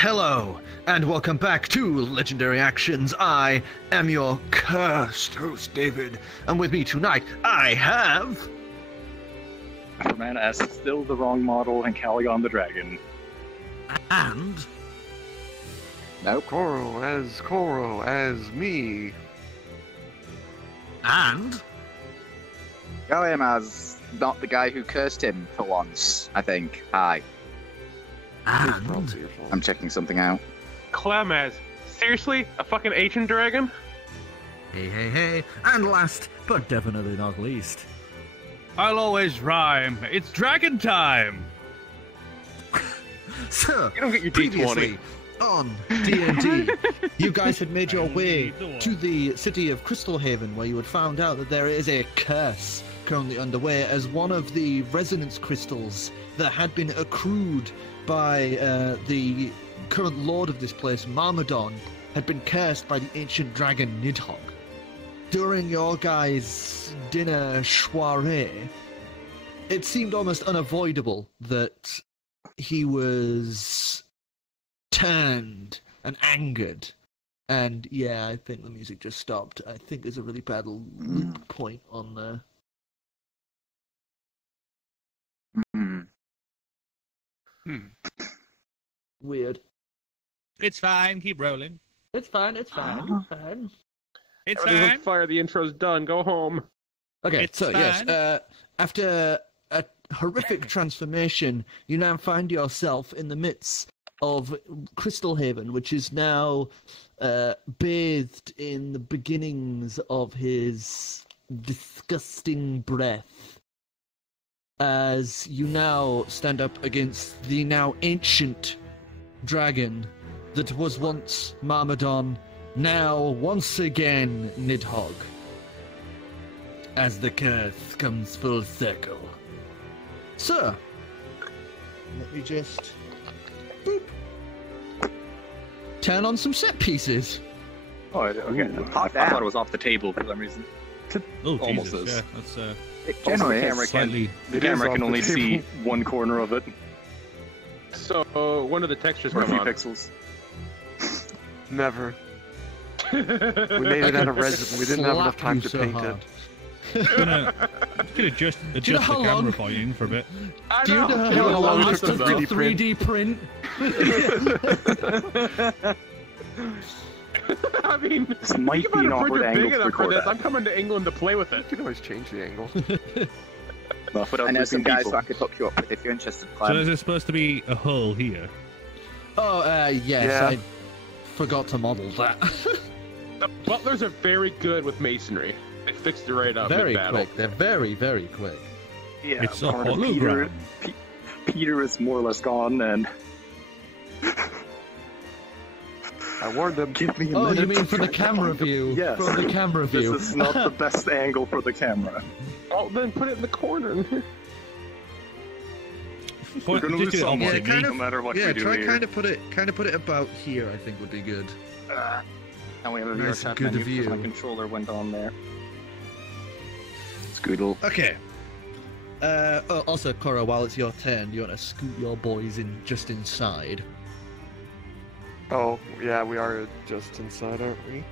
Hello, and welcome back to Legendary Actions. I am your cursed host, David, and with me tonight, I have... Afromana as still the wrong model, and Ancalagon the dragon. And... No, Korro as me. And... Gallium as not the guy who cursed him for once, I think. Hi. And... I'm checking something out. Clam as, seriously? A fucking ancient dragon? Hey. And last, but definitely not least... I'll always rhyme. It's dragon time! So, You don't get your previously D20. on D&D, you guys had made your way to the city of Crystalhaven, where you had found out that there is a curse currently underway, as one of the resonance crystals that had been accrued by the current lord of this place, Marmadon, had been cursed by the ancient dragon Nidhogg. During your guys' dinner soiree, it seemed almost unavoidable that he was turned and angered. And yeah, I think the music just stopped. I think there's a really bad loop point on there. Weird. It's fine, keep rolling. It's fine. It's Everything's fine. on fire, the intro's done, go home. Okay, It's so yes, fine. after a horrific transformation, you now find yourself in the midst of Crystalhaven, which is now bathed in the beginnings of his disgusting breath, as you now stand up against the now ancient dragon that was once Marmadon, now once again Nidhogg, as the curse comes full circle. So, let me just turn on some set pieces. Oh, okay. I thought it was off the table for some reason. Oh, Almost Jesus, is. yeah, that's It Also, generally the is. camera slightly... The It is camera off can the only see table. one corner of it. So, when do the textures For a come few on? pixels. Never. We made it out of resin. We didn't have enough time to paint it. Could adjust Do you know the how camera long- for you for a bit. I Do you know You know how long how it took to long it took 3D print? I mean, This might think be about an a printer awkward angle big to enough for record this. at. I'm coming to England to play with it. You can always change the angle. Enough without I know losing some guys people. that I could hook you up with if you're interested, So Clem. is there supposed to be a hole here? Oh, yes, Yeah. I forgot to model that. The butlers are very good with masonry. They fixed it right up Very mid-battle. quick. They're very, very quick. Yeah, It's a part of hologram. Peter is more or less gone, and I warned them. give me a Oh, minute you mean to from the try to camera find it. view? Yes. From the camera view. This is not the best angle for the camera. Oh, then put it in the corner. We're gonna lose Just do it someone, opposite me. no matter what we do here. kind of put it about here. I think would be good. And we have a Nice, VR chat good menu view. because my controller went on there. Scoodle. Okay. Also, Korro, while it's your turn, you want to scoot your boys in just inside. Oh, yeah, we are just inside, aren't we?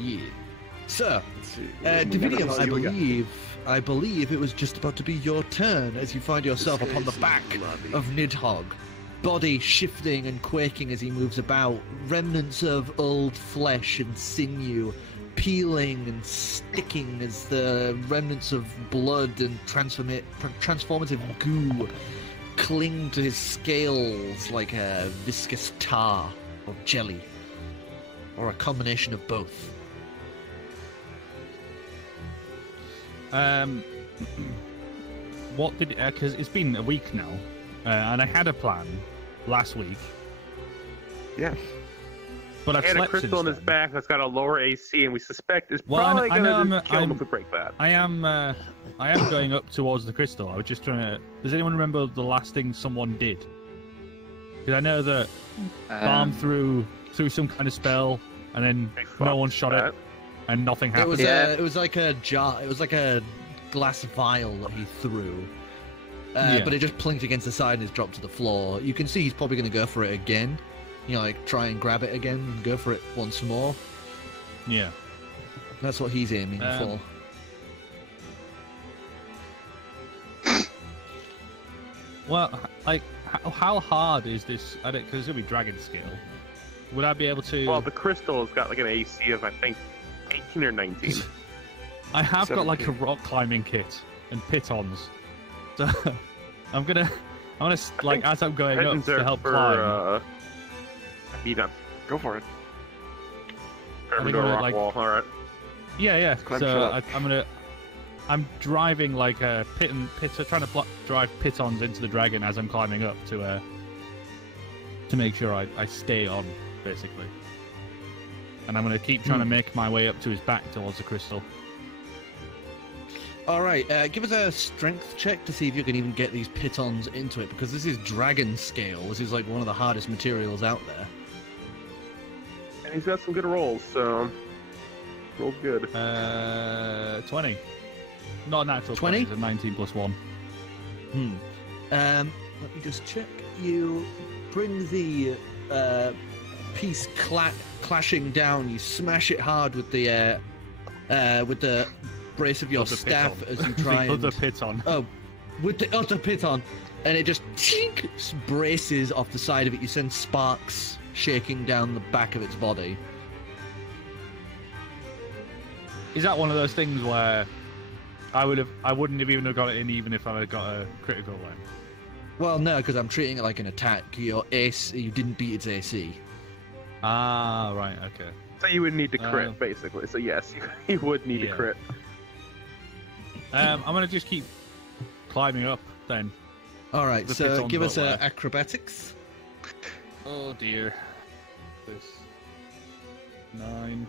Yeah. So, Let's see. Dividium, see you again. I believe it was just about to be your turn as you find yourself upon the back of Nidhogg, body shifting and quaking as he moves about, remnants of old flesh and sinew peeling and sticking as the remnants of blood and transformative goo cling to his scales like a viscous tar or jelly, or a combination of both. What did... Because it's been a week now, and I had a plan last week, Yes. but I've He had a slept crystal since in his then. back that's got a lower AC, and we suspect it's Well, probably I know going to I'm- kill him I'm- if we break that. I am going up towards the crystal. I was just trying to... Does anyone remember the last thing someone did? Because I know that Balm threw some kind of spell, and then Hey, no fuck one shot that. it, and nothing It happened. was Yeah. it was like a jar. It was like a glass vial that he threw, Yeah. but it just plinked against the side and it's dropped to the floor. You can see he's probably going to go for it again. You know, like try and grab it again and go for it once more. Yeah. That's what he's aiming for. Well, like, how hard is this? I don't, because it's gonna be dragon scale. Would I be able to? Well, the crystal's got like an AC of I think 18 or 19. I have 17. got like a rock climbing kit and pitons, so I'm gonna like as I'm going up to help climb. Be done. Go for it. Over to a rock wall. All right. Yeah. Clem, So I'm driving like a trying to drive pitons into the dragon as I'm climbing up to make sure I stay on, basically. And I'm going to keep trying to make my way up to his back towards the crystal. Alright, give us a strength check to see if you can even get these pitons into it, because this is dragon scale. This is like one of the hardest materials out there. And he's got some good rolls, so rolled good. 20. Not a natural 20? It's a 19 plus 1. Let me just check. You bring the piece clashing down. You smash it hard with the brace of your Other staff piton. as you try The and... other piton. Oh, with the other piton. And it just chink, braces off the side of it. You send sparks shaking down the back of its body. Is that one of those things where I wouldn't have even got it in even if I had got a critical one? Well, no, because I'm treating it like an attack. Your ace, you didn't beat its AC. Ah, right, okay. So you would need to crit, basically. So yes, you would need to crit. I'm gonna just keep climbing up then. All right, The so pitons give us up there. acrobatics. Oh dear. This 9.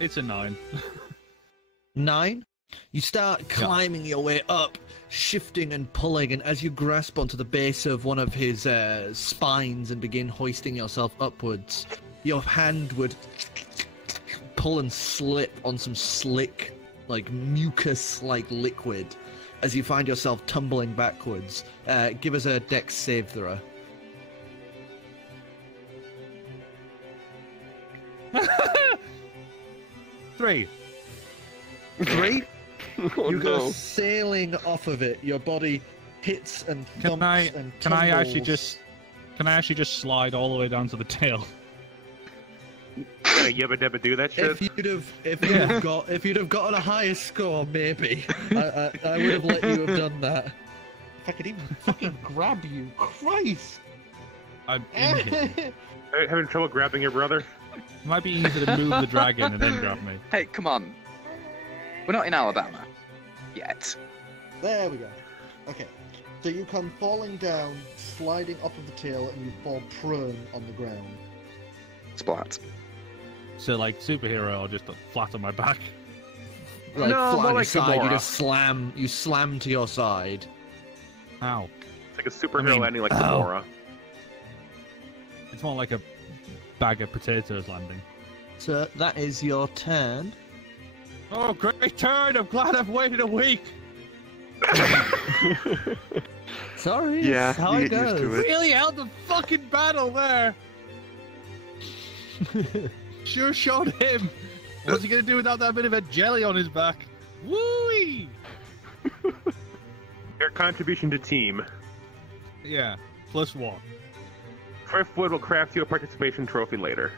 It's a 9. 9. You start climbing your way up, shifting and pulling, and as you grasp onto the base of one of his spines and begin hoisting yourself upwards, your hand would pull and slip on some slick, like mucus-like liquid as you find yourself tumbling backwards. Give us a dex save throw. Three. 3? Oh, You go no. sailing off of it. Your body hits and thumps and Can I actually tumbles. just slide all the way down to the tail? Yabba dabba do that shit. If you'd have gotten a higher score, maybe I would have let you have done that. If I could even fucking grab you, Christ! I'm in here. Having trouble grabbing your brother? It might be easier to move the dragon and then grab me. Hey, come on. We're not in Alabama. Yet. There we go. Okay, so you come falling down, sliding off of the tail, and you fall prone on the ground. Splat. So like superhero or just flat on my back? Like No, flat more on your like side, you Gamora. just slam to your side. Ow. It's like a superhero landing like Gamora. It's more like a bag of potatoes landing. So that is your turn. Oh, great turn! I'm glad I've waited a week! Sorry, Yeah, that's how you it get used goes. to it. Really held the fucking battle there! Sure showed him! What's he gonna do without that bit of a jelly on his back? Woo-wee! Your contribution to team. Yeah, +1. Driftwood will craft you a participation trophy later.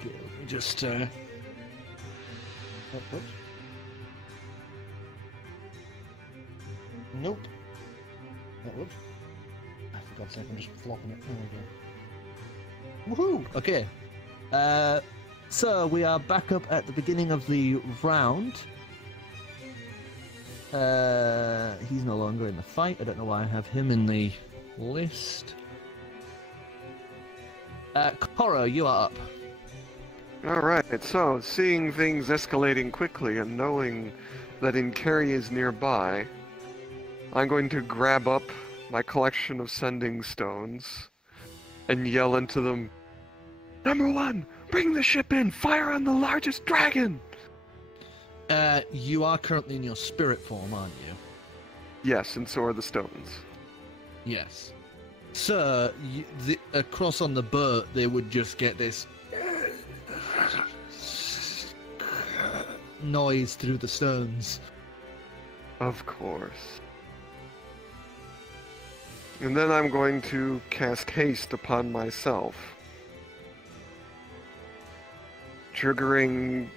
Okay, let me just Nope. That would. For God's sake, I'm just flopping it. There we go. Woohoo! Okay. So we are back up at the beginning of the round. He's no longer in the fight. I don't know why I have him in the list. Korro, you are up. Alright, so seeing things escalating quickly and knowing that Inkari is nearby, I'm going to grab up my collection of sending stones and yell into them, "Number 1, bring the ship in! Fire on the largest dragon!" You are currently in your spirit form, aren't you? Yes, and so are the stones. Yes. Sir, across on the boat, they would just get this noise through the stones. Of course. And then I'm going to cast haste upon myself, triggering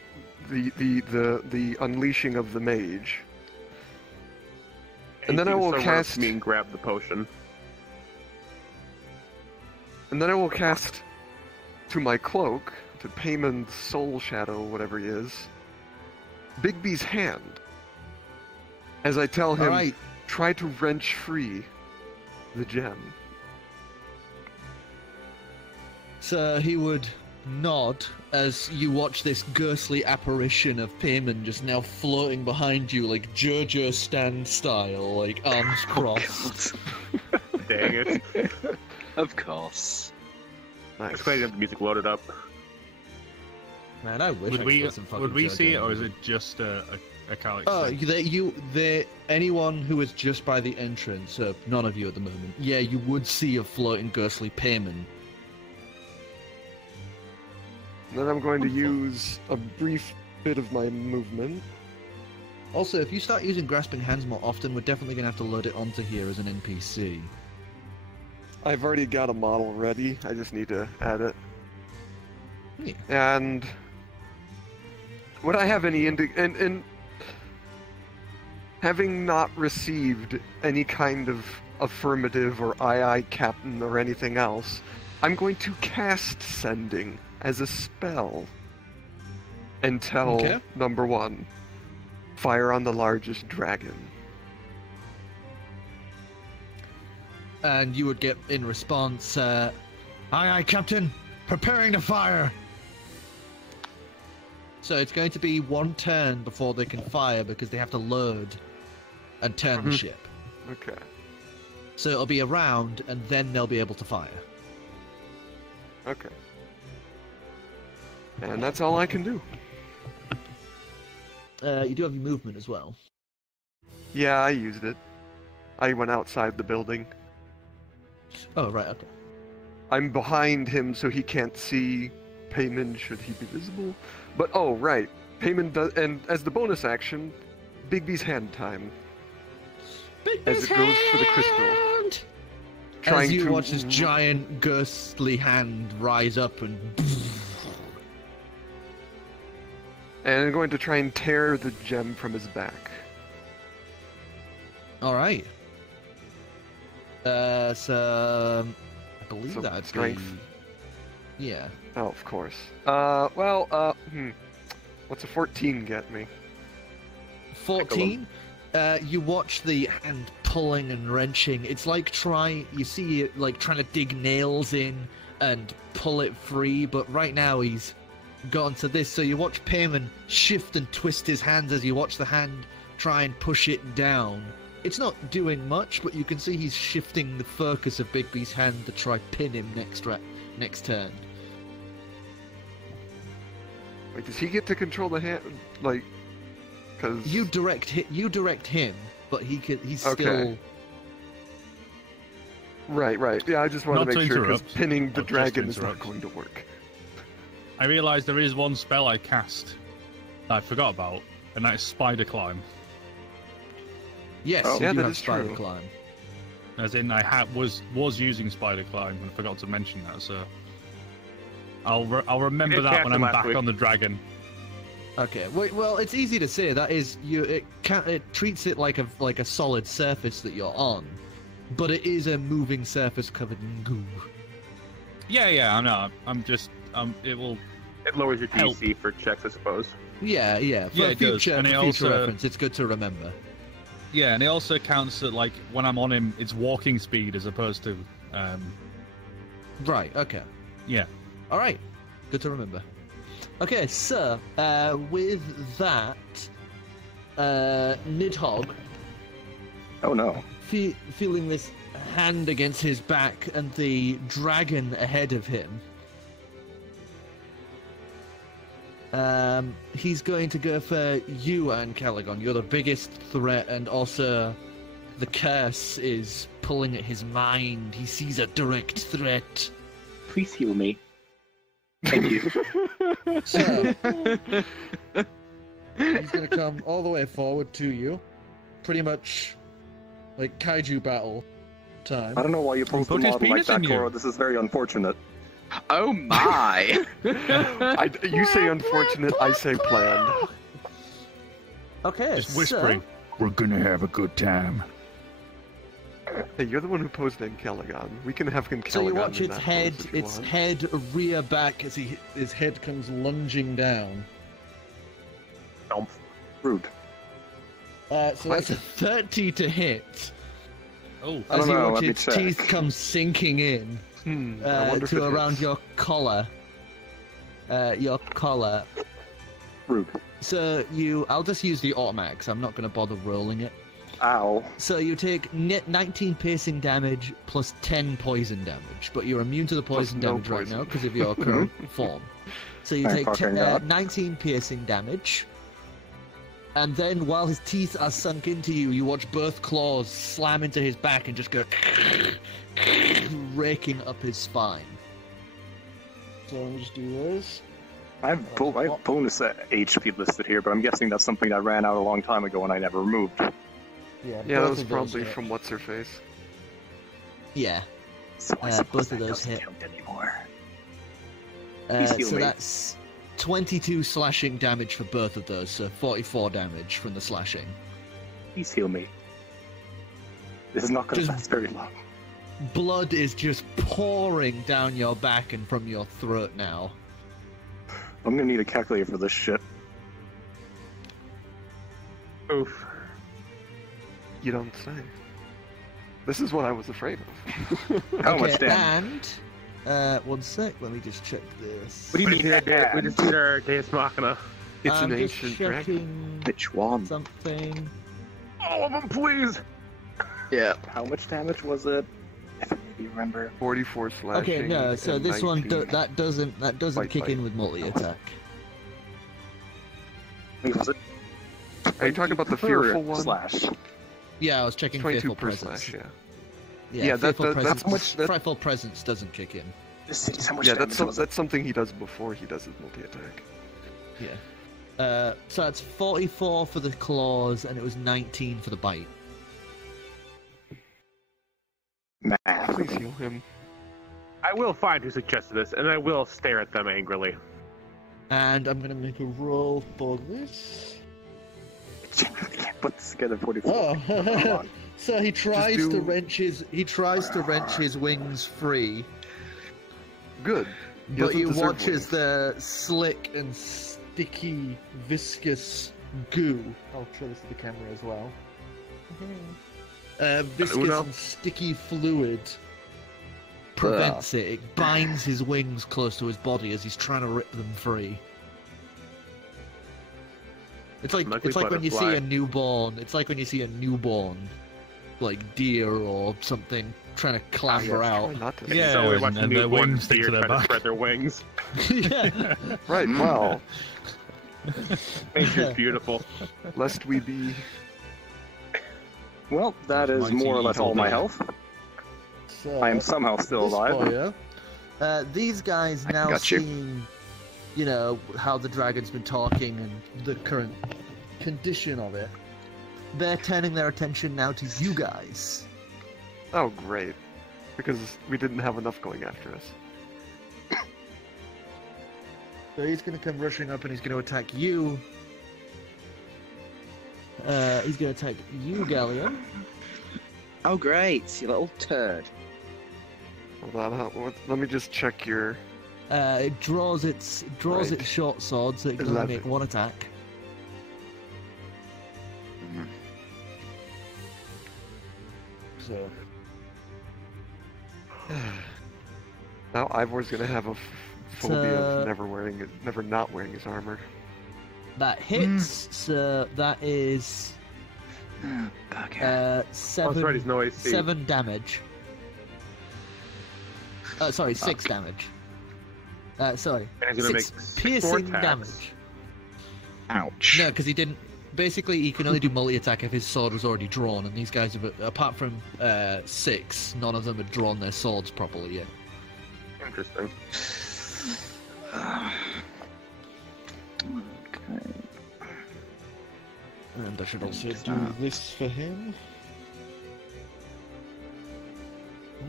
the unleashing of the mage. And then I will cast me and grab the potion. And then I will cast to my cloak, to Payman's soul shadow, whatever he is, Bigby's hand. As I tell him, Alright. try to wrench free the gem. So he would nod as you watch this ghostly apparition of Payman just now floating behind you like JoJo stand style, like arms crossed. Dang it. Of course. Nice. It's glad you have the music loaded up. Man, I wish Would I we could put some fucking would we JoJo see it, or in is it. it just a Calix Oh, thing? anyone who is just by the entrance, none of you at the moment, yeah, you would see a floating ghostly Payman. Then I'm going to use a brief bit of my movement. Also, if you start using Grasping Hands more often, we're definitely going to have to load it onto here as an NPC. I've already got a model ready, I just need to add it. Yeah. And would I have any and having not received any kind of affirmative or aye captain or anything else, I'm going to cast Sending as a spell and tell Okay. number 1, fire on the largest dragon. And you would get in response, aye, Captain, preparing to fire. So it's going to be one turn before they can fire because they have to load and turn the ship. Okay. So it'll be a round and then they'll be able to fire. Okay. And that's all I can do. You do have your movement as well. Yeah, I used it. I went outside the building. Oh, right, okay. I'm behind him so he can't see Payman should he be visible. But oh right, Payman does, and as the bonus action, Bigby's hand time. As it goes for the crystal. As you watch this giant ghostly hand rise up and And I'm going to try and tear the gem from his back. Alright. So I believe So that'd strength. be... Yeah. Oh, of course. What's a 14 get me? 14. You watch the hand pulling and wrenching. It's like you see it like trying to dig nails in and pull it free, but right now he's gone to this. So you watch Payman shift and twist his hands as you watch the hand try and push it down. It's not doing much, but you can see he's shifting the focus of Bigby's hand to try pin him next turn. Wait, does he get to control the hand? Like, because You direct him, but he's Okay. still. Right. Yeah, I just want Not to make to sure because interrupt. pinning the Just to dragon is not interrupt. going to work. I realised there is one spell I cast that I forgot about, and that is Spider Climb. Yes, Oh, you yeah, do that have is Spider true. Climb. As in, I was using Spider Climb and forgot to mention that, so I'll remember It that when cast I'm last back week. on the dragon. Okay, well, it's easy to say. That is, it treats it like a solid surface that you're on, but it is a moving surface covered in goo. Yeah, I know. It will. It lowers your Help. DC for checks, I suppose. Yeah. For Yeah, it does. future, And it for future also- reference, it's good to remember. Yeah, and it also counts that like when I'm on him, it's walking speed as opposed to. Right. Okay. Yeah. All right. Good to remember. Okay, so with that, Nidhogg, Oh no. feeling this hand against his back and the dragon ahead of him, He's going to go for you, Ancalagon. You're the biggest threat, and also the curse is pulling at his mind. He sees a direct threat. Please heal me. Thank you. So, he's going to come all the way forward to you. Pretty much like kaiju battle time. I don't know why you posed the Put his model like penis that, in you. Korro. This is very unfortunate. Oh my! You say unfortunate, I say planned. Okay, Just whispering. We're gonna have a good time. Hey, you're the one who posed Ancalagon. We can have Ancalagon. So you watch in its that head, pose if you want. rear back as his head comes lunging down. Rude. So that's a 30 to hit. Oh, I don't As you know, watch let me its check. teeth come sinking in I wonder if to it around hits. your collar. Rude. So I'll just use the automatics. I'm not going to bother rolling it. Ow. So you take 19 piercing damage plus 10 poison damage, but you're immune to the poison no damage right poison. now because of your current form. So you Thank take fucking God. 19 piercing damage, and then while his teeth are sunk into you, you watch both claws slam into his back and just go raking up his spine. So let me just do this. I have bonus HP listed here, but I'm guessing that's something that ran out a long time ago and I never removed. Yeah, both that was of those probably hit. from what's her face. Yeah. So I Both suppose of that those doesn't hit. count anymore. Please heal So me. that's 22 slashing damage for both of those, so 44 damage from the slashing. Please heal me. This is not going to Just- last very long. Blood is just pouring down your back and from your throat now. I'm going to need a calculator for this shit. Oof. You don't say. This is what I was afraid of. How much damage? And, one sec, let me just check this. What do you mean here? We just did our Deus Machina. It's I'm an just ancient dragon. checking Which one? something. All of them, please! Yeah. How much damage was it? If you remember. 44 slashing. Okay, no, so and this one 19. that doesn't Bite, kick bite. in with multi-attack. Wait, was it? Are you talking about the per fearful one? Slash. Yeah, I was checking 22 Fearful per Presence. slash, yeah. Yeah, that- Fearful that's Presence. much- that- Frightful Presence doesn't kick in. This city's how much Yeah, damage was it? that's something he does before he does his multi-attack. Yeah. So that's 44 for the claws, and it was 19 for the bite. Math. Please heal him. I will find who suggested this, and I will stare at them angrily. And I'm gonna make a roll for this. Can't put this together 44. Oh, so he tries Just to do- wrench his wings free, Good. He but doesn't you deserve watch as wings. the slick and sticky, viscous goo. I'll show this to the camera as well. Viscous Uno. and sticky fluid prevents it. It binds his wings close to his body as he's trying to rip them free. It's like Ugly when you see butterfly. a newborn. It's like when you see a newborn, like deer or something, trying to clamber Try out. not to. Yeah, so we and- watch the and their newborn wings stick deer to their try to back. spread their wings. Yeah. Right, well, Nature's beautiful. lest we be... Well, that is Mighty more or less evil all my bear. health. So, I am somehow still this alive. for you. These guys now got you. seeing, how the dragon's been talking and the current condition of it. They're turning their attention now to you guys. Oh, great. Because we didn't have enough going after us. So he's going to come rushing up and he's going to attack you. He's going to attack you, Gallium. Oh, great, you little turd. Hold on, let me just check your... It draws its Right. its short sword, so it can only 11. make one attack. So Now Ivor's gonna have a phobia So- of never not wearing his armor. that hits. So that is Bugger. Oh, that's right, he's no AC. 7 damage. Sorry, 6 damage. Sorry, And he's gonna 6 make 6 more piercing attacks. damage. Ouch. No, because he didn't. Basically, he can only do multi-attack if his sword was already drawn, and these guys, have, apart from 6, none of them had drawn their swords properly yet. Interesting. Okay. And I should also do this for him.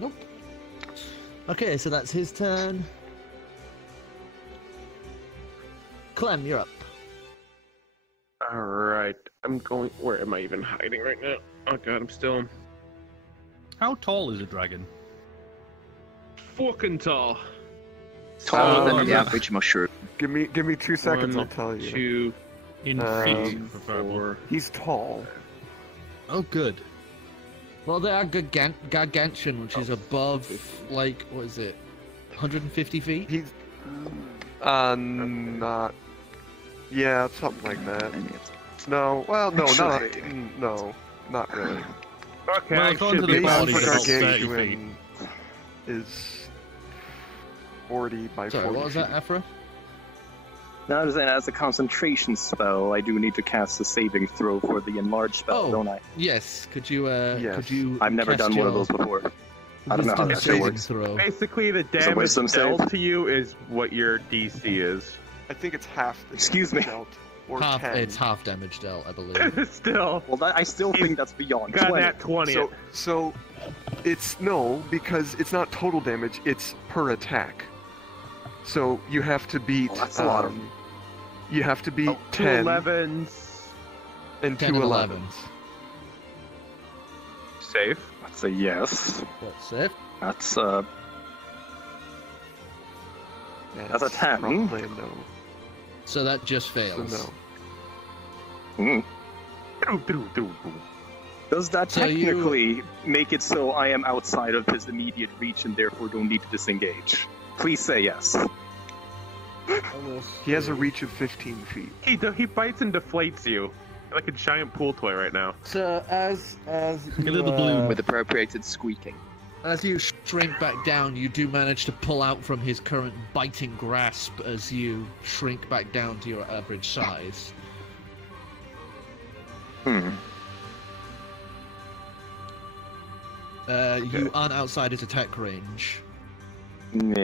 Nope. Okay, so that's his turn. Clem, you're up. Alright, I'm going. Where am I even hiding right now? Oh god, I'm still. How tall is a dragon? Fucking tall. Taller than the average mushroom. Give me 2 seconds, I'll 1, tell you. 2, In feet, preferably. 4. He's tall. Oh, good. Well, they are gargantuan, which is above, like, what is it, 150 feet? He's not. Yeah, something like that. No, well, no, not really. Okay, Well, I according should to be the body, Basic it's about 30 feet. gargantuan is 40 by 40 Sorry, what was that, feet. Afro? Now, as a concentration spell, I do need to cast a saving throw for the enlarged spell, Oh. don't I? Yes, could you, Yes. could you I've never cast done one of your those before. I don't know how wisdom that shit saving works. throw? Basically, the a damage wisdom dealt save? to you is what your DC is. I think it's half the Excuse damage me. dealt, or Half, 10. it's half damage dealt, I believe. Still, Well, I still think that's beyond got 20. that 20. So it's no, because it's not total damage, it's per attack. So you have to beat Well, that's a lot of- you have to beat 2 10 11s. and 10 2 and 11s. Safe. That's a yes. That's it. That's a That's a 10. Probably a no. So that just So fails. no. Does that So you- technically make it so I am outside of his immediate reach and therefore don't need to disengage? Please say yes. He has a reach of 15 feet. He bites and deflates you like a giant pool toy right now. So as Get a little balloon. With appropriated squeaking. as you shrink back down, you do manage to pull out from his current biting grasp as you shrink back down to your average size. You aren't outside his attack range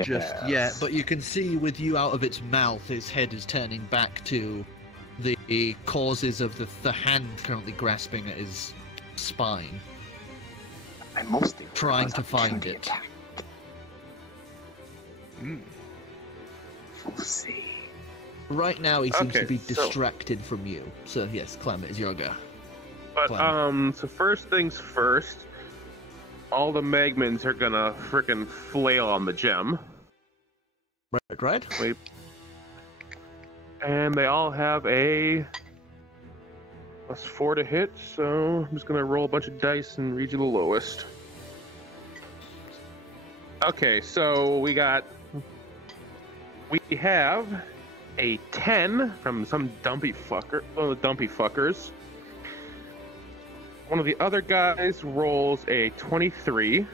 just yet, but you can see with you out of its mouth, its head is turning back to the causes of the hand currently grasping at his spine, I mostly trying to find it. Attack. We'll see. Right now, he seems Okay, to be so- distracted from you. So yes, Clam, it is your go. But Clam. so first things first, all the Magmans are gonna frickin' flail on the gem. Right? Wait. And they all have a +4 to hit, so I'm just gonna roll a bunch of dice and read you the lowest. Okay, so we have a 10 from some dumpy fucker, one of the dumpy fuckers. One of the other guys rolls a 23,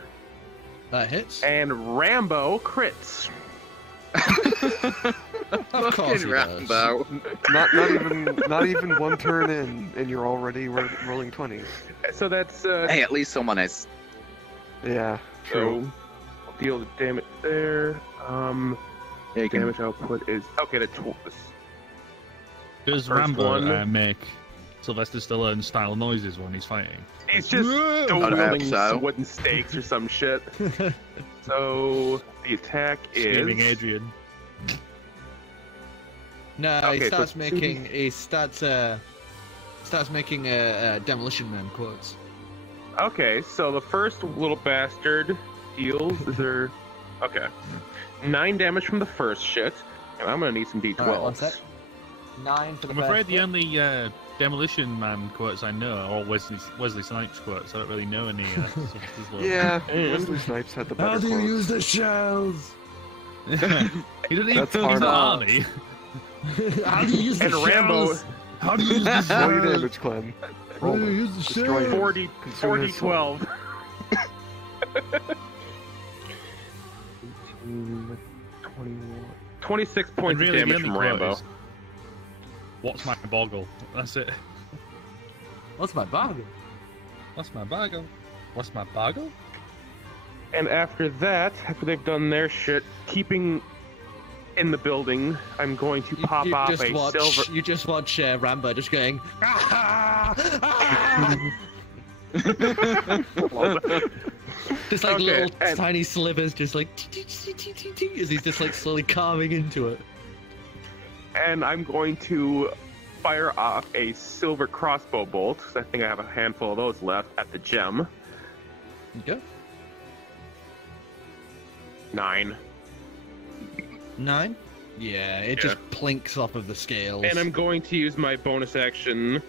That hits. and Rambo crits. Of course he does. Rambo. Not even one turn in, and you're already rolling 20s. So that's Hey, at least someone is. Yeah, true. so I'll deal the damage there. Yeah, you can. Damage output is okay. Does First Rambo one. make Sylvester Stallone style noises when he's fighting? It's just I rolling hope so. wooden stakes or some shit. So the attack Screaming is Adrian. No, Okay, he so starts two- making. He starts making demolition man quotes. okay. So the first little bastard deals. Is there? Okay, 9 damage from the first shit, and I'm gonna need some D12s. Alright, one sec. 9 for the I'm afraid the only Demolition Man quotes I know are all Wesley Snipes quotes. I don't really know any. Sylvester's Stallone. Yeah, And- Wesley Snipes had the better quotes. the shells? He doesn't even That's he's hard. not Arnie. How do you use And Rambo How do you use the Roll your damage, Clem. Roll them. use the Destroy him. 40, Consume his soul. 12. 26 points of really, the damage only from quote Rambo. is- What's my boggle? That's it. What's my bargain? What's my boggle? What's my boggle? And after that, after they've done their shit, keeping in the building, I'm going to pop off a silver. You just watch Rambo just going. Just like little tiny slivers, just like as he's just like slowly carving into it. And I'm going to fire off a silver crossbow bolt, because I think I have a handful of those left at the gem. Okay. 9. 9? Yeah, it just plinks off of the scales. And I'm going to use my bonus action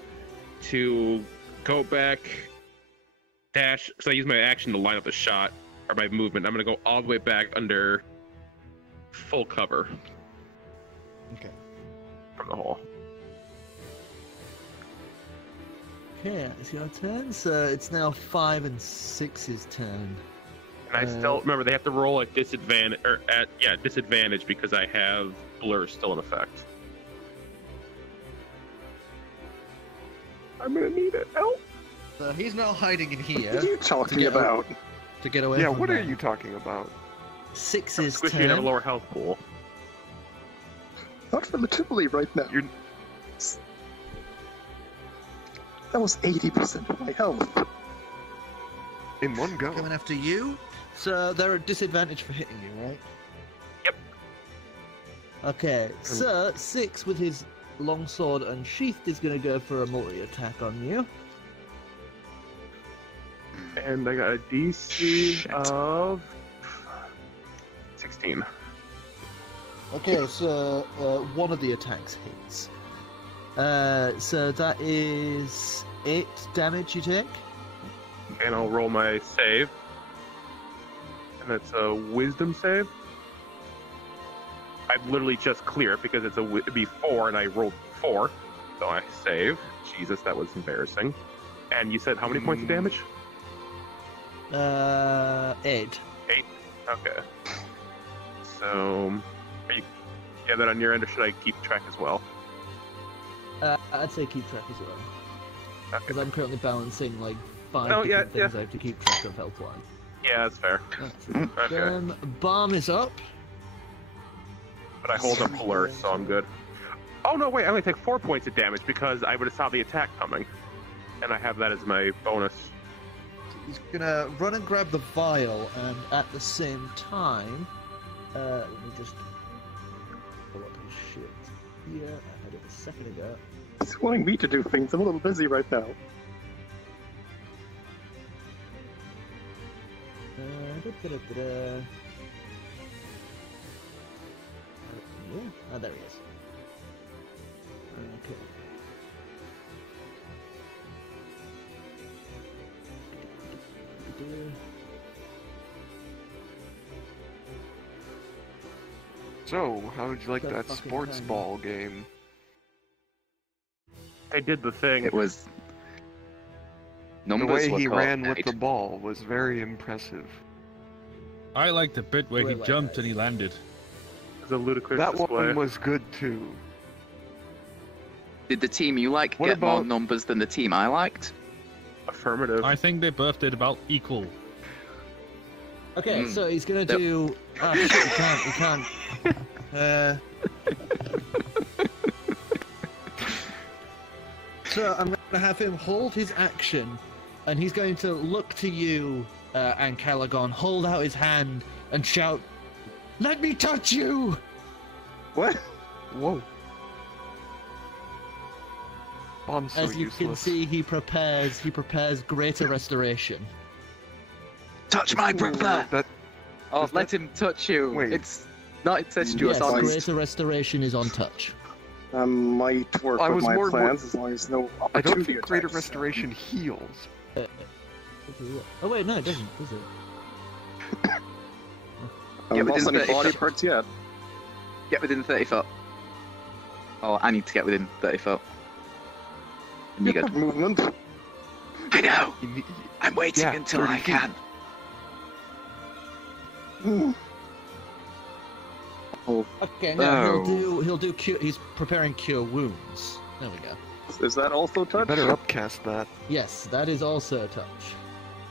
to go back, dash, because I use my action to line up the shot, or my movement. I'm going to go all the way back under full cover. Okay. From the hole. Okay, it's your turn. So it's now 5 and 6's turn. And I still remember they have to roll at disadvantage, disadvantage because I have blur still in effect. I'm gonna need it. Help! So he's now hiding in here. What are you talking about? To get away Yeah, from what are them. you talking about? 6's Squishy and have a turn. lower health pool. Not relatively right now. You're- That was 80% of my health. In one go. Coming after you. So they're at disadvantage for hitting you, right? Yep. Okay, so 6 with his longsword unsheathed is going to go for a multi-attack on you. And I got a DC Shit. of 16. Okay, so one of the attacks hits. So that is 8 damage you take. And I'll roll my save. And it's a wisdom save. I literally just clear it because it'd be 4 and I rolled 4. So I save. Jesus, that was embarrassing. And you said how many points of damage? 8. 8? Okay. So, are you have that on your end or should I keep track as well? I'd say keep track as well. Okay. Because I'm currently balancing like 5 Oh, yeah, different things I have to keep track of health-wise. Yeah, that's fair. Okay. Balm is up. But I hold up blur, so I'm good. Oh no, wait, I only take 4 points of damage because I would have saw the attack coming. And I have that as my bonus. He's gonna run and grab the vial, and at the same time, let me just pull up his shit here. I had it a second ago. He's wanting me to do things. I'm a little busy right now. Oh, there he is. Okay. So, how would you like That that fucking sports time. ball game? I did the thing. It was. The Numbers way were he ran with coordinated. the ball was very impressive. I like the bit where he Well, jumped and he landed. It's a ludicrous That display. one was good too. Did the team you like What get more about- numbers than the team I liked? Affirmative. I think they both did about equal. Okay, so he's gonna Yep. do. Ah, shit, he can't. So I'm gonna have him hold his action, and he's going to look to you, Ancalagon, hold out his hand, and shout, "Let me touch you!" What? Whoa. Bomb's so As you can useless. see, he prepares greater restoration. Touch my brother! That Oh, is let that- him touch you. Wait. It's not incestuous, Yes, honest. greater restoration is on touch. Might work I with was my more- plans as long as no I don't opportunity think greater attacks. restoration heals. Oh wait, no, it doesn't, does it? Yeah, I've but lost isn't any it- body parts yet. Get within 30 foot. Oh, I need to get within 30 foot. And you're good. Movement. I know! You need- I'm waiting Yeah, until 30 I feet. can. Oh, Okay, no, Oh. he'll do cure. He's preparing cure wounds. There we go. Is that also You touch? better upcast that. Yes, that is also a touch.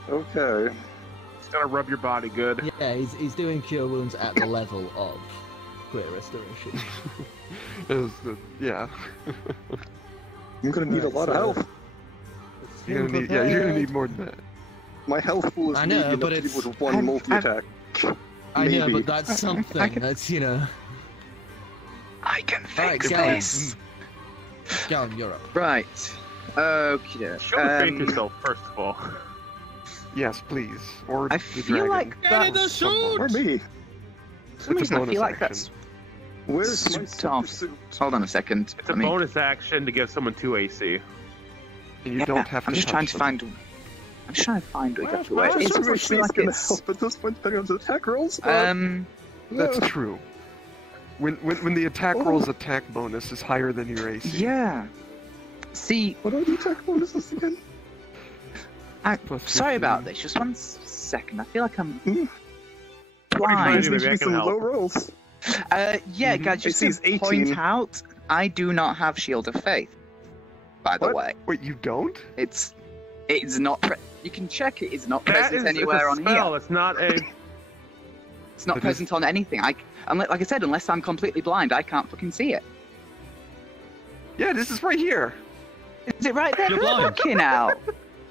Okay. It's gonna rub your body good. Yeah, he's doing Cure Wounds at the level of Great Restoration. Yeah. I'm gonna need a lot of health. You're gonna need more than that. My health pool is I know, maybe but enough to it's- deal with one multi-attack. I know, Maybe. but that's something. That's, you know... I can Alright, fix Gallium. this. Gallium, you're up. Right. Okay. Show faith yourself, first of all. Yes, please. Or I the feel dragon. like Get in the that's... suit! Or me. For some It's a reason, I bonus feel like action. that's... Where's my Suit off. super suit? Hold on a second. It's a bonus action to give someone 2 AC. And you don't have to I'm just touch trying to them. find... I'm just trying to find a good way. My It's super really suit's like gonna it's... help at this point, depending on the attack rolls. but- That's true. When the attack roll's attack bonus is higher than your AC. Yeah. See, What are the attack bonuses again? Plus sorry 15. about this. Just one second. I feel like I'm What are you blind. trying to do? Maybe I Maybe can some help. low rolls. Yeah, guys, just AC's to 18. point out, I do not have Shield of Faith. By the What? way, Wait, you don't? it's not. You can check it. It's not That present is anywhere it's on a spell. here. It's not a. It's not It is- present on anything. Like I said, unless I'm completely blind, I can't fucking see it. Yeah, this is right here. Is it right there? You're blind. Fucking out.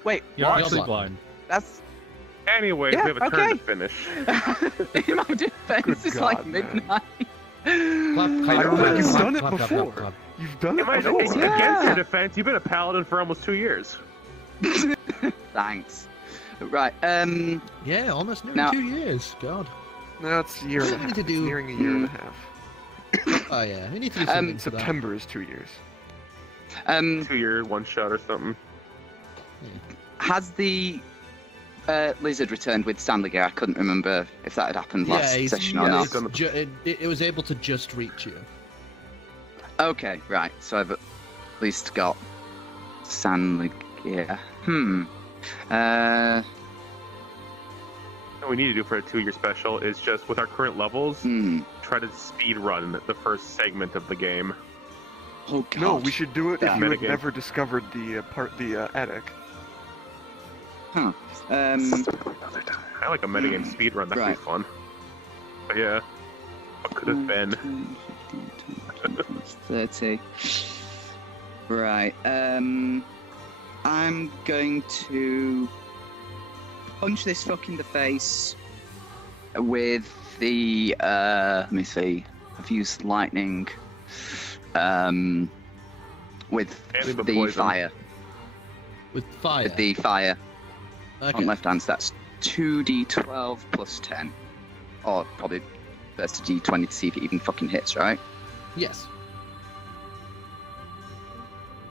Wait, You're What? actually You're blind. that's Anyways, Yeah, we have a turn okay. to finish. in my defense. Good It's like God, man. midnight. Clap, I don't know, you've done it clap, clap, before. clap, clap. You've done it Am I, before. against your defense, you've been a paladin for almost 2 years. Thanks. Right. Yeah, almost nearly Now- 2 years. God. No, it's a year and a We need half. to It's do- nearing a year and a half. Oh yeah, we need to do something for that. September is 2 years. 2-year one shot or something. Has the lizard returned with Stanley gear? I couldn't remember if that had happened last Yeah, session or not. it was able to just reach you. Okay, right. So I've at least got Stanley gear. What we need to do for a 2-year special is just, with our current levels, try to speed run the first segment of the game. Oh god. No, we should do it Yeah. if you had Metagame. never discovered the attic. Huh. I like a metagame speed run. That'd Right. be fun. But yeah, what could have been? 10, 15, 20, 30. Right. I'm going to punch this fuck in the face with the. Let me see. I've used lightning. With Anything but the poison. fire. With fire. With the fire Okay. on left hand. So that's 2d12 plus 10, or probably that's a d20 to see if it even fucking hits, right? Yes.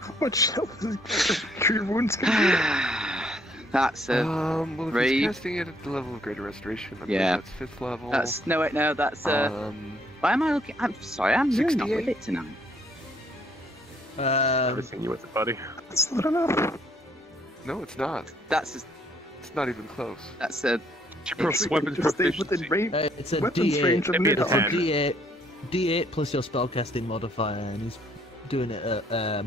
How much health is Cure Wounds gonna be? That's a. Well, if three. he's casting it at the level of Greater Restoration, I believe Yeah. that's 5th level. That's no wait no that's why am I looking? I'm sorry, I'm really not with 68. it tonight. Never seen you with it, buddy. That's not enough. No, it's not. That's It's not even close. a Weapons Just stay proficiency. within range. It's a Weapons range D8. of Maybe a It's a 10. Nidhogg. D8 plus your spellcasting modifier, and he's doing it at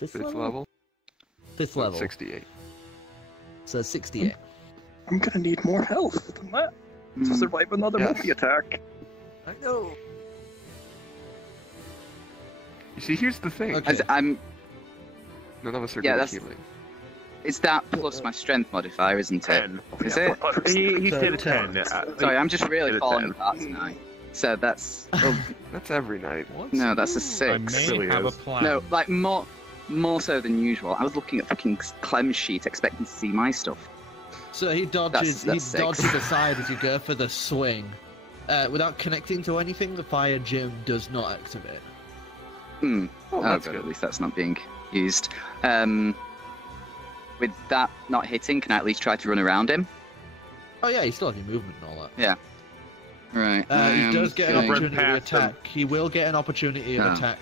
fifth 5th level. level. Fifth So it's level. 68. So 68. I'm gonna need more health than that to survive another Yes. multi-attack. I know. You see, here's the thing. Okay. I'm. None of us are Yeah, good at that's- healing. It's that plus my strength modifier, isn't it? 10. Is Yeah, it? plus- he So did a 10. 10. Sorry, I'm just Did really a falling 10. apart tonight. So that's. That's every night. What? No, that's a I 6. may really have is. a plan. No, like more so than usual. I was looking at fucking Clem's sheet, expecting to see my stuff. So he dodges. That's he six. dodges aside as you go for the swing. Without connecting to anything, the fire gem does not activate. Oh, Oh, that's good. good. At least that's not being used. With that not hitting, can I at least try to run around him? Oh yeah, you still have your movement and all that. Right. He does get an going- opportunity to Run past him. attack. He will get an opportunity of Oh. attack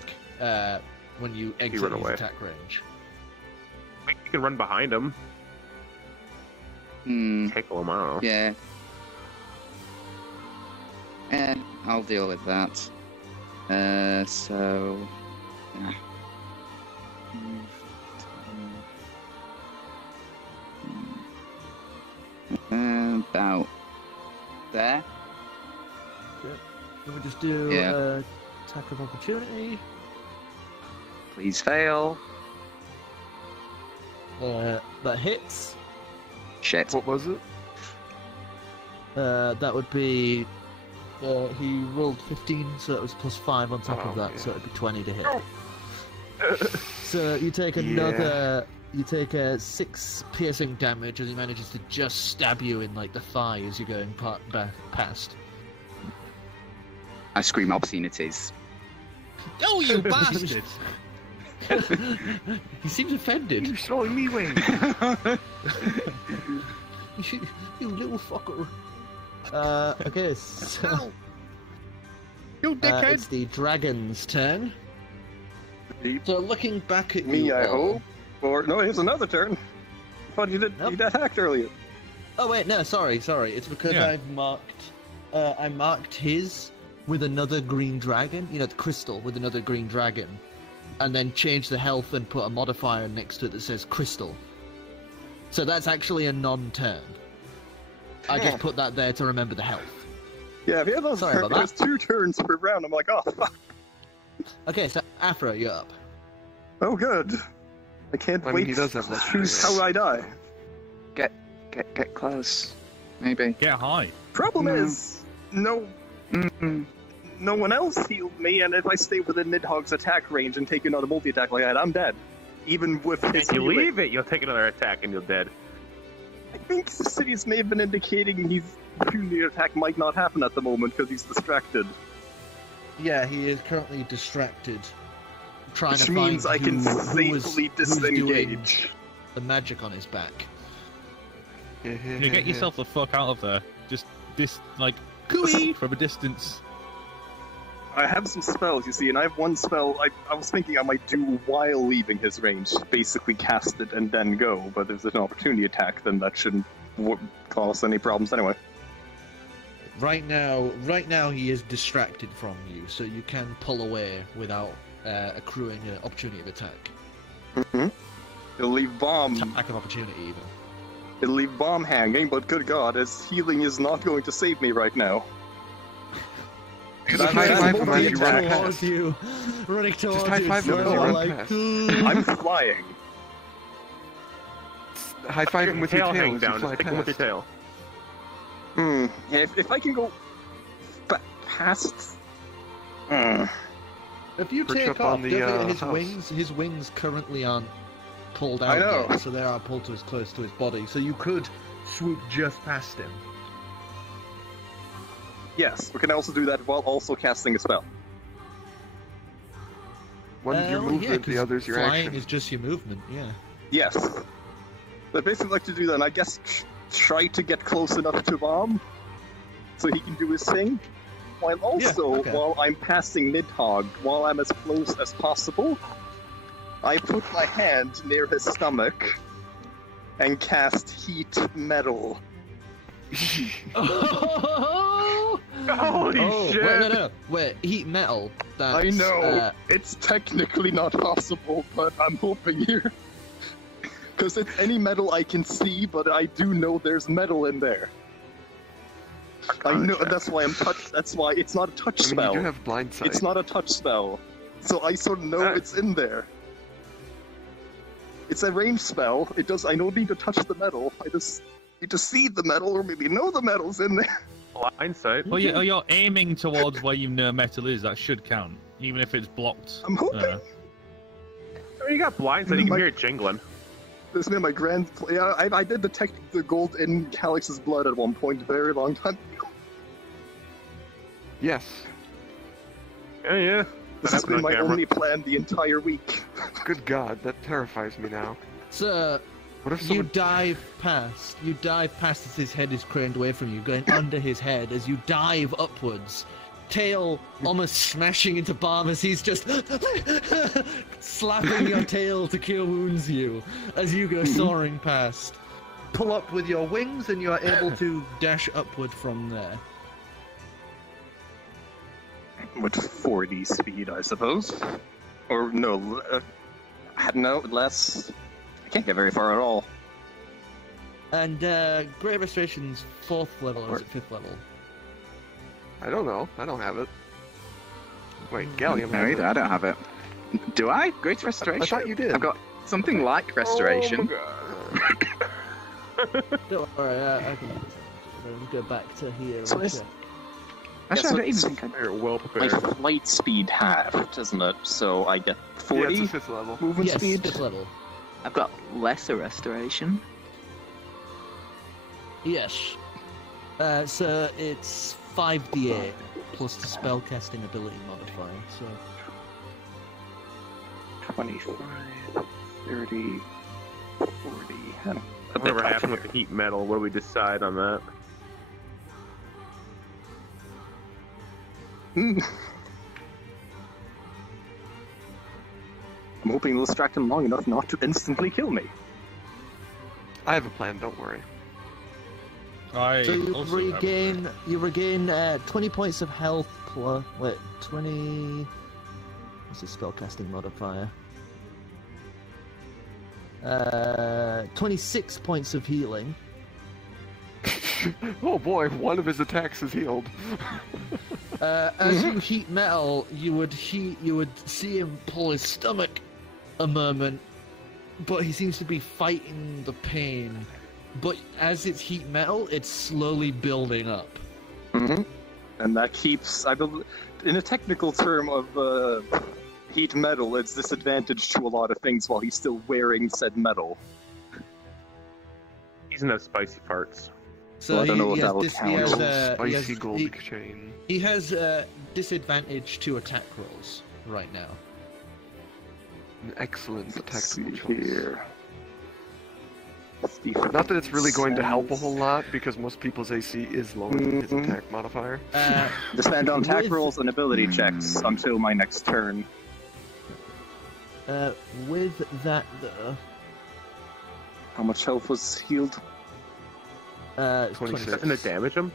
when you exit run his away. attack range. You can run behind him. Tickle him, I don't know. Yeah. I'll deal with that. So. Yeah. About there. Can we just do attack of opportunity? Please fail. That hits. Shit. What was it? That would be. He rolled 15, so it was +5 on top of that, yeah. so it'd be 20 to hit. So you take another. You take 6 piercing damage as he manages to just stab you in like the thigh as you're going past. I scream obscenities. Oh, you bastard! He seems offended. You're showing me way. You little fucker. Okay, so You dickhead! it's the dragon's turn. So looking back at Me, you I all- hope. Or no, it's another turn. I thought you did. Nope. You attacked earlier. Oh wait, no, sorry. It's because Yeah. I've marked. I marked his with another green dragon. You know, the crystal with another green dragon, and then changed the health and put a modifier next to it that says crystal. So that's actually a non-turn. I just put that there to remember the health. Yeah, if you had those Sorry about there's that. 2 turns per round, I'm like, oh, fuck. Okay, so Afro, you're up. Oh, good. I can't I mean, wait he does have to legendary choose how I die. Get close. Maybe. Get high. Problem is, no one else healed me, and if I stay within Nidhogg's attack range and take another multi-attack like that, I'm dead. Even with his If you healing. leave it, you'll take another attack and you're dead. I think the cities may have been indicating his opportunity attack might not happen at the moment because he's distracted. Yeah, he is currently distracted, trying Which to means find I can who's safely doing disengage. the magic on his back. You get yourself the fuck out of there. Just cooey from a distance. I have some spells, you see, and I have one spell I was thinking I might do while leaving his range. Basically cast it and then go, but if there's an opportunity attack, then that shouldn't cause any problems anyway. Right now he is distracted from you, so you can pull away without accruing an opportunity of attack. Mm-hmm. He'll leave bomb. Attack of opportunity, even. He'll leave bomb hanging, but good God, his healing is not going to save me right now. Just high five him as you run towards past. you, running towards Just high you. five him as so you run like, past. I'm flying. High five him with your tail hang as you down. fly Just take him with your past. tail. Yeah, if I can go past. If you Perch take up off, on the, don't forget house. his wings currently aren't pulled out I know. yet, so they are pulled to as close to his body. So you could swoop just past him. Yes, we can also do that while also casting a spell. One's your movement, the other's your flying action. is just your movement. Yeah. Yes. I'd basically like to do that, and I guess try to get close enough to Bomb so he can do his thing. While also, okay. while I'm passing Nidhogg, while I'm as close as possible, I put my hand near his stomach and cast Heat Metal. Holy shit! Wait, no. Wait, heat metal. That's, I know, it's technically not possible, but I'm hoping here. Because it's any metal I can see, but I do know there's metal in there. I know, that's why I'm touch. That's why it's not a touch I mean, spell. you do have blind sight. It's not a touch spell, so I sort of know it's in there. It's a range spell. It does. I don't need to touch the metal. I just need to see the metal, or maybe know the metal's in there. Blindsight. Well, you're aiming towards where you know metal is. That should count, even if it's blocked. I'm hoping. Oh, you got blindsight. You can hear it jingling. This is my grand. Yeah, I did detect the gold in Calix's blood at one point, a very long time ago. Yes. Yeah. This has been my only plan the entire week. Good God, that terrifies me now. So What if you someone... dive past as his head is craned away from you, going under his head as you dive upwards. Tail almost smashing into Balm as he's just slapping your tail to cure wounds you as you go soaring past. Pull up with your wings and you are able to dash upward from there. But 40 speed, I suppose. Or no, no, less. I can't get very far at all. And Great Restoration's 4th level, or is it 5th level? I don't know. I don't have it. Wait, Gallium No, has either. it. I don't have it. Do I? Great Restoration? I thought you did. I've got something like Restoration. Oh my God. Don't worry, I can let me go back to here. So and it's- check. Actually, I don't even think I... They're well My prepared. flight speed halved, isn't it? So I get Yeah, 40 it's a 5th level. movement Yes, speed. 5th level. I've got lesser Restoration. Yes. So it's 5d8 plus the spellcasting ability modifier. So 25, 30, 40. And a bit Whatever tough happened with here. the heat metal, what do we decide on that? I'm hoping it'll distract him long enough not to instantly kill me. I have a plan, don't worry. I So you also have a regain 20 points of health plus 20. What's the spellcasting modifier? 26 points of healing. Oh boy, one of his attacks is healed. As you heat metal, you would see him pull his stomach a moment, but he seems to be fighting the pain. But as it's heat metal, it's slowly building up. Mm-hmm. And that keeps, I believe, in a technical term of heat metal, it's disadvantage to a lot of things while he's still wearing said metal. He's in those spicy parts. So Well, I don't know if has that will dis- count. he has, Spicy gold chain. he has disadvantage to attack rolls right now. An excellent Let's see tactical choice. here. Not that it's really going to help a whole lot, because most people's AC is lower than his Mhm. attack modifier. Depend on attack With- rolls and ability checks until my next turn. With that though, How much health was healed? 26. 26. And to damage him?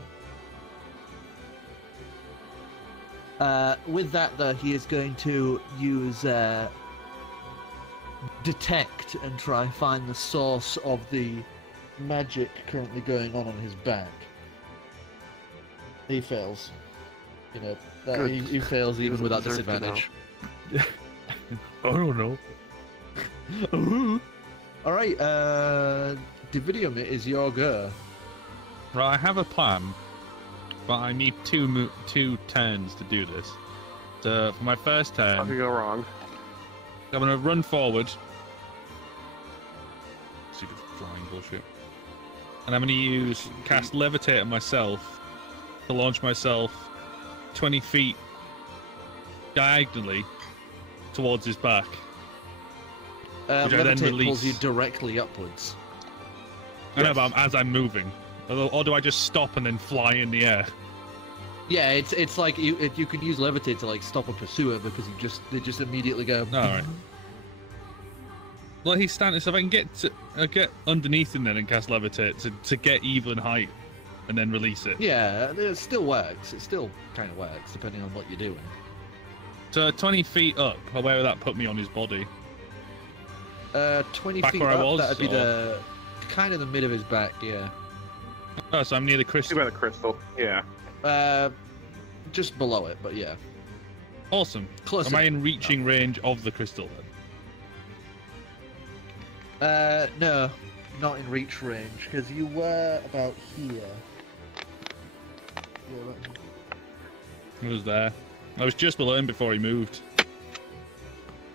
With that though, he is going to use detect and try and find the source of the magic currently going on his back. He fails. You know, Good. he fails even doesn't without deserve to disadvantage. I don't know. All right, Dividium, it is your go. Right, I have a plan, but I need two turns to do this. So for my first How could turn, go wrong? I'm gonna run forward. Stupid flying bullshit. And I'm gonna use cast levitate on myself to launch myself 20 feet diagonally towards his back. Which I then Levitate pulls release. you directly upwards. I know, but as I'm moving. Or do I just stop and then fly in the air? Yeah, it's like you can use levitate to like stop a pursuer because they just immediately go. All right. Well, he's standing, so if I can get underneath him then and cast levitate to get even height, and then release it. Yeah, it still works. It still kind of works depending on what you're doing. So 20 feet up, where would that put me on his body? 20 Back feet where I up, was, that'd be or- the kind of the mid of his back. Yeah. Oh, so I'm near the See crystal. by the crystal. Yeah. Just below it, but yeah. Awesome. Closer. Am I in reaching range of the crystal then? No, not in reach range because you were about here. I was there. I was just below him before he moved.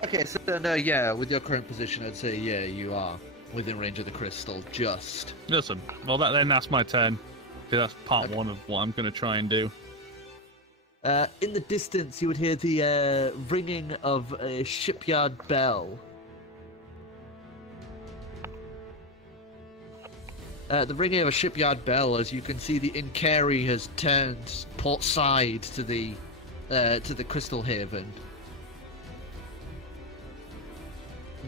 Okay, so no, yeah, with your current position, I'd say yeah, you are within range of the crystal. Just. Listen, well that's my turn. Because that's part Okay. one of what I'm going to try and do. In the distance, you would hear the ringing of a shipyard bell. The ringing of a shipyard bell, as you can see, the Inkari has turned port side to the Crystal Haven.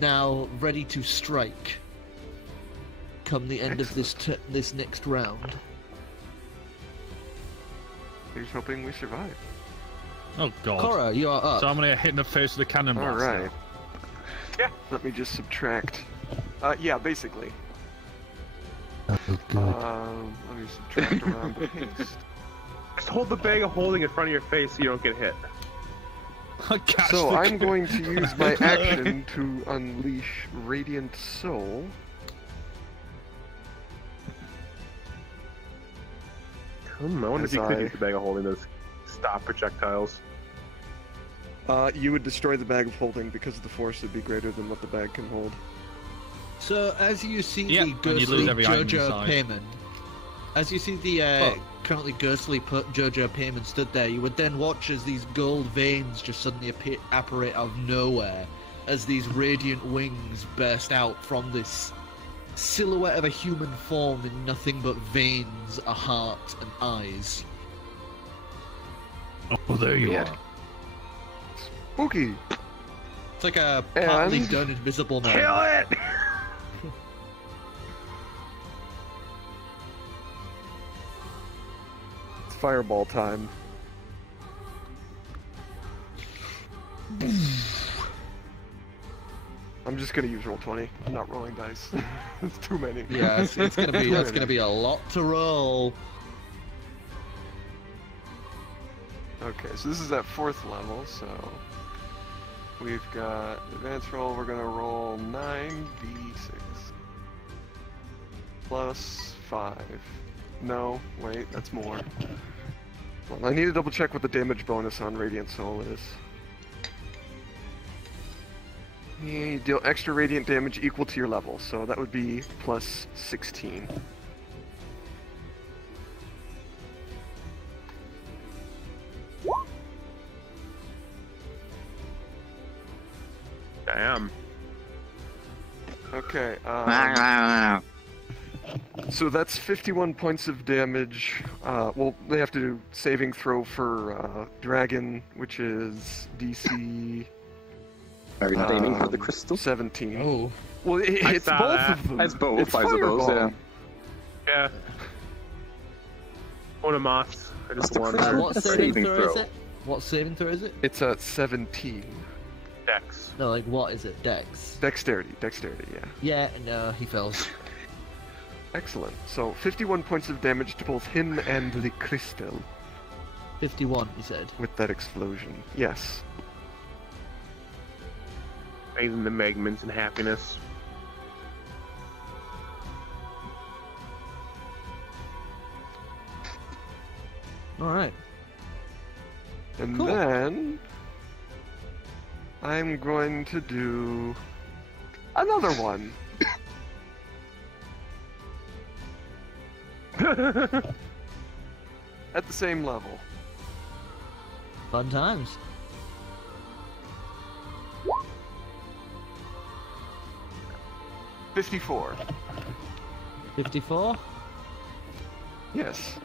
Now ready to strike. Come the end of this next round. Here's hoping we survive. Oh god. Korro, you are up. So I'm gonna get hit in the face with a cannon blast. Alright. Yeah. Let me just subtract. Yeah, basically. Oh, good. Let me subtract around haste. Just hold the bag of holding in front of your face so you don't get hit. So I'm going to use my action to unleash Radiant Soul. I wonder if you could use the bag of holding to stop projectiles. You would destroy the bag of holding because the force would be greater than what the bag can hold. So as you see Yep, the and you ghostly lose every item Jojo inside. payment, as you see the currently ghostly Jojo payment stood there, you would then watch as these gold veins just suddenly apparate out of nowhere, as these radiant wings burst out from this silhouette of a human form in nothing but veins, a heart, and eyes. Oh, there you are. Spooky! It's like a partly And- done invisible man. Kill it! It's fireball time. I'm just gonna use roll 20. I'm not rolling dice. It's too many. Yeah, it's gonna be a lot to roll. Okay, so this is at 4th level, so we've got advanced roll. We're gonna roll 9d6 plus 5. No, wait, that's more. Well, I need to double check what the damage bonus on Radiant Soul is. You deal extra radiant damage equal to your level, so that would be plus 16. Damn. Okay, so that's 51 points of damage. Well, they have to do saving throw for Dragon, which is DC Are you aiming for the crystal? 17. Oh. Well, it hits saw both that. of them. As both, It's I suppose, fireball. yeah. Yeah. One of moths. I just That's the wonder. crystal. What That's saving saving throw is throw. it? What saving throw is it? It's a 17. Dex. No, like what is it? Dex. Dexterity, yeah. Yeah, no, he fails. Excellent. So 51 points of damage to both him and the crystal 51, he said. with that explosion. Yes. Raising the magments and happiness. Alright. And Cool. then I'm going to do another one. At the same level. Fun times. $54. 54? Yes.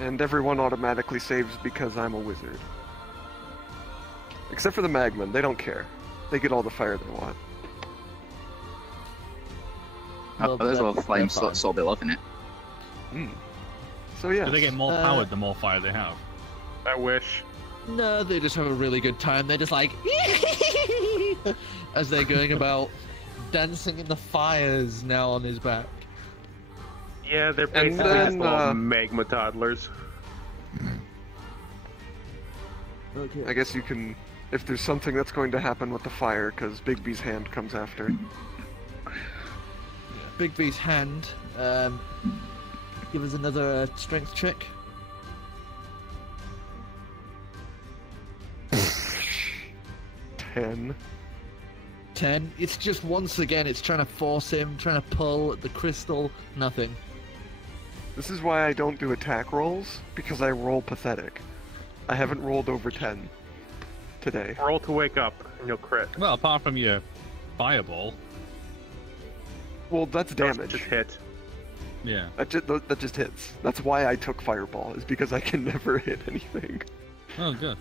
And everyone automatically saves because I'm a wizard. Except for the Magman, they don't care. They get all the fire they want. Oh, there's a little flame They're fine. saw below in it. So yeah. Do they get more powered the more fire they have? I wish. No, they just have a really good time. They're just like as they're going about dancing in the fires now on his back. Yeah, they're And basically just then, little magma toddlers. Okay. I guess you can, if there's something that's going to happen with the fire, because Bigby's hand comes after. Big B's hand. Give us another strength check. 10. 10. It's just once again, it's trying to force him, trying to pull at the crystal. Nothing. This is why I don't do attack rolls, because I roll pathetic. I haven't rolled over 10 today. Roll to wake up, and you'll crit. Well, apart from your fireball. Well, that's damage. Just hit. Yeah. That just hits. That's why I took fireball, is because I can never hit anything. Oh, good.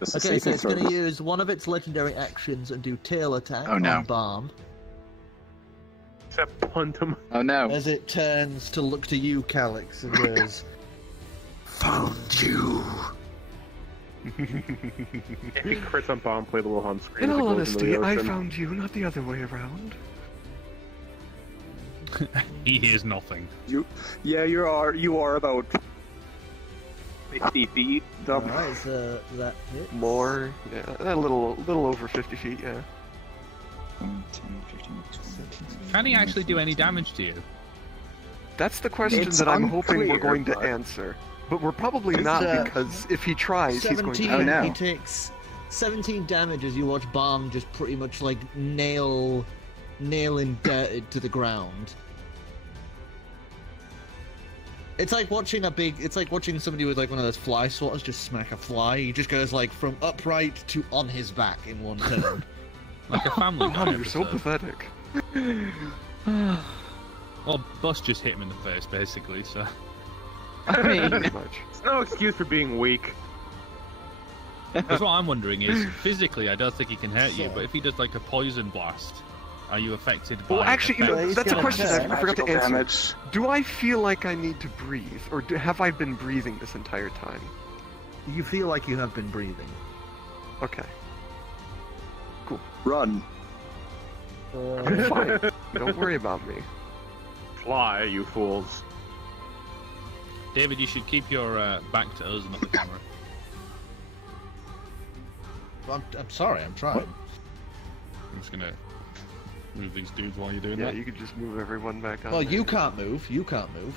This is Okay, so saving it's going to throws. use one of its legendary actions and do tail attack Oh, no. on Balm. Except punt him. Oh no. As it turns to look to you, Calix, and goes, found you. If he crits on bomb, play the little hum screen. In as it all goes into honesty, the I ocean. found you, not the other way around. He hears nothing. You are about 50 feet up. Alright, so that hit. More, yeah, a little over 50 feet, yeah. 10, 15, 20. Can he actually do any damage to you? That's the question It's that I'm hoping we're unclear, going to but- answer. But we're probably It's, not, because if he tries, he's going 17, to... Oh, no. he takes 17 damage as you watch Balm just pretty much like nailing dirt to the ground. It's like watching somebody with like one of those fly swatters just smack a fly. He just goes like from upright to on his back in one turn. Like a family God, guy you're so episode. pathetic. Well, Bus just hit him in the face, basically, so... I mean, Pretty much. It's no excuse for being weak. Because what I'm wondering is, physically, I don't think he can hurt you, So- but if he does like a poison blast, are you affected by... Well, actually, you know, he's that's a gonna question hurt. I forgot to Magical answer. damage. Do I feel like I need to breathe, or have I been breathing this entire time? You feel like you have been breathing. Okay. Run. I'm fine. Don't worry about me. Fly, you fools. David, you should keep your back to us and not the camera. I'm sorry, I'm trying. I'm just gonna move these dudes while you're doing Yeah, that. you could just move everyone back on. Well, there. you can't move. You can't move.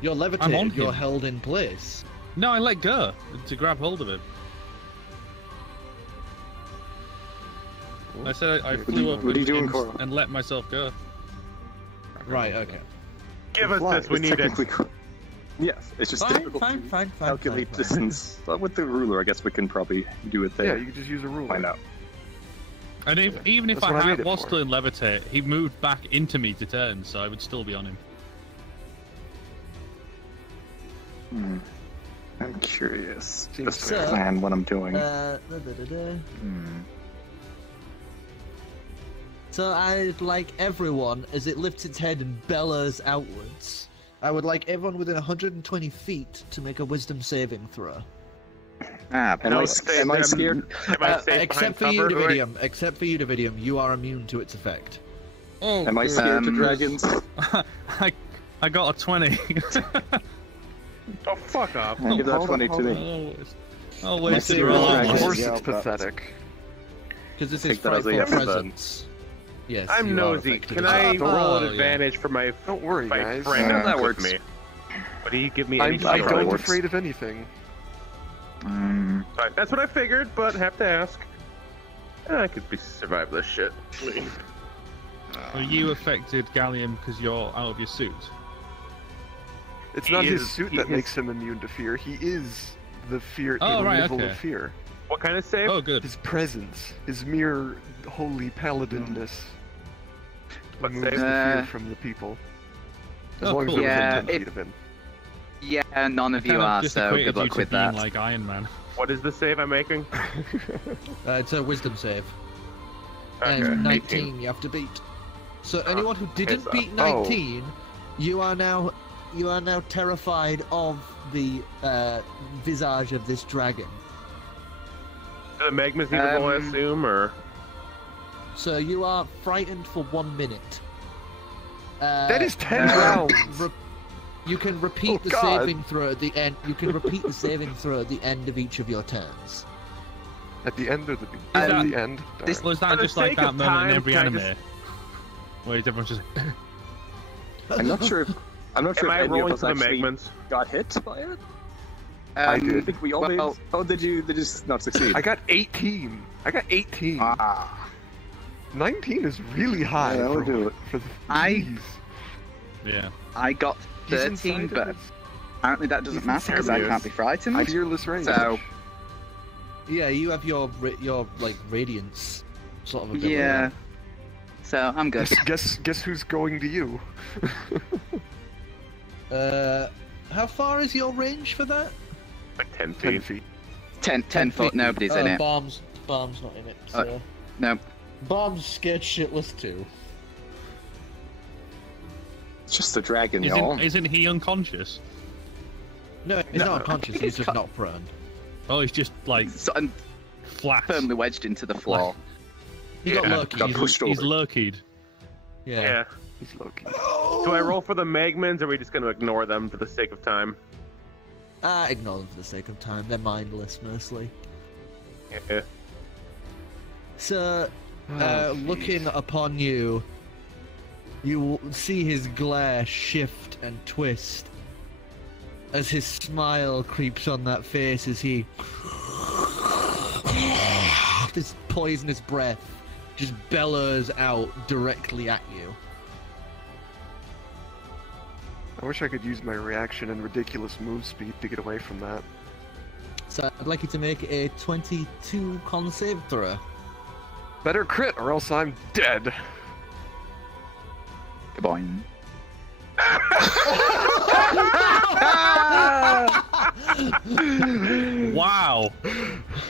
You're I'm on levitated. You're him. held in place. No, I let go to grab hold of him. I said I flew up what are you doing, and, Korro? and let myself go. Right. Okay. Give us Fly. this, we It's need it. technically- Yes, it's just Fine, difficult fine, to fine, fine. calculate fine. distance. With the ruler, I guess we can probably do it Yeah, there. you could just use a ruler. Find out. And even if That's what I made it was for. still in levitate, he moved back into me to turn, so I would still be on him. I'm curious. Seems Just to fair. plan what I'm doing. So I'd like everyone, as it lifts its head and bellows outwards, I would like everyone within 120 feet to make a wisdom saving throw. ah, Am I boys. scared? Am I safe Except for behind you, cover? Dividium. Except for you, Dividium. You are immune to its effect. Oh, Am I scared to dragons? I got a 20. Oh, fuck off. I'll give that hold on, 20 to hold me. I'll My waste it favorite all. dragon. Of course Yeah, it's but- pathetic. Because this Take is that as a frightful yes, then. presence. Yes, I'm you are nosy. affected Can as I well. roll an yeah. advantage for my Don't worry, my guys. friend Yeah, that that works works. me? Would he give me any I shield? don't works. afraid of anything. Fine. That's what I figured, but have to ask. I could survive this shit. Are you affected, Gallium, because you're out of your suit? It's He not his is- suit he that is- makes him immune to fear. He is the fear, Oh, the right, level okay. of fear. What kind of save? Oh, good. His presence, his mere holy paladinness, What removes save? the Uh, fear from the people. As Oh, long as cool. they're Yeah, within 10 if- feet of him. Yeah, none of you Kind of are, just so equated good you luck to with being that. like Iron Man. What is the save I'm making? It's a wisdom save. Okay, And 18. 19 you have to beat. So anyone who didn't piss beat off. 19, you are now terrified of the visage of this dragon. The magma's evil, I assume, or So you are frightened for 1 minute. That is 10 rounds! You can repeat Oh, the God. saving throw at the end. You can repeat the saving throw at the end of each of your turns. At the end of the that- at the end. this- Darn. Was that For the just like sake that of moment time, in every can I anime? just- Where everyone's just I'm not sure if am I any of rolling us for the actually magmans? got hit by it. I I did. think we all well- made. Oh, did you not succeed? I got 18. I got 18. Ah, 19 is really high. Yeah, that would for, do it. For the, I- Jeez. yeah. I got He's 13, inside but of his apparently that doesn't matter because I Yes. can't be frightened. fearless range. So, Yeah, you have your like radiance sort of ability. yeah. So, I'm good. Guess who's going to you? How far is your range for that? Like 10 10 feet. feet. 10 foot, nobody's in it. Bomb's not in it. So. No. Bomb's scared shitless too. it's just a dragon, y'all. Isn't he unconscious? No, he's not unconscious. He's just not prone. Oh, he's just like and flat. firmly wedged into the floor. He got lucky. Got pushed He's over. lurkied. Yeah. He's Loki. Do I roll for the Magmans, or are we just going to ignore them for the sake of time? Ignore them for the sake of time. They're mindless, mostly. Yeah. So, looking upon you, you will see his glare shift and twist as his smile creeps on that face as he... this poisonous breath just bellows out directly at you. I wish I could use my reaction and ridiculous move speed to get away from that. So I'd like you to make a 22 con save throw. Better crit or else I'm dead. Goodbye. Wow.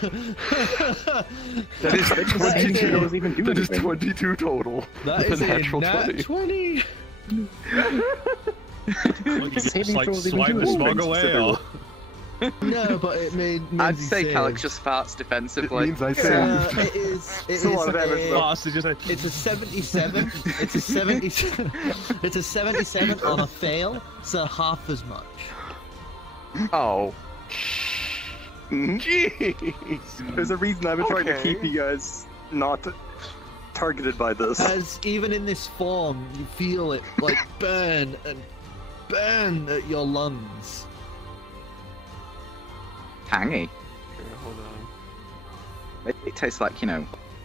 That is 22. That is 22 total. That With is a natural nat 20. You just like throws even swipe do the smog anything, away, so- or No, but it means I'd he say saved. Calix just farts It defensively. means I So saved. it is. It It's a lot of damage, is though. oh, so just like, it's a 77. It's a 77. It's a 77 on a fail, so half as much. Oh. Mhm. Jeez. There's a reason I've been trying to Okay. keep you guys not targeted by this. As even in this form, you feel it like burn and burn at your lungs. Tangy. Okay, hold on. Maybe it tastes like,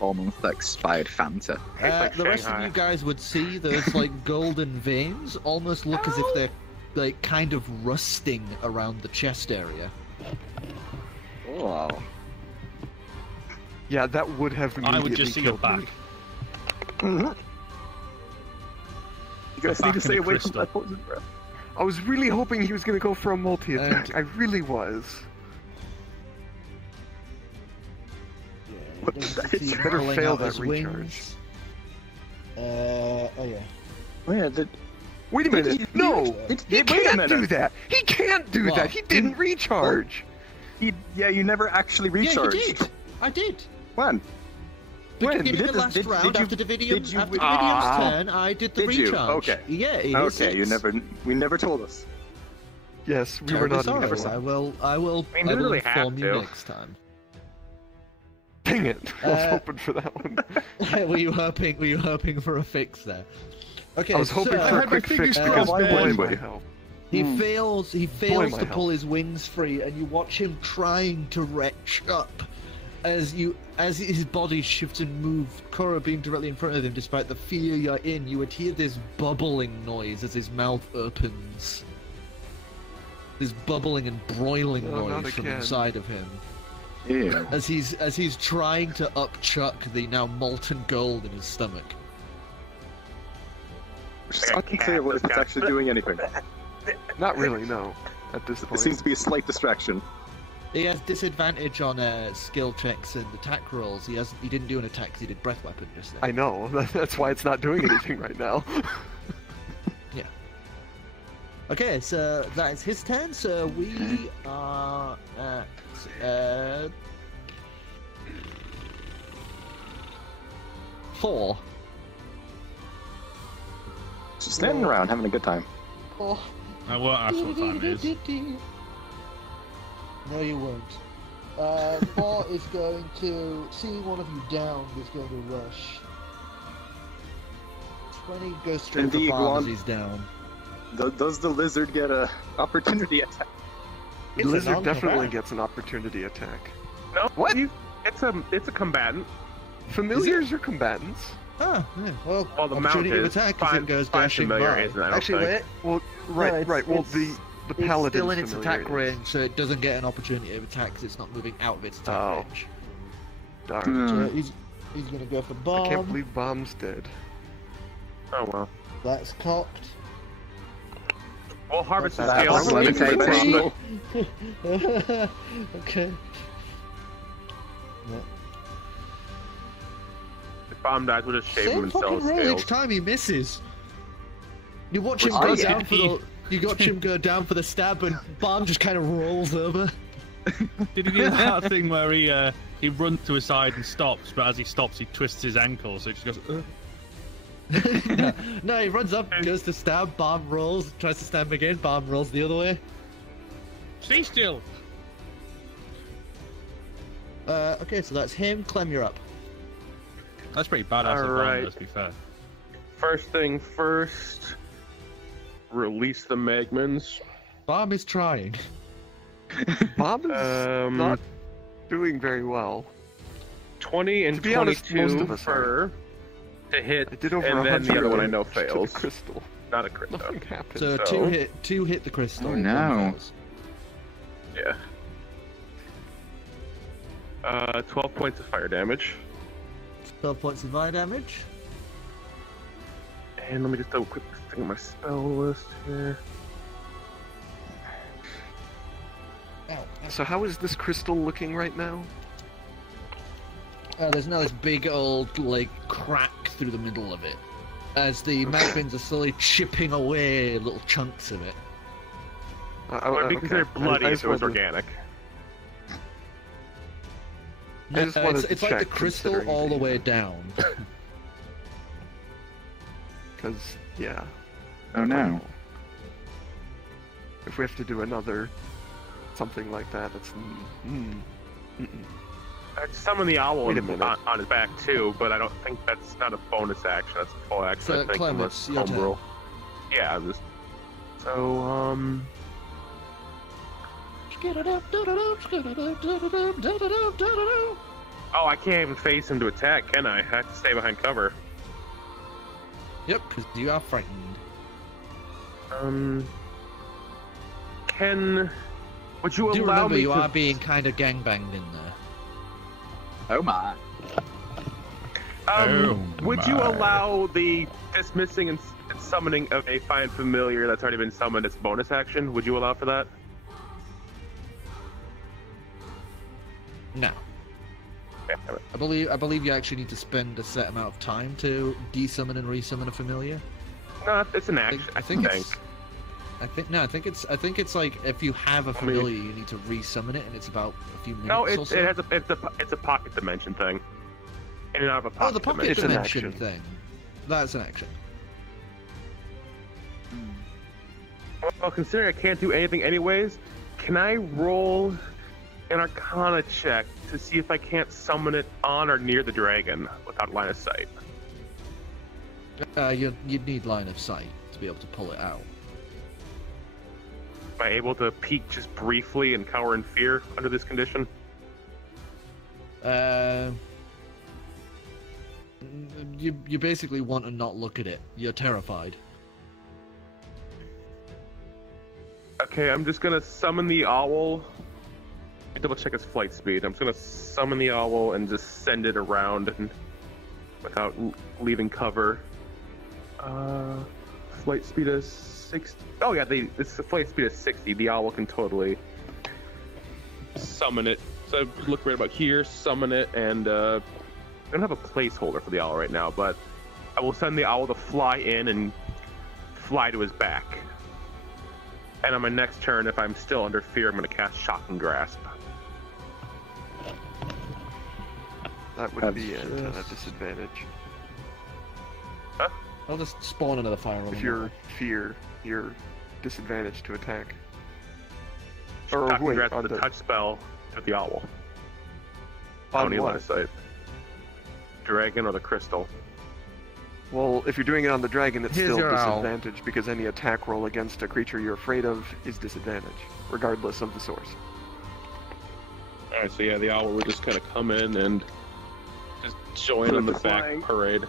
almost expired Fanta. like The rest of Shanghai. you guys would see those like golden veins almost look as if they're like kind of rusting around the chest area. Oh. Yeah, that would have I would just see your killed me. back. Mhm. You guys The need back to of stay the away from crystal. that poison breath. I was really hoping he was going to go for a multi-attack. I really was. What did that hit you? Better Pulling fail out that his recharge. wings. Oh yeah. Oh, yeah, Wait a minute. No! He wait a can't minute. do that! He can't do What? that! He didn't recharge! you never actually recharged. Yeah, you did. I did. When? Beginning You of did the this- last did- round did you- after Dividium, did you- after Dividium's Ah. turn, I did the Did you? recharge. Okay. Yeah, it is Okay, you six. we never told us. Yes, we were Terribly not sorry. informed. I will I mean, I will literally have inform you to. next time. Dang it! I was Uh, hoping for that one. Were you hoping for a fix there? Okay, I was hoping so, for a had my quick fingers fix crossed, because man. boy, my health. He fails my to pull health. his wings free, and you watch him trying to retch up as his body shifts and moves. Korro being directly in front of him, despite the fear you're in, you would hear this bubbling noise as his mouth opens. This bubbling and broiling No, not noise from again. inside of him. Yeah. As he's trying to upchuck the now molten gold in his stomach. Which is unclear if it's actually doing anything. Not really, no. At this It point. seems to be a slight distraction. He has disadvantage on skill checks and attack rolls. He didn't do an attack 'cause he did breath weapon just then. I know. That's why it's not doing anything right now. Okay, so that is his turn. So we are at 4. Just standing around having a good time. Oh. I won't ask what time it is. No, you won't. 4 is going to see one of you down. Is going to rush. 20 goes straight And for the Barnes. iguan- He's down. Does the lizard get a opportunity attack? The It's a lizard definitely non-combatant. gets an opportunity attack. No, What? It's a combatant. Familiars are combatants. Ah, yeah. Well, Well, the mount opportunity of is. attack as Fine- it goes fine dashing familiar by. isn't, I don't Actually, think. wait. Well, right, it's- right. Well, it's- the It's paladin's still in its attack familiar is- range, so it doesn't get an opportunity of attack 'cause it's not moving out of its attack Oh. range. Darn. So he's gonna go for bomb. I can't believe Bomb's dead. Oh well. That's cocked. We'll harvest the That's scales. levitating. Okay. Yeah. If Bomb dies, we'll just shave him Same and sell fucking his roll scales. each time he misses. You watch him Oh, go yeah. down for the You got him go down for the stab, and Balm just kind of rolls over. Did he do that thing where he runs to his side and stops, but as he stops, he twists his ankle, so he just goes. No, he runs up, goes to stab, Balm rolls, tries to stab again, Balm rolls the other way. Stay still. Okay, so that's him. Clem, you're up. That's pretty badass. All right. Let's be fair. First thing first, release the Magmans. Balm is trying. Bob is not doing very well. 20 and To be honest, 22 most of us for to hit, I did over and then the other one I know to the fails. crystal. Not a crit, though. Nothing happened. So two hit the crystal. Oh, one no. fails. Yeah. 12 points of fire damage. 12 points of fire damage. And let me just double quick thing on my spell list here. So how is this crystal looking right now? There's now this big old like crack through the middle of it, as the Magmans are slowly chipping away little chunks of it. It would be considered bloody if it was organic. I just wanted to It's like the check, crystal considering all the the- way down. Because, yeah. Oh no. If we have to do another something like that, that's... I summon the owl Wait a minute. on his back too, but I don't think that's not a bonus action. That's a full action. So, I think Clem, unless it's your home turn. rule. Yeah, I'm just so Oh, I can't even face him to attack, can I? I have to stay behind cover. Yep, because you are frightened. Would you Do allow remember me you to... are being kind of gangbanged in there. Oh my. would you my. allow the dismissing and summoning of a fine familiar that's already been summoned as a bonus action? Would you allow for that? No. Yeah, damn it. I believe you actually need to spend a set amount of time to desummon and resummon a familiar. No, it's an action. I think it's like if you have a familiar, you need to resummon it, and it's about a few minutes No, or so. it's a pocket dimension thing. In and out of a pocket Oh, the pocket It's an dimension action. thing. That's an action. Well, considering I can't do anything anyways, can I roll an Arcana check to see if I can't summon it on or near the dragon without line of sight? You'd need line of sight to be able to pull it out. Am I able to peek just briefly and cower in fear under this condition? You basically want to not look at it. You're terrified. Okay, I'm just gonna summon the owl. Let me double check his flight speed. I'm just gonna summon the owl and just send it around and without leaving cover. Flight speed is 60. Oh yeah, the flight speed is 60. The owl can totally summon it. So I look right about here, summon it, and I don't have a placeholder for the owl right now, but I will send the owl to fly in and fly to his back. And on my next turn, if I'm still under fear, I'm going to cast Shock and Grasp. That would be at a disadvantage. Huh? I'll just spawn another fire If on you're fear, you're disadvantaged to attack. Or Shock and wait, Grasp on is a the... touch spell with the owl. I don't On need line what? of sight. Dragon or the crystal. Well, if you're doing it on the dragon, it's Here's still your owl. disadvantage because any attack roll against a creature you're afraid of is disadvantage, regardless of the source. Alright, so yeah, the owl will just kind of come in and just join Put in the it back flying. parade.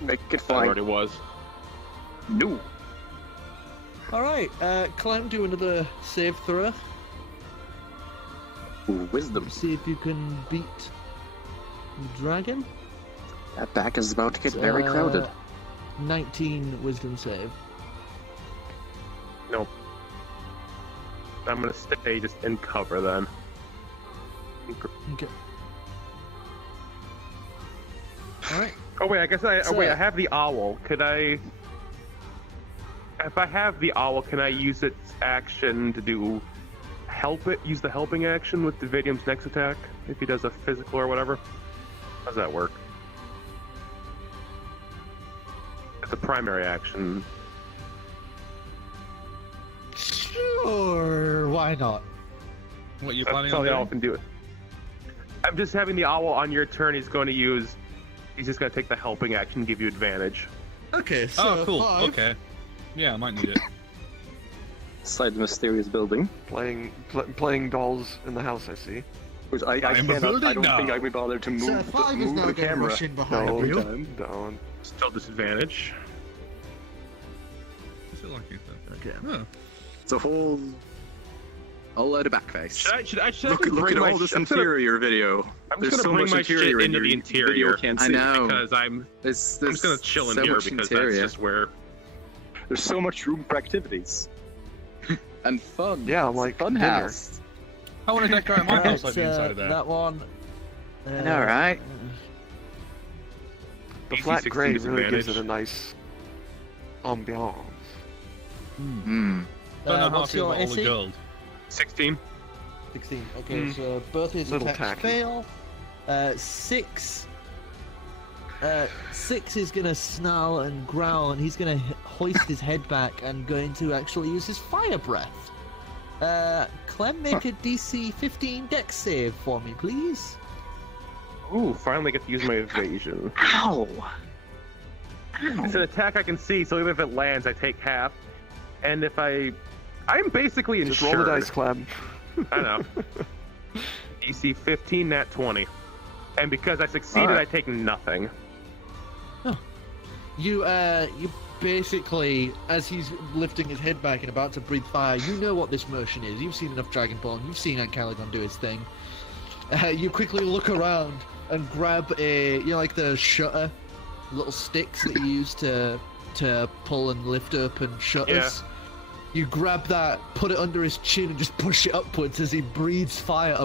Make it That fly. already was. No. Alright, Clem, do another save throw. Ooh, wisdom. See if you can beat the dragon. That back is about to get very crowded. 19 wisdom save. Nope. I'm going to stay just in cover then. Okay. Alright. Oh wait, I guess I So- wait. I have the owl. Could I If I have the owl, can I use its action to do use the helping action with Dividium's next attack? If he does a physical or whatever? How does that work? It's a primary action. Sure, why not? What you That's planning how on the owl doing? can do it. I'm just having the owl on your turn. He's just going to take the helping action and give you advantage. Okay, so Oh, cool. 5. Okay. Yeah, I might need it. Inside the mysterious building. Playing dolls in the house, I see. Which I I'm a cannot, I building don't think now. I can be bothered to move, So 5 is move now the going to camera. rush in behind No, you. don't. Still disadvantage. What's it like it then? Okay. Oh. It's a whole load of backface. Should I Look bring at my all this sh- I'm interior video. I'm There's just so gonna bring much my shit interior in into your the interior. video can't I see. know. Because I'm just gonna chill in so here much because interior. that's just where. There's so much room for activities. And fun. Yeah, like Fun dinner. house. I want to decorate my house like the Alright, inside of there. that one. I know, right? The Easy flat 16 gray really gives it disadvantage. a nice ambiance. Hmm. Don't know how I what's feel your about all the AC? gold. 16. 16. Okay, so both his Little attacks tacky. fail. 6. 6 is gonna snarl and growl, and he's gonna hoist his head back and going to actually use his fire breath. Clem, make a DC 15 dex save for me, please. Ooh, finally get to use my evasion. Ow! It's an attack I can see, so even if it lands, I take half. And if I'm basically Just insured. roll the dice, Clem. I know. DC 15, nat 20. And because I succeeded, Alright. I take nothing. You basically, as he's lifting his head back and about to breathe fire, you know what this motion is. You've seen enough Dragonborn. You've seen Ancalagon do his thing. You quickly look around and grab like the shutter, little sticks that you use to pull and lift open shutters. You grab that, put it under his chin, and just push it upwards as he breathes fire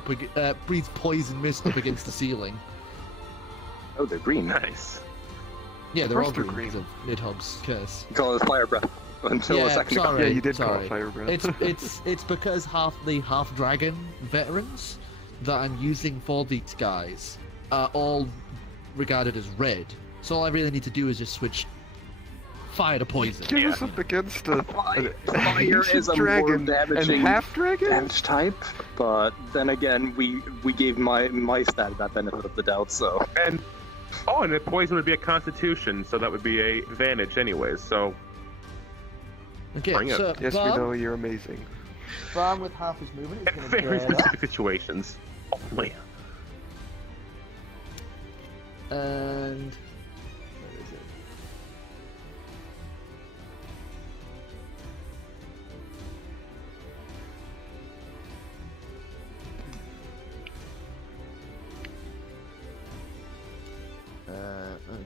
breathes poison mist up against the ceiling. Oh, they're green. Nice. Yeah, they're all Of course green they're because of Nidhogg's curse. You call it fire breath until a Yeah, second ago. sorry. Yeah, you did call sorry. it fire breath. It's because half dragon veterans that I'm using for these guys are all regarded as red. So all I really need to do is just switch fire to poison. Give us up against a Fire ancient is a more dragon and damaging half dragon. damage type, but then again, we gave my stat that benefit of the doubt, so. And the poison would be a constitution, so that would be a advantage anyways, so Okay, Bring it. so Yes, we Barm, know you're amazing. Barm with half his movement is in going to very get up, specific situations. Only. and where is it?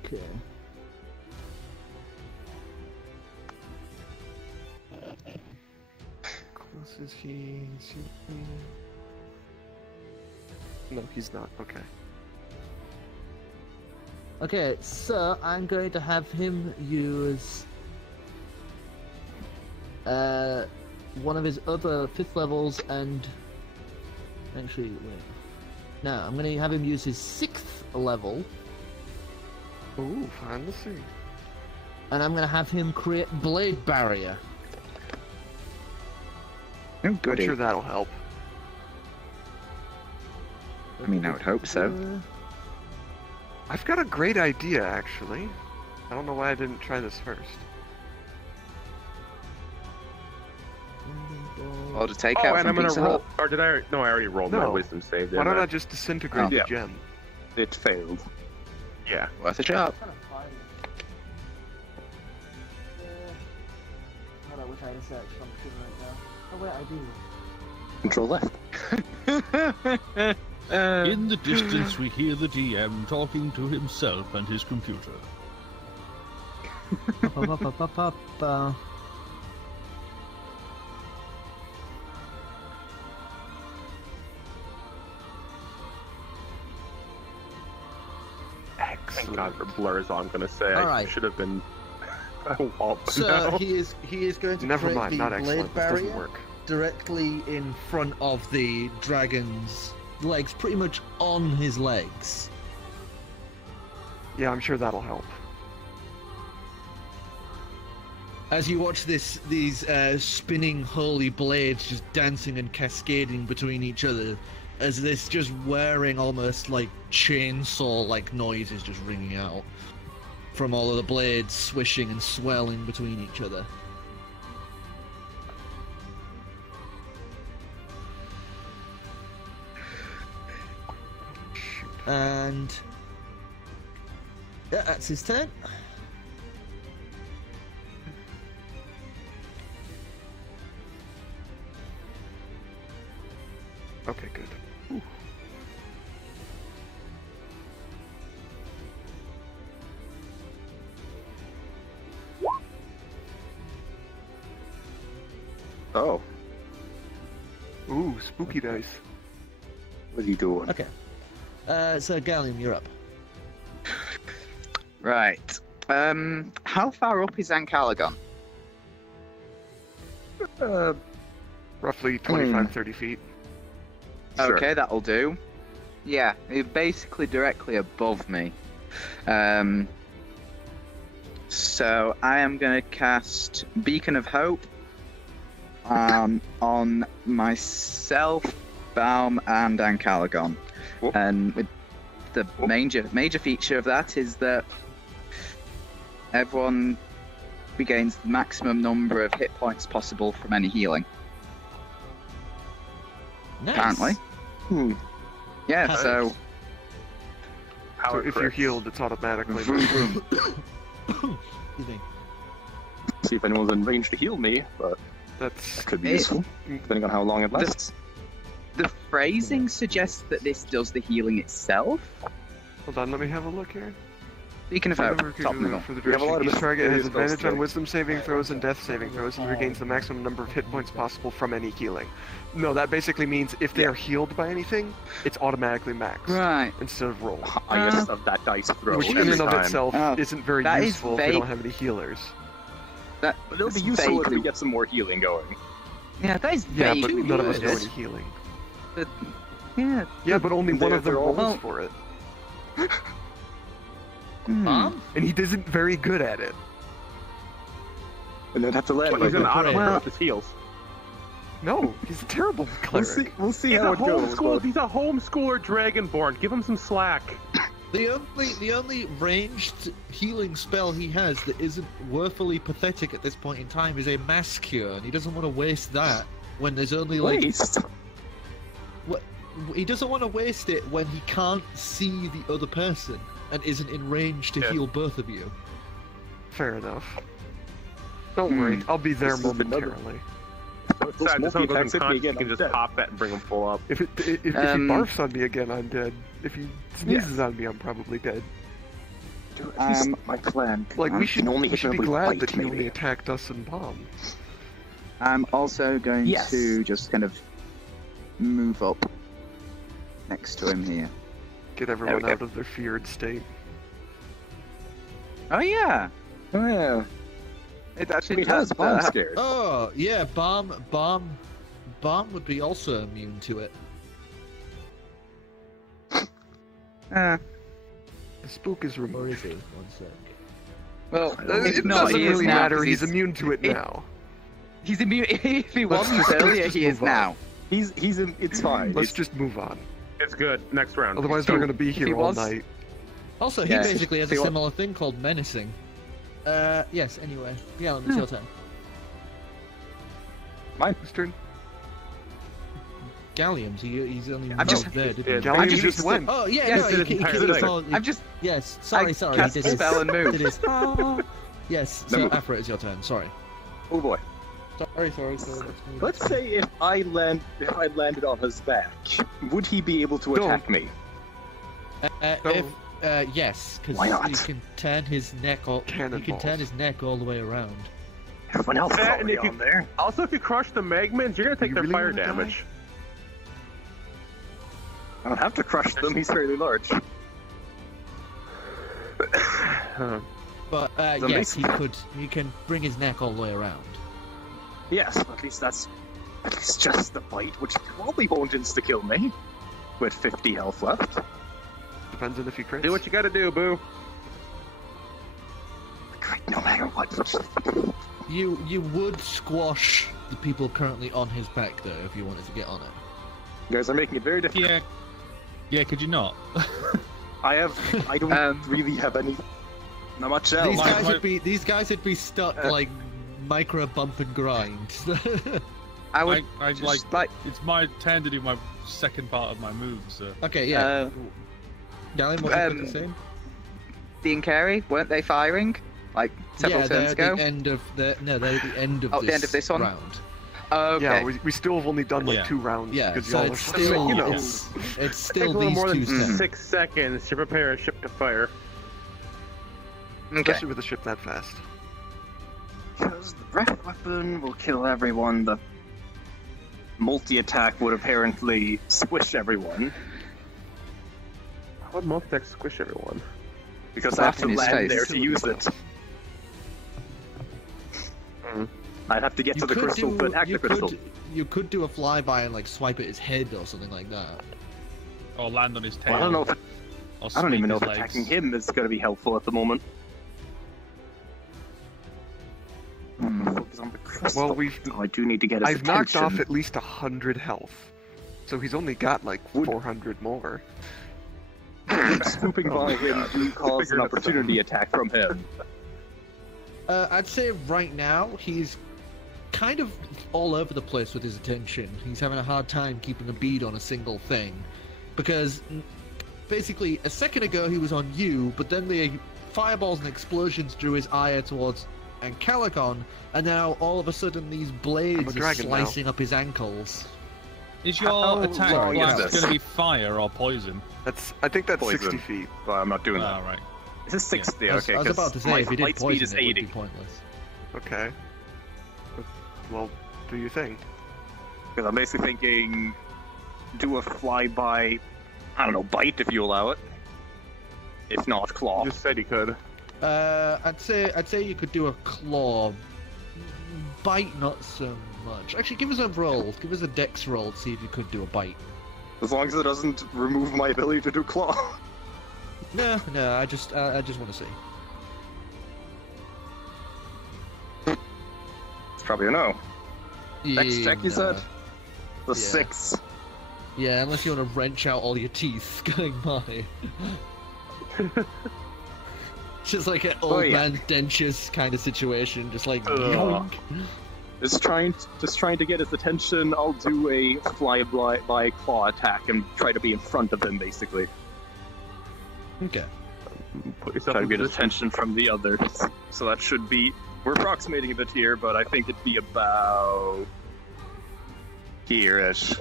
Okay. Close is he? No, he's not. Okay. Okay, so I'm going to have him use one of his other 5th levels and actually wait. No, I'm going to have him use his 6th level, Ooh, fancy. and I'm going to have him create Blade Barrier. Oh, I'm goody. sure that'll help. I mean, I would hope so. I've got a great idea, actually. I don't know why I didn't try this first. Or to take Oh, out and from I'm gonna Pizza roll. Hut. Or did I? No, I already rolled my No. wisdom save. Why didn't don't I? I just disintegrate Oh. the Yeah. gem? It failed. Yeah. Worth a shot. Hold on, which I search function right now. Oh wait, I do. Control left. In the distance, we hear the DM talking to himself and his computer. Thank God for blur is all I'm gonna say. I Alright. should have been. So he is going to Never create mind, the not blade excellent. This doesn't barrier work. directly in front of the dragon's legs, pretty much on his legs. Yeah, I'm sure that'll help. As you watch these spinning holy blades just dancing and cascading between each other, as this just whirring, almost like chainsaw-like noise is just ringing out from all of the blades swishing and swelling between each other. And yeah, that's his turn. Okay, good. Ooh. Oh, Ooh, spooky dice. what are you doing? Okay. So Gallium, you're up. Right. How far up is Ancalagon? Roughly 25, 30 feet. Sure. Okay, that'll do. Yeah, it's basically directly above me. So I am going to cast Beacon of Hope on myself, Baum, and Ancalagon. Whoop. And with the major feature of that is that everyone regains the maximum number of hit points possible from any healing. Nice. Apparently. Yeah, Nice. so So if you're healed, it's automatically. Excuse me. See if anyone's in range to heal me, but That's that could be It- useful, depending on how long it lasts. the phrasing suggests that this does the healing itself. Hold on, let me have a look here. Beacon of Hope, top middle. For the We have a lot duration, of each target has various spells advantage on today. wisdom saving throws and death saving throws and regains the maximum number of hit points possible from any healing. No, that basically means if they are healed by anything, it's automatically maxed Right. instead of rolled. Highest of that dice throw. Which in every and of time. itself Oh, isn't very that is useful if they vague. don't have any healers. That, But it'll be that's useful if vaguely- we get some more healing going. Yeah, that is Yeah, vaguely but none of us know worded. any healing. Yeah. Yeah, but only one of them They're all- rolls for it. And he isn't very good at it. And then have to land He's like an that. auto Well- with his heals. No, he's a terrible cleric. We'll see He's how a it goes. homeschooler. He's a homeschooler Dragonborn. Give him some slack. The only ranged healing spell he has that isn't woefully pathetic at this point in time is a mass cure, and he doesn't want to waste that when there's only like Waste. he doesn't want to waste it when he can't see the other person and isn't in range to Yeah. heal both of you. Fair enough. Don't worry, I'll be there This is another- momentarily. Those Besides, if smoky someone goes attacks hit me unconscious, again, you can I'm just dead. pop that and bring him full up. If he barfs on me again, I'm dead. If he sneezes on me, I'm probably dead. Dude, at least my plan. Like, we should, only we should be hit him with glad bite, that he maybe. only attacked us and Bomb. I'm also going Yes. to just kind of move up next to him here. Get everyone we go. out of their feared state. Oh yeah, Oh, yeah. it actually Wait, how's does Bomb that. scared? Oh yeah, bomb would be also immune to it. The spook is Or removed. is he? One sec. Well, It if not, doesn't he is really now, matter. 'cause He's immune to it now. He's immune. If he Let's wasn't just- earlier, let's he just is move on. now. It's fine. Let's just move on. It's good. Next round. Otherwise, we're going to be If he here all was- night. Also, he Yeah. basically has a See what- similar thing called menacing. Yes. Anyway, yeah, it's your turn. Whose turn? Gallium's. He's only I'm just- moved there, didn't he? Yeah, Gallium just- just went. Oh yeah, Yes, no, did he it entirely. he- I'm Yes, sorry, I sorry. cast He did his spell and move. did his- Yes, so No. Afro, it's your turn. Sorry. Oh boy. Sorry. Let's say if I landed on his back, would he be able to Don't. attack me? If yes, because Why not? you can turn his neck all. You can Cannonballs. turn his neck all the way around. Everyone else is That, and already if you- on there. Also, if you crush the Magmans, you're gonna take You their really fire wanna die? damage. I don't have to crush them. He's fairly large. But yes, he could. He can bring his neck all the way around. Yes, at least just the bite, which probably won't insta-kill me. With 50 health left. Depends on if he crits. Do what you gotta do, boo. Crit no matter what. You would squash the people currently on his back, though, if you wanted to get on it. You guys are making it very difficult. Yeah. Yeah, could you not? I don't really have any. Not much else. These guys would be stuck like micro bump and grind. I like it's my turn to do my second part of my move, so. Okay, yeah. Gallium, what was the same? Dean and Carey, weren't they firing like several turns ago? They're at the end of the end of this one? round. Okay. Yeah, we still have only done like 2 rounds. Yeah, because so y'all it's are still, you know. it's still Take a little these more two than steps. 6 seconds to prepare a ship to fire. Okay. Especially with a ship that fast. Because the breath weapon will kill everyone, the multi-attack would apparently squish everyone. How would multi-attack squish everyone? Because I have to Slap in his land face. there to use it. I'd have to get to the crystal to attack the crystal. You could do a flyby and like swipe at his head or something like that. Or land on his tail. Well, I don't know if or I don't even sweep know his if legs. attacking him is going to be helpful at the moment. Focus on the crystal. Well, I do need to get his I've knocked attention. off at least 100 health. So he's only got like 400 more. Swooping by him to cause an opportunity attack from him. I'd say right now he's kind of all over the place with his attention. He's having a hard time keeping a bead on a single thing. Because basically a second ago he was on you, but then the fireballs and explosions drew his ire towards Ancalagon, and now all of a sudden these blades are slicing up his ankles. Is your How attack long is blast this? going to be fire or poison? I think that's Poison. 60 feet. Well, I'm not doing that. Right. This is 60, I was okay. about to say, my if he did light speed is poison, it would 80. be pointless. Okay. Well, do you think? Because I'm basically thinking, do a flyby, I don't know, bite if you allow it. If not, claw. You just said you could. I'd say you could do a claw. Bite, not so much. Actually, give us a roll. Give us a dex roll to see if you could do a bite. As long as it doesn't remove my ability to do claw. No, I just want to see. It's probably a no. Dex check, you said? The Yeah. 6. Yeah, unless you want to wrench out all your teeth going by. Just like an old man dentures kind of situation, just like yoink. Just trying to get his attention. I'll do a fly-by claw attack and try to be in front of him, basically. Okay. Put yourself Try to in get his position. attention from the others. So that should be... We're approximating a bit here, but I think it'd be about... here-ish.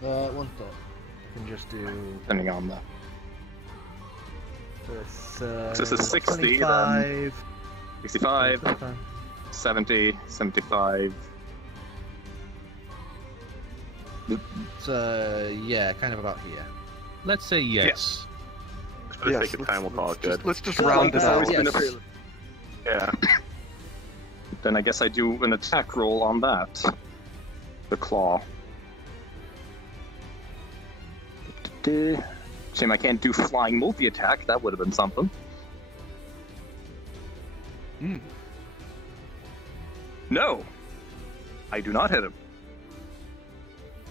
One thought. I can just do Depending on that. this. So this is 60, 25. 65, 70, 75. Yeah, kind of about here. Let's say yes. Just for the sake of time, we'll call it good. Let's just No, round it no, out. yes. Yeah. Then I guess I do an attack roll on that. The claw. Shame I can't do flying multi-attack. That would have been something. No! I do not hit him.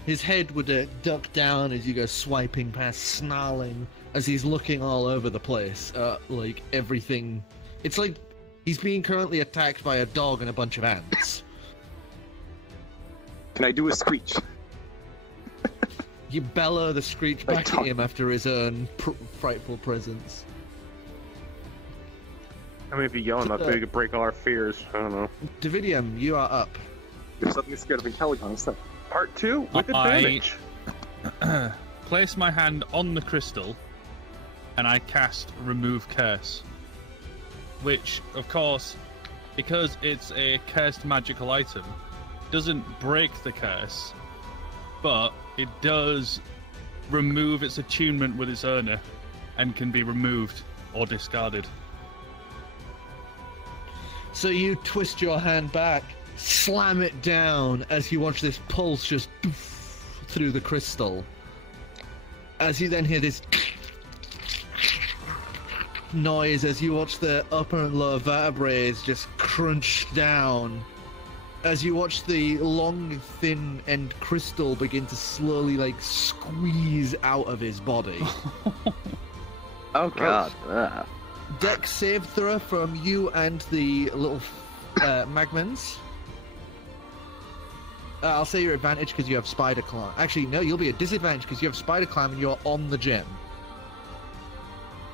His head would duck down as you go swiping past, snarling, as he's looking all over the place. Like everything. It's like he's being currently attacked by a dog and a bunch of ants. Can I do a screech? You bellow the screech back at him after his own frightful presence. I mean, if you yell enough, maybe we could break all our fears. I don't know. Dividium, you are up. You're suddenly scared of Ancalagon stuff. Part 2 with advantage. Place my hand on the crystal, and I cast Remove Curse. Which, of course, because it's a cursed magical item, doesn't break the curse, but it does remove its attunement with its owner, and can be removed or discarded. So you twist your hand back, slam it down as you watch this pulse just through the crystal. As you then hear this noise as you watch the upper and lower vertebrae just crunch down. As you watch the long, thin end crystal begin to slowly, like, squeeze out of his body. Oh god. Dex save throw from you and the little magmans. I'll say your advantage because you have Spider Climb. Actually, no, you'll be at disadvantage because you have Spider Climb and you're on the gem.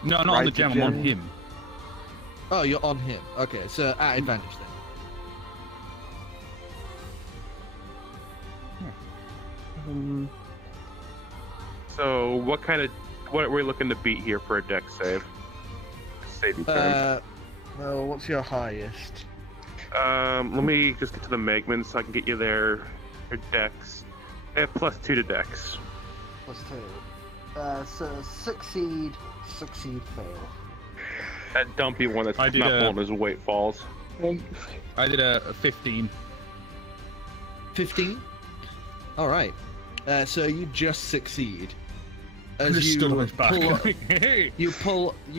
No, I'm not on the gem, I'm on him. Oh, you're on him. Okay, so at advantage then. So, what are we looking to beat here for a dex save? Saving terms. Well, what's your highest? Let me just get to the Magman so I can get you there. Your dex. I have +2 to dex. +2. So succeed, fail. That dumpy one that's not pulling his weight falls. I did a 15. 15? Alright. So you just succeed. As Just you stood on his back. you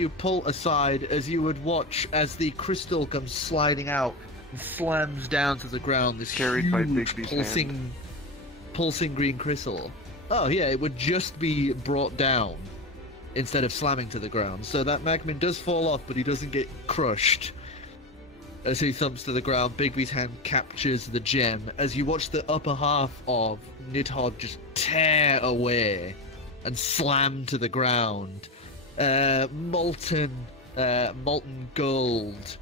pull aside as you would watch as the crystal comes sliding out and slams down to the ground. This Carried by huge Bigby's pulsing green crystal. Oh yeah, it would just be brought down instead of slamming to the ground. So that Magman does fall off, but he doesn't get crushed. As he thumps to the ground, Bigby's hand captures the gem. As you watch the upper half of Nidhogg just tear away and slam to the ground. Molten gold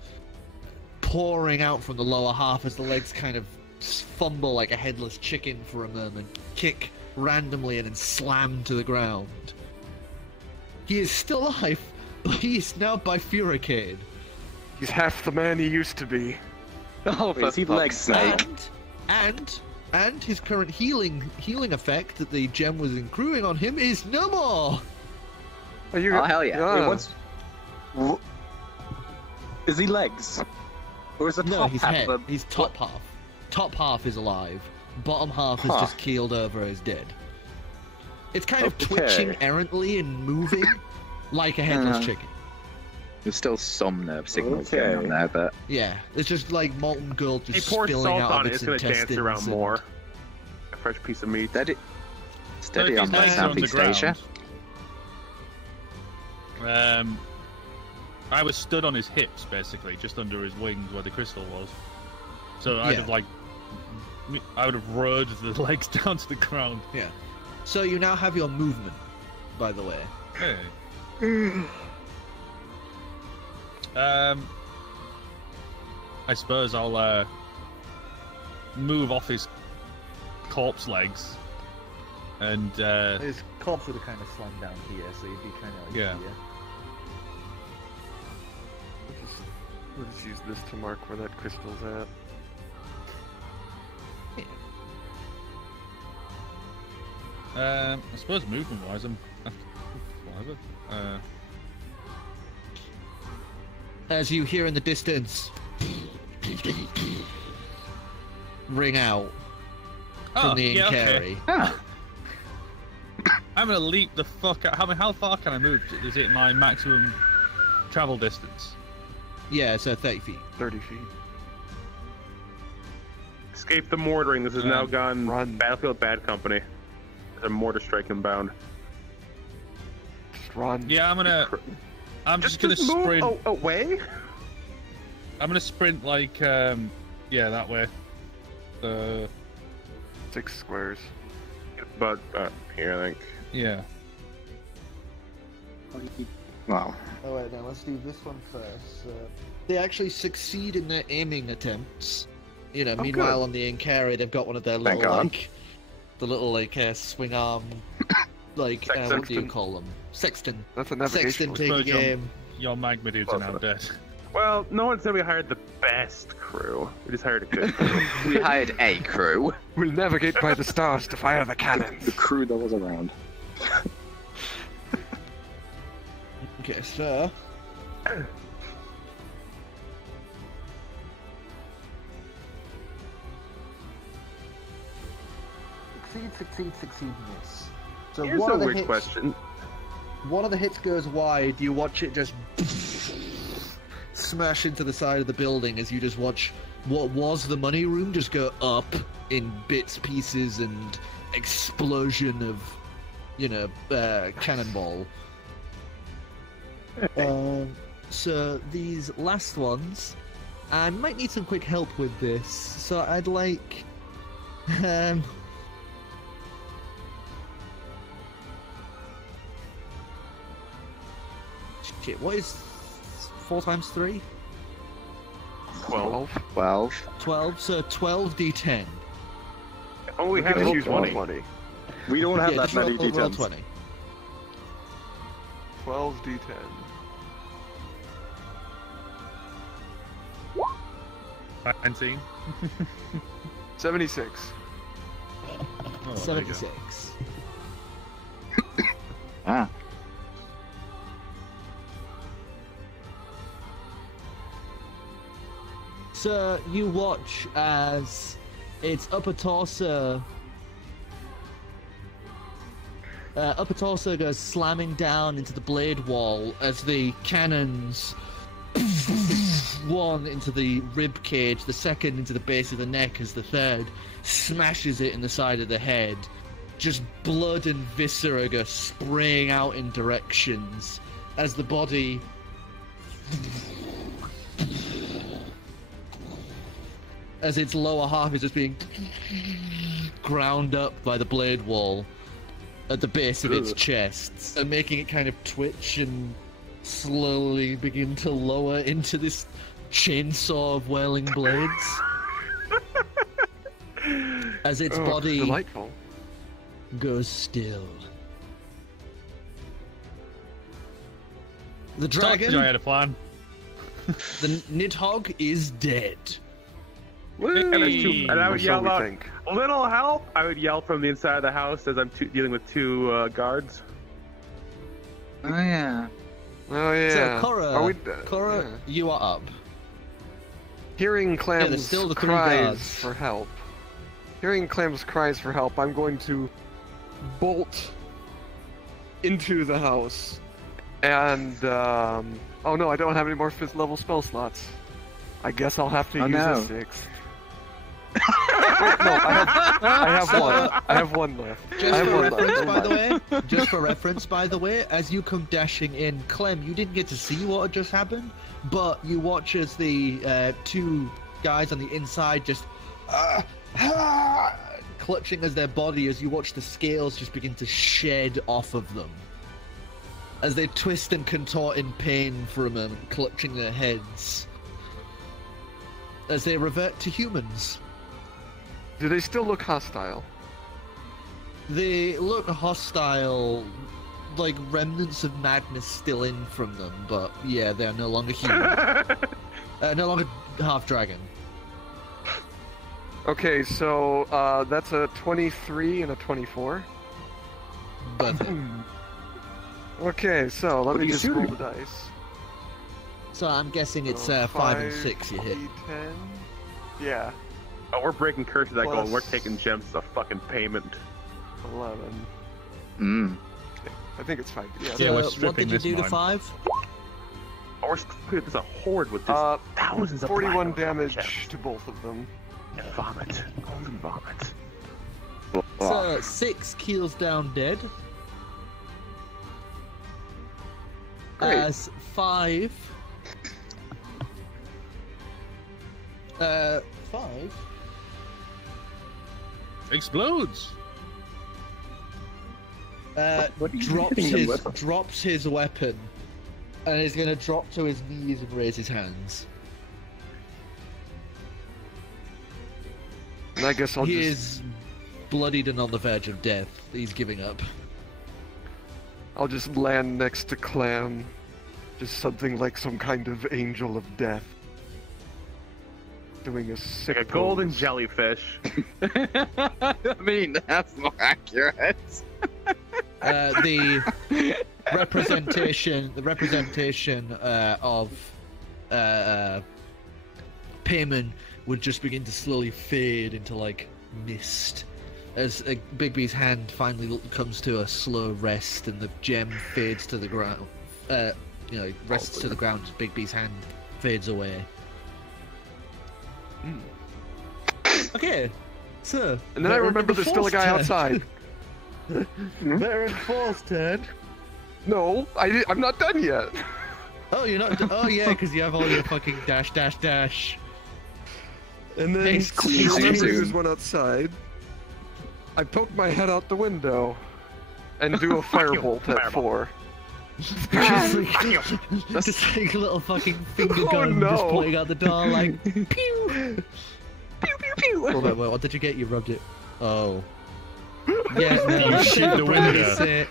pouring out from the lower half as the legs kind of fumble like a headless chicken for a moment, kick randomly and then slam to the ground. He is still alive, but he is now bifurcated. He's half the man he used to be. Oh, for fuck's sake. And his current healing effect that the gem was accruing on him is no more. Oh hell yeah! Wait, is he legs? Or is the No, top he's half head. of the... He's top half. Top half is alive. Bottom half is just keeled over as dead. It's kind of twitching errantly and moving like a headless chicken. There's still some nerve signals going on there, but... Yeah, it's just like molten gold just He pours spilling salt out on of it, its it's going to intestines. dance around and- more. A fresh piece of meat. Steady on that Southeast Asia. I was stood on his hips, basically, just under his wings where the crystal was. So I'd have, like... I would have rode the legs down to the ground. Yeah. So you now have your movement, by the way. Hey. I suppose I'll move off his corpse legs and His corpse would have kind of slammed down here, so you'd be kind of like Yeah. here. We'll just use this to mark where that crystal's at. I suppose movement-wise, I'm whatever. As you hear in the distance, ring out from the Incari. Ah. I'm gonna leap the fuck out. How far can I move? Is it my maximum travel distance? Yeah, so 30 feet. 30 feet. Escape the mortaring. This has now gone run. Battlefield Bad Company. There's a mortar strike inbound. Just run. Yeah, I'm just gonna move sprint. away? I'm gonna sprint like yeah, that way. 6 squares. But here, I think. Yeah. Wow. Oh wait, now let's do this one first. They actually succeed in their aiming attempts. You know, meanwhile good. on the Incari, they've got one of their Thank little God. like, the little like swing arm, like what do you Sextant. call them? Sexton. That's a Sexton navigational. taking Suppose aim. Your magma dudes are now dead. Well, no one said we hired the best crew. We just hired a good crew. We hired a crew. We'll navigate by the stars to fire the cannons. The crew that was around. Okay, so succeed, miss. So Here's a weird question. One of the hits goes wide, you watch it just smash into the side of the building as you just watch what was the money room just go up in bits, pieces, and explosion of, cannonball. So these last ones, I might need some quick help with this, so I'd like... Shit, what is 4 times 3? 12. 12, so 12d10. Oh, we have to use 20. We don't have that just many roll D10s. 20. 12d10. 19. 76. Oh, 76. Ah. So you watch as its upper torso goes slamming down into the blade wall as the cannons, one into the rib cage, the second into the base of the neck as the third smashes it in the side of the head. Just blood and viscera go spraying out in directions as the body as its lower half is just being ground up by the blade wall at the base of its chest, and making it kind of twitch and slowly begin to lower into this chainsaw of whirling blades. As its body Delightful. goes still. The I dragon, had a plan. the Nidhogg, is dead. And I would So yell we out, think. "Little help!" I would yell from the inside of the house as I'm dealing with 2 guards. Oh yeah. Oh yeah. So, Korro, Are we, Korro, yeah. you are up. Hearing there's Clam's still the 3 cries guards. for help. Hearing Clam's cries for help, I'm going to bolt into the house. And, oh no, I don't have any more 5th level spell slots. I guess I'll have to use a 6th. Wait, no, I have one. I have one left. Just for reference, by the way, as you come dashing in, Clem, you didn't get to see what had just happened, but you watch as the 2 guys on the inside just clutching as their body as you watch the scales just begin to shed off of them. As they twist and contort in pain for a moment, clutching their heads. As they revert to humans. Do they still look hostile? They look hostile, like remnants of madness still in from them, but yeah, they're no longer human. No longer half dragon. Okay, so that's a 23 and a 24. But Okay, so let me you just roll shooting? the dice. so I'm guessing it's So 5 and 6 you hit. D10. Yeah, Oh, we're breaking curses that go, and we're Plus- taking gems as a fucking payment. 11. Mm. I think it's 5. Yeah. Yeah, we're So what stripping did you this do to mine. 5? Oh, there's a horde with this thousands of 41 platinum damage gems. to both of them. And vomit. Golden vomit. So 6 keels down dead. Great. As 5. 5 Explodes. What are you hitting them with? drops his weapon and is going to drop to his knees and raise his hands. And I guess I'll He just... is bloodied and on the verge of death. He's giving up. I'll just land next to Clam. Just something like some kind of angel of death. Doing a sick Like a golden pose. jellyfish. I mean, that's more accurate. The representation of Payman would just begin to slowly fade into like mist as Bigby's hand finally comes to a slow rest and the gem fades to the ground. Rests to the ground as Bigby's hand fades away. Okay, so... And then I remember there's still a guy outside. They're in Fall's turn. No, I'm not done yet. Oh, you're not... Oh, yeah, because you have all your fucking dash. And then you remember there's one outside. I poke my head out the window and do a firebolt at 4. Just like a little fucking finger gun just pointing out the door like pew! Pew pew pew! Wait, what did you get? You rubbed it. Oh. Yeah, no, You shoot the window.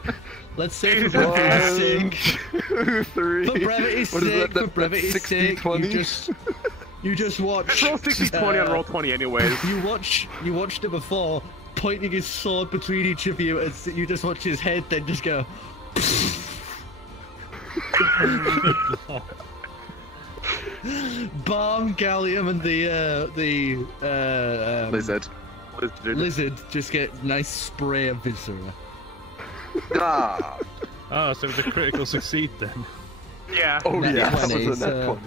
Let's say for brevity's sake. 3. For brevity's sake, for brevity's sake, you just watch. Roll 60-20 on roll 20 anyways. You watched it before, pointing his sword between each of you, as you just watch his head, then just go. Bomb, Gallium, and the lizard just get nice spray of viscera. Ah. Oh, so it was a critical succeed then. Yeah. Oh Net yeah, 20, that was a net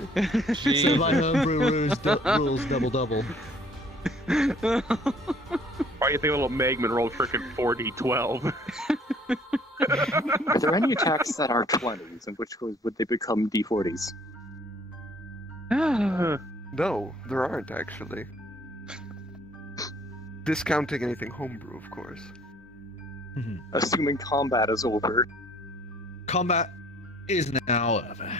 20. So my homebrew rules double. Why do you think a little Magman rolled frickin' 4d12? Are there any attacks that are 20s? In which case would they become d40s? No, there aren't actually. Discounting anything homebrew, of course. Assuming combat is over. Combat is now over.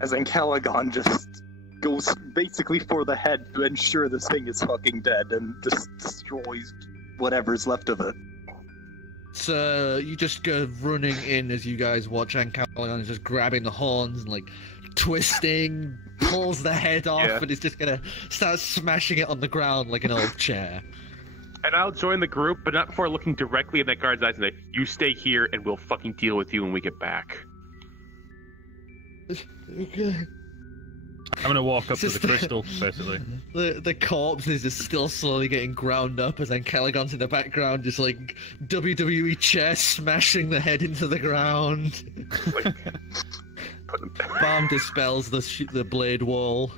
As Ancalagon just goes basically for the head to ensure this thing is fucking dead and just destroys whatever's left of it. So you just go running in as you guys watch Ancalagon is just grabbing the horns and like twisting, pulls the head off, and is just gonna start smashing it on the ground like an old chair. And I'll join the group, but not before looking directly at that guard's eyes and say, "You stay here, and we'll fucking deal with you when we get back." Okay. I'm gonna walk up to the crystal, basically. The corpse is just still slowly getting ground up as Ancalagon's in the background, just like WWE chair smashing the head into the ground. Balm dispels the blade wall.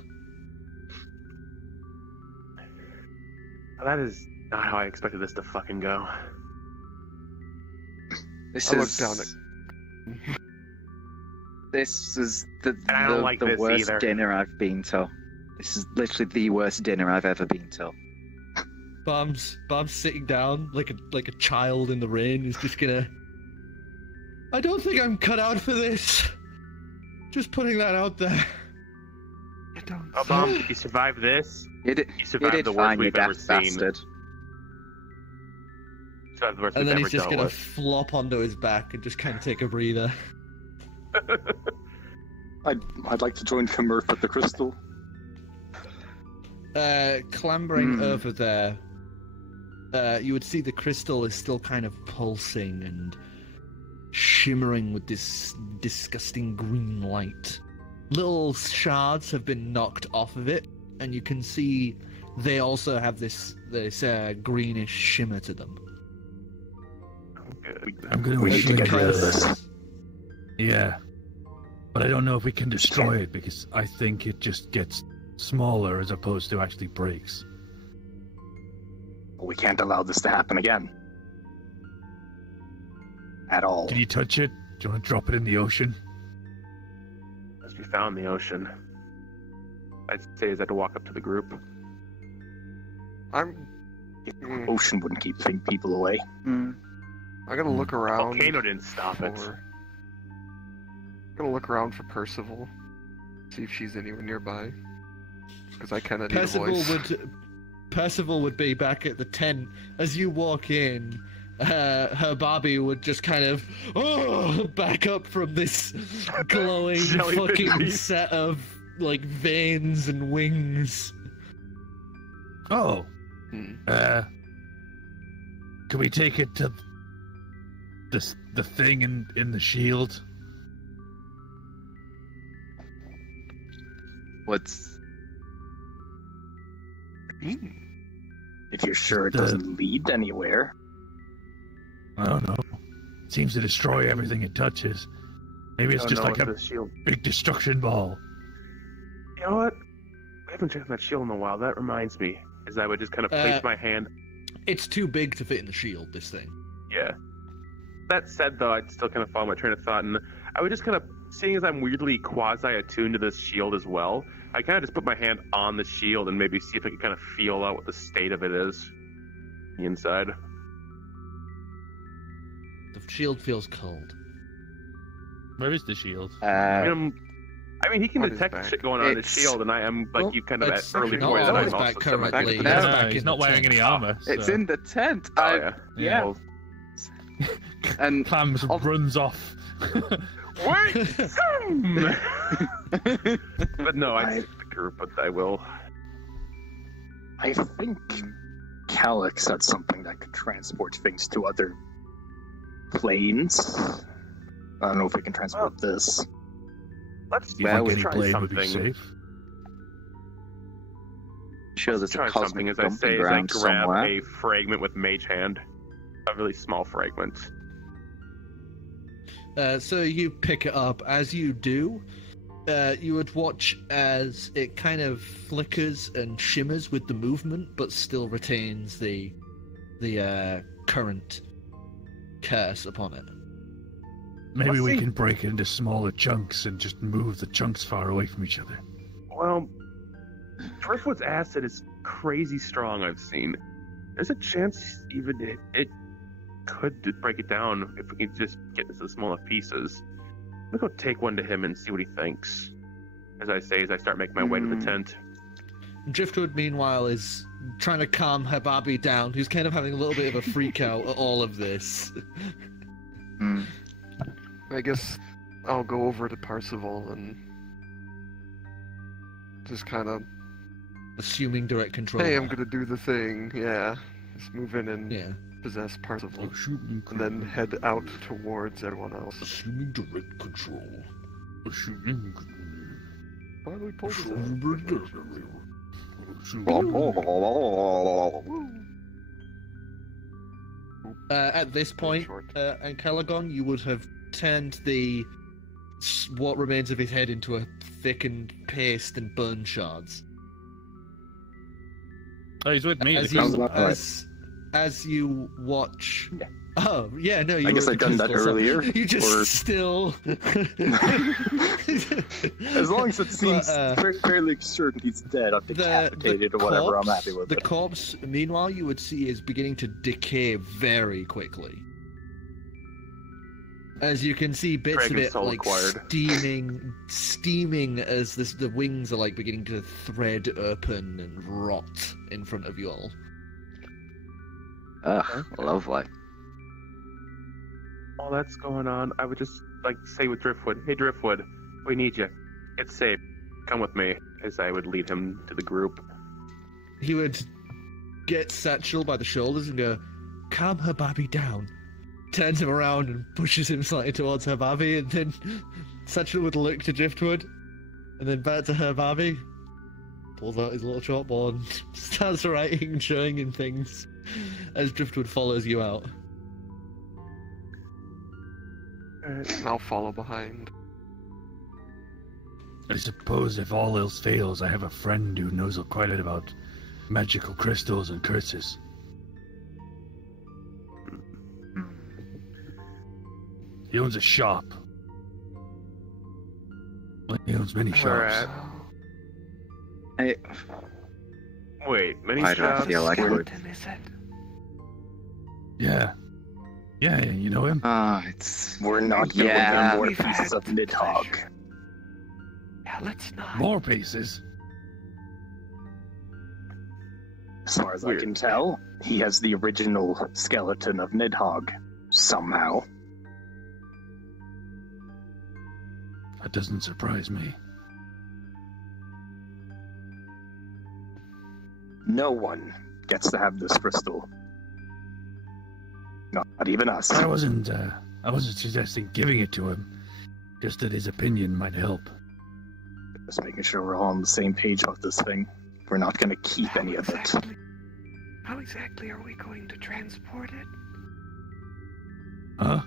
That is not how I expected this to fucking go. This I is... looked down at... This is the like the this worst either. dinner I've been to. This is literally the worst dinner I've ever been to. Balm's sitting down like a child in the rain. He's just gonna... I don't think I'm cut out for this. Just putting that out there. You don't... Oh, Bomb, you survived this? You survived did the fine, worst we've you ever daft seen. bastard. Survived the worst And we've then ever he's just dealt gonna with. flop onto his back and just kind of take a breather. I'd like to join Kamerth at the crystal. Clambering over there, you would see the crystal is still kind of pulsing and shimmering with this disgusting green light. Little shards have been knocked off of it, and you can see they also have this greenish shimmer to them. I'm gonna We need to get rid of this. Yeah. But I don't know if we can destroy it because I think it just gets smaller as opposed to actually breaks. We can't allow this to happen again. At all. Can you touch it? Do you want to drop it in the ocean? As we found the ocean, I'd say is I had to walk up to the group. Ocean wouldn't keep people away. I'm gonna look around. Volcano didn't stop it. I'm gonna look around for Percival. See if she's anywhere nearby. Because I kinda need a voice. Percival would be back at the tent. As you walk in, her Barbie would just kind of back up from this glowing fucking set of like veins and wings. Oh. Can we take it to the thing in the shield? What's... If you're sure it doesn't lead anywhere. I don't know. It seems to destroy everything it touches. Maybe it's just like a big destruction ball. You know what? I haven't checked that shield in a while. That reminds me, as I would just kind of place my hand. It's too big to fit in the shield, this thing. Yeah. That said, though, I'd still kind of follow my train of thought, and I would just kind of, seeing as I'm weirdly quasi-attuned to this shield as well, I kind of just put my hand on the shield and maybe see if I can kind of feel out what the state of it is. The inside. The shield feels cold. Where is the shield? I mean, he can detect the shit going on in the shield, and I am, like, you kind of at early point that I'm also currently. No, he's not wearing any armor. So. It's in the tent. Yeah. Well, and Clam runs off. Wait! But no, I stick the group, but I will. I think Calix had something that could transport things to other planes. I don't know if we can transport this. Let's try something. Safe? Sure, there's try something as I say as I grab a fragment with Mage Hand. A really small fragment. So you pick it up. As you do, you would watch as it kind of flickers and shimmers with the movement, but still retains the current curse upon it. Maybe we can break it into smaller chunks and just move the chunks far away from each other. Well, Driftwood's acid is crazy strong, I've seen. There's a chance even it could break it down if we can just get this in smaller pieces. We'll go take one to him and see what he thinks. As I say, as I start making my way to the tent. Driftwood, meanwhile, is trying to calm Hababi down, who's kind of having a little bit of a freak out at all of this. I guess I'll go over to Parzival and just kind of... Assuming direct control. Hey, I'm gonna do the thing, yeah. Just move in and possess Parzival. Assuming and then head out towards everyone else. Assuming direct control. Assuming... Why do we pull this at this point, Ancalagon, you would have turned what remains of his head into a thickened paste and burn shards. Oh, he's with me. As you watch... Oh, yeah, no, you I guess I've done that earlier. You just still... As long as it seems fairly certain he's dead, I'm decapitated or whatever, I'm happy with it. The corpse, meanwhile, you would see is beginning to decay very quickly. As you can see bits of it like steaming as the wings are like beginning to thread open and rot in front of you all. Ugh, lovely. While that's going on, I would just like to say with Driftwood, hey Driftwood, we need you. It's safe. Come with me, as I would lead him to the group. He would get Satchel by the shoulders and go, calm Hababi down. Turns him around and pushes him slightly towards Hababi, and then Satchel would look to Driftwood, and then back to Hababi. Pulls out his little chalkboard and starts writing and showing him things as Driftwood follows you out. I'll follow behind. I suppose if all else fails, I have a friend who knows quite a bit about magical crystals and curses. He owns a shop. Well, he owns many shops. Wait, many I shops? don't feel like it would. Yeah. Yeah, you know him? We're not going to get more pieces of Nidhogg. Yeah, let's not. More pieces? As far as I can tell, he has the original skeleton of Nidhogg. Somehow. That doesn't surprise me. No one gets to have this crystal. Not even us. I wasn't suggesting giving it to him. Just that his opinion might help. Just making sure we're all on the same page about this thing. We're not going to keep any of it. How exactly are we going to transport it? Huh?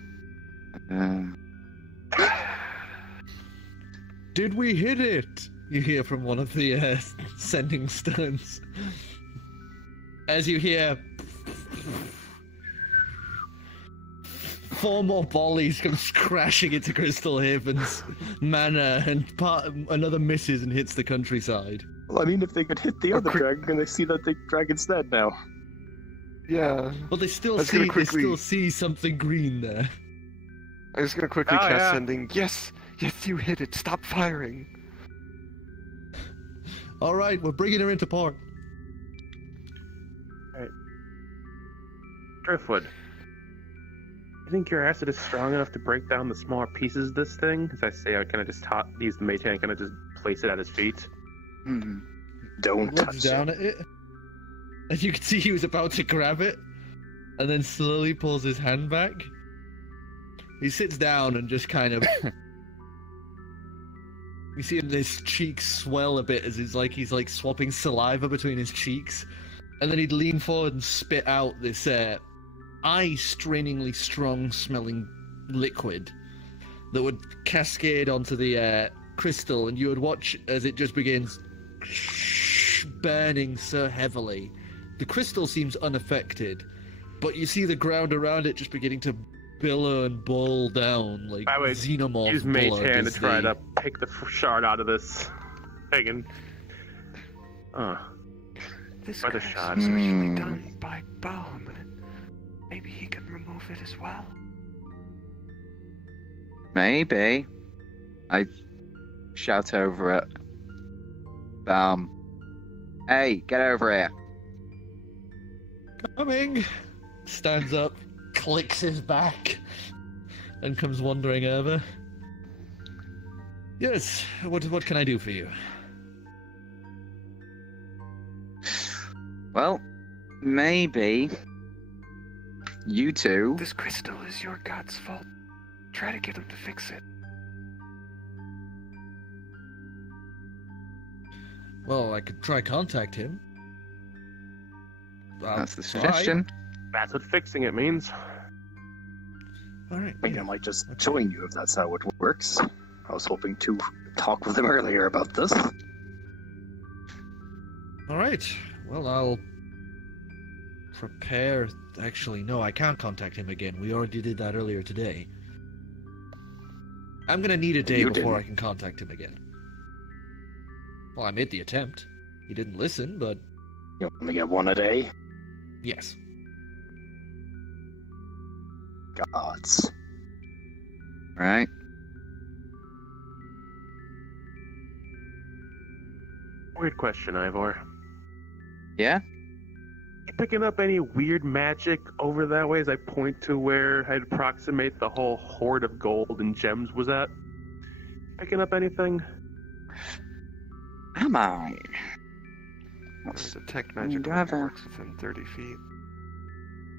Did we hit it? You hear from one of the sending stones. As you hear 4 more volleys come crashing into Crystal Haven's mana, and another misses and hits the countryside. Well, I mean, if they could hit the other dragon, they see that the dragon's dead now. Yeah. Well, they still I was gonna see quickly- something green there. I'm just gonna quickly Oh, cast yeah. sending. Yes! Yes, you hit it! Stop firing! All right, we're bringing her into port. Driftwood. You think your acid is strong enough to break down the smaller pieces of this thing? As I say, I would kind of just use the mage hand and kind of just place it at his feet. Don't Looks touch down it. at it, and you can see he was about to grab it, and then slowly pulls his hand back. He sits down and just kind of. You see his cheeks swell a bit as he's like swapping saliva between his cheeks, and then he'd lean forward and spit out this eye-strainingly strong-smelling liquid that would cascade onto the crystal, and you would watch as it just begins burning so heavily. The crystal seems unaffected, but you see the ground around it just beginning to billow and boil down like I would xenomorph use mage blood hand to as try the- to pick the shard out of this thing and... This By the curse shot. was originally done by Baum. Maybe he can remove it as well. Maybe. I shout over it. Hey, get over here. Coming! Stands up, clicks his back, and comes wandering over. Yes, what can I do for you? Well, maybe you two. This crystal is your god's fault. Try to get him to fix it. Well, I could try contact him. That's the try. suggestion. That's what fixing it means. Alright. I mean, I might just join you if that's how it works. I was hoping to talk with him earlier about this. Alright. Well, I'll prepare. Actually, no, I can't contact him again. We already did that earlier today. I'm gonna need a day You before didn't. I can contact him again. Well, I made the attempt. He didn't listen, but You only get one a day? yes. Gods. Right. Weird question, Ivor. Yeah? You picking up any weird magic over that way as I point to where I'd approximate the whole hoard of gold and gems was at? Picking up anything? Am I? What's... Detect magic do I have only a- works within 30 feet.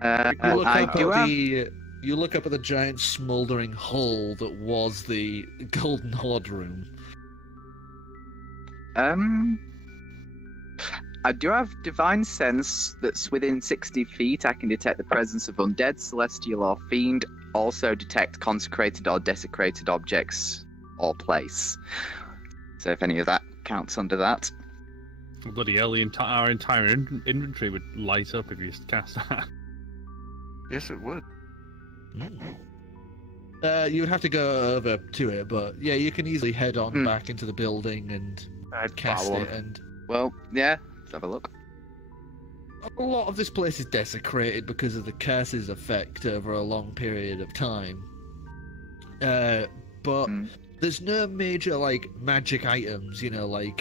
You look I up do at have... you look up at the giant smouldering hull that was the Golden Horde room. I do have divine sense that's within 60 feet. I can detect the presence of undead, celestial, or fiend. Also detect consecrated or desecrated objects or place. So if any of that counts under that. Bloody hell, our entire inventory would light up if you just cast that. Yes, it would. You would have to go over to it, but yeah, you can easily head on back into the building and I'd cast follow it. him. And Well, yeah, let's have a look. a lot of this place is desecrated because of the curse's effect over a long period of time. But there's no major like magic items, like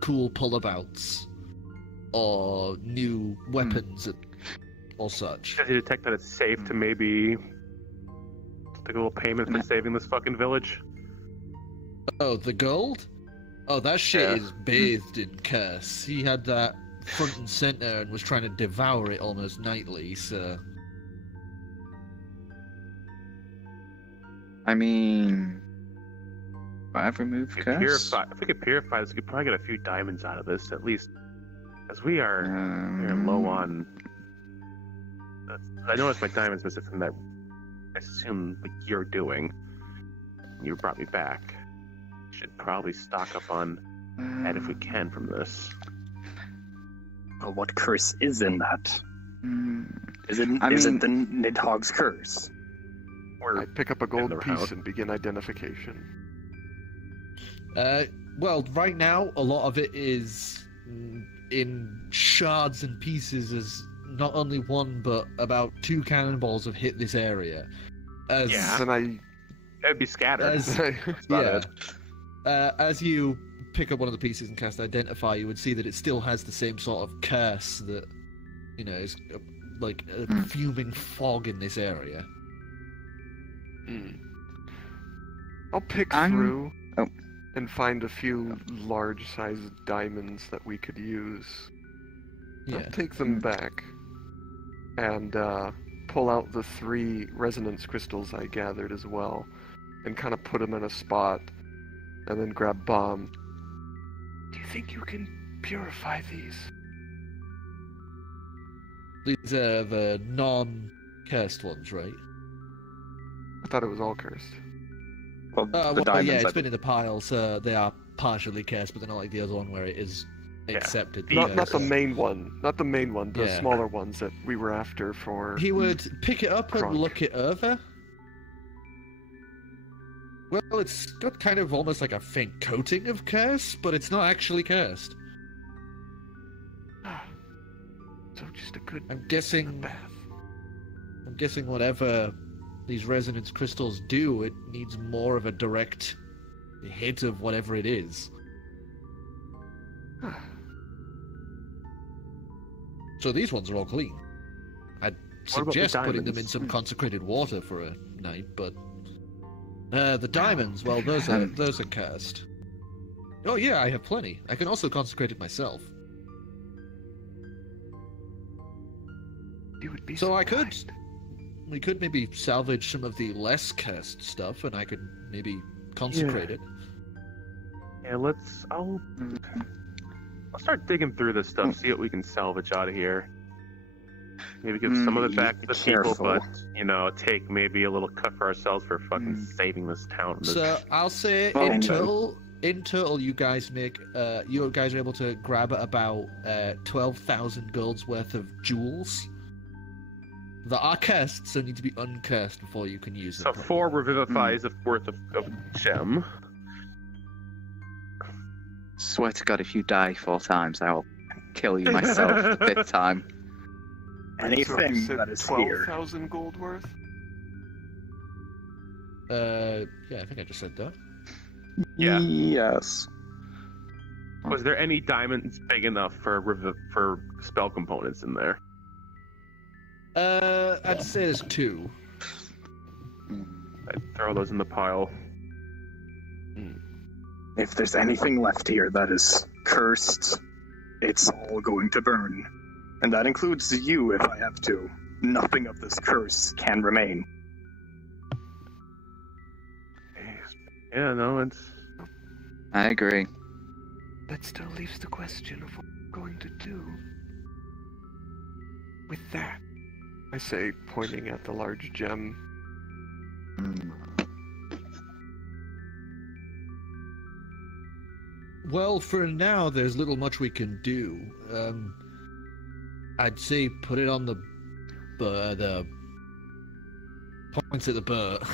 cool pullabouts or new weapons or such. Does he detect that it's safe to maybe take a little payment for saving this fucking village? Oh, the gold? Oh, that shit Yeah. is bathed in curse. He had that front and center and was trying to devour it almost nightly, so... I mean... I've removed If we curse. if we could purify this, we could probably get a few diamonds out of this, at least Because we are low on. I noticed my diamonds was something that I assume like you're doing. You brought me back. Should probably stock up on that if we can from this. Well, what curse is in that? Is it the Nidhogg's curse? I pick up a gold piece and begin identification. Well, right now, a lot of it is in shards and pieces as not only one, but about 2 cannonballs have hit this area. Then it'd be scattered. As you pick up one of the pieces and cast Identify, you would see that it still has the same sort of curse that, is like a fuming fog in this area. I'll pick through and find a few large-sized diamonds that we could use. I'll take them back and pull out the 3 resonance crystals I gathered as well and kind of put them in a spot and then grab Bomb. Do you think you can purify these? These are the non-cursed ones, right? I thought it was all cursed. Well, it's been in the pile, so they are partially cursed, but they're not like the other one where it is accepted. Not the main one. Not the main one. The smaller ones that we were after for. He would pick it up and look it over. Well, it's got kind of almost like a faint coating of curse, but it's not actually cursed. So just a good. I'm guessing whatever these resonance crystals do, it needs more of a direct hit of whatever it is. So these ones are all clean. I'd suggest putting them in some consecrated water for a night, but the diamonds, well, those are cursed. Oh yeah, I have plenty. I can also consecrate it myself. You would be so surprised. We could maybe salvage some of the less cursed stuff, and I could maybe consecrate it. Yeah, I'll start digging through this stuff, see what we can salvage out of here. Maybe give some of it back to the people, but, take maybe a little cut for ourselves for fucking saving this town. So, I'll say in total, you guys are able to grab about 12,000 gold's worth of jewels. That are cursed, so need to be uncursed before you can use them. So 4 revivifies worth of gem. Swear to God, if you die 4 times, I will kill you myself the 5th time. Anything that is 12,000 gold worth? Yeah, I think I just said that. Yeah. Yes. Was there any diamonds big enough for spell components in there? I'd say there's 2. I'd throw those in the pile. If there's anything left here that is cursed, it's all going to burn. And that includes you if I have to. Nothing of this curse can remain. Yeah, no, it's... I agree. That still leaves the question of what we're going to do with that. I say, pointing at the large gem. Well, for now, there's little much we can do. I'd say put it on the points at the boat.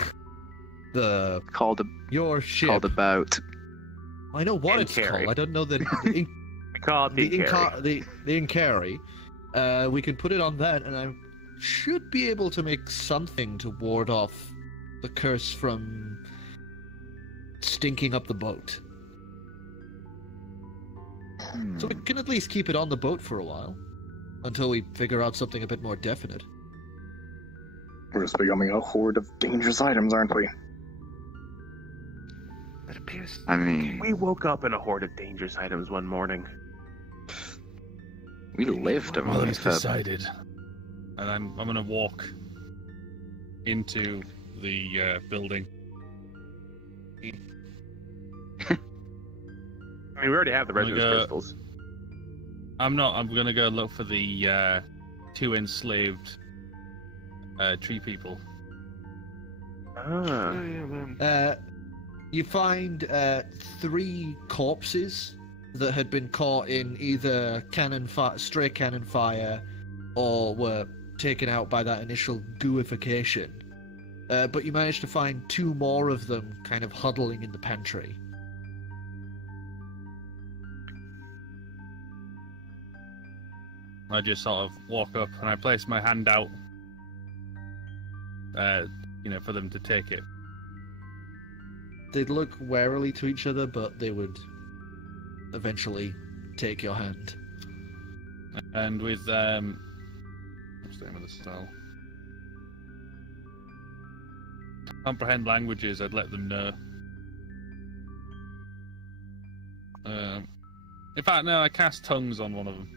Your ship. Called a boat. I know what it's called. I don't know the we call it the Inkari. We can put it on that, and I should be able to make something to ward off the curse from stinking up the boat. So we can at least keep it on the boat for a while, until we figure out something a bit more definite. We're just becoming a horde of dangerous items, aren't we? It appears. I mean, we woke up in a horde of dangerous items one morning. We lived amongst them. Decided. And I'm gonna walk into the building. I mean, we already have the resonance crystals. I'm not. I'm gonna go look for the 2 enslaved tree people. Ah. You find 3 corpses that had been caught in either stray cannon fire, or were taken out by that initial gooification. But you managed to find 2 more of them kind of huddling in the pantry. I just sort of walk up and I place my hand out, for them to take it. They'd look warily to each other, but they would eventually take your hand. And with, what's the name of the spell? Comprehend languages, I'd let them know. In fact, no, I cast tongues on one of them.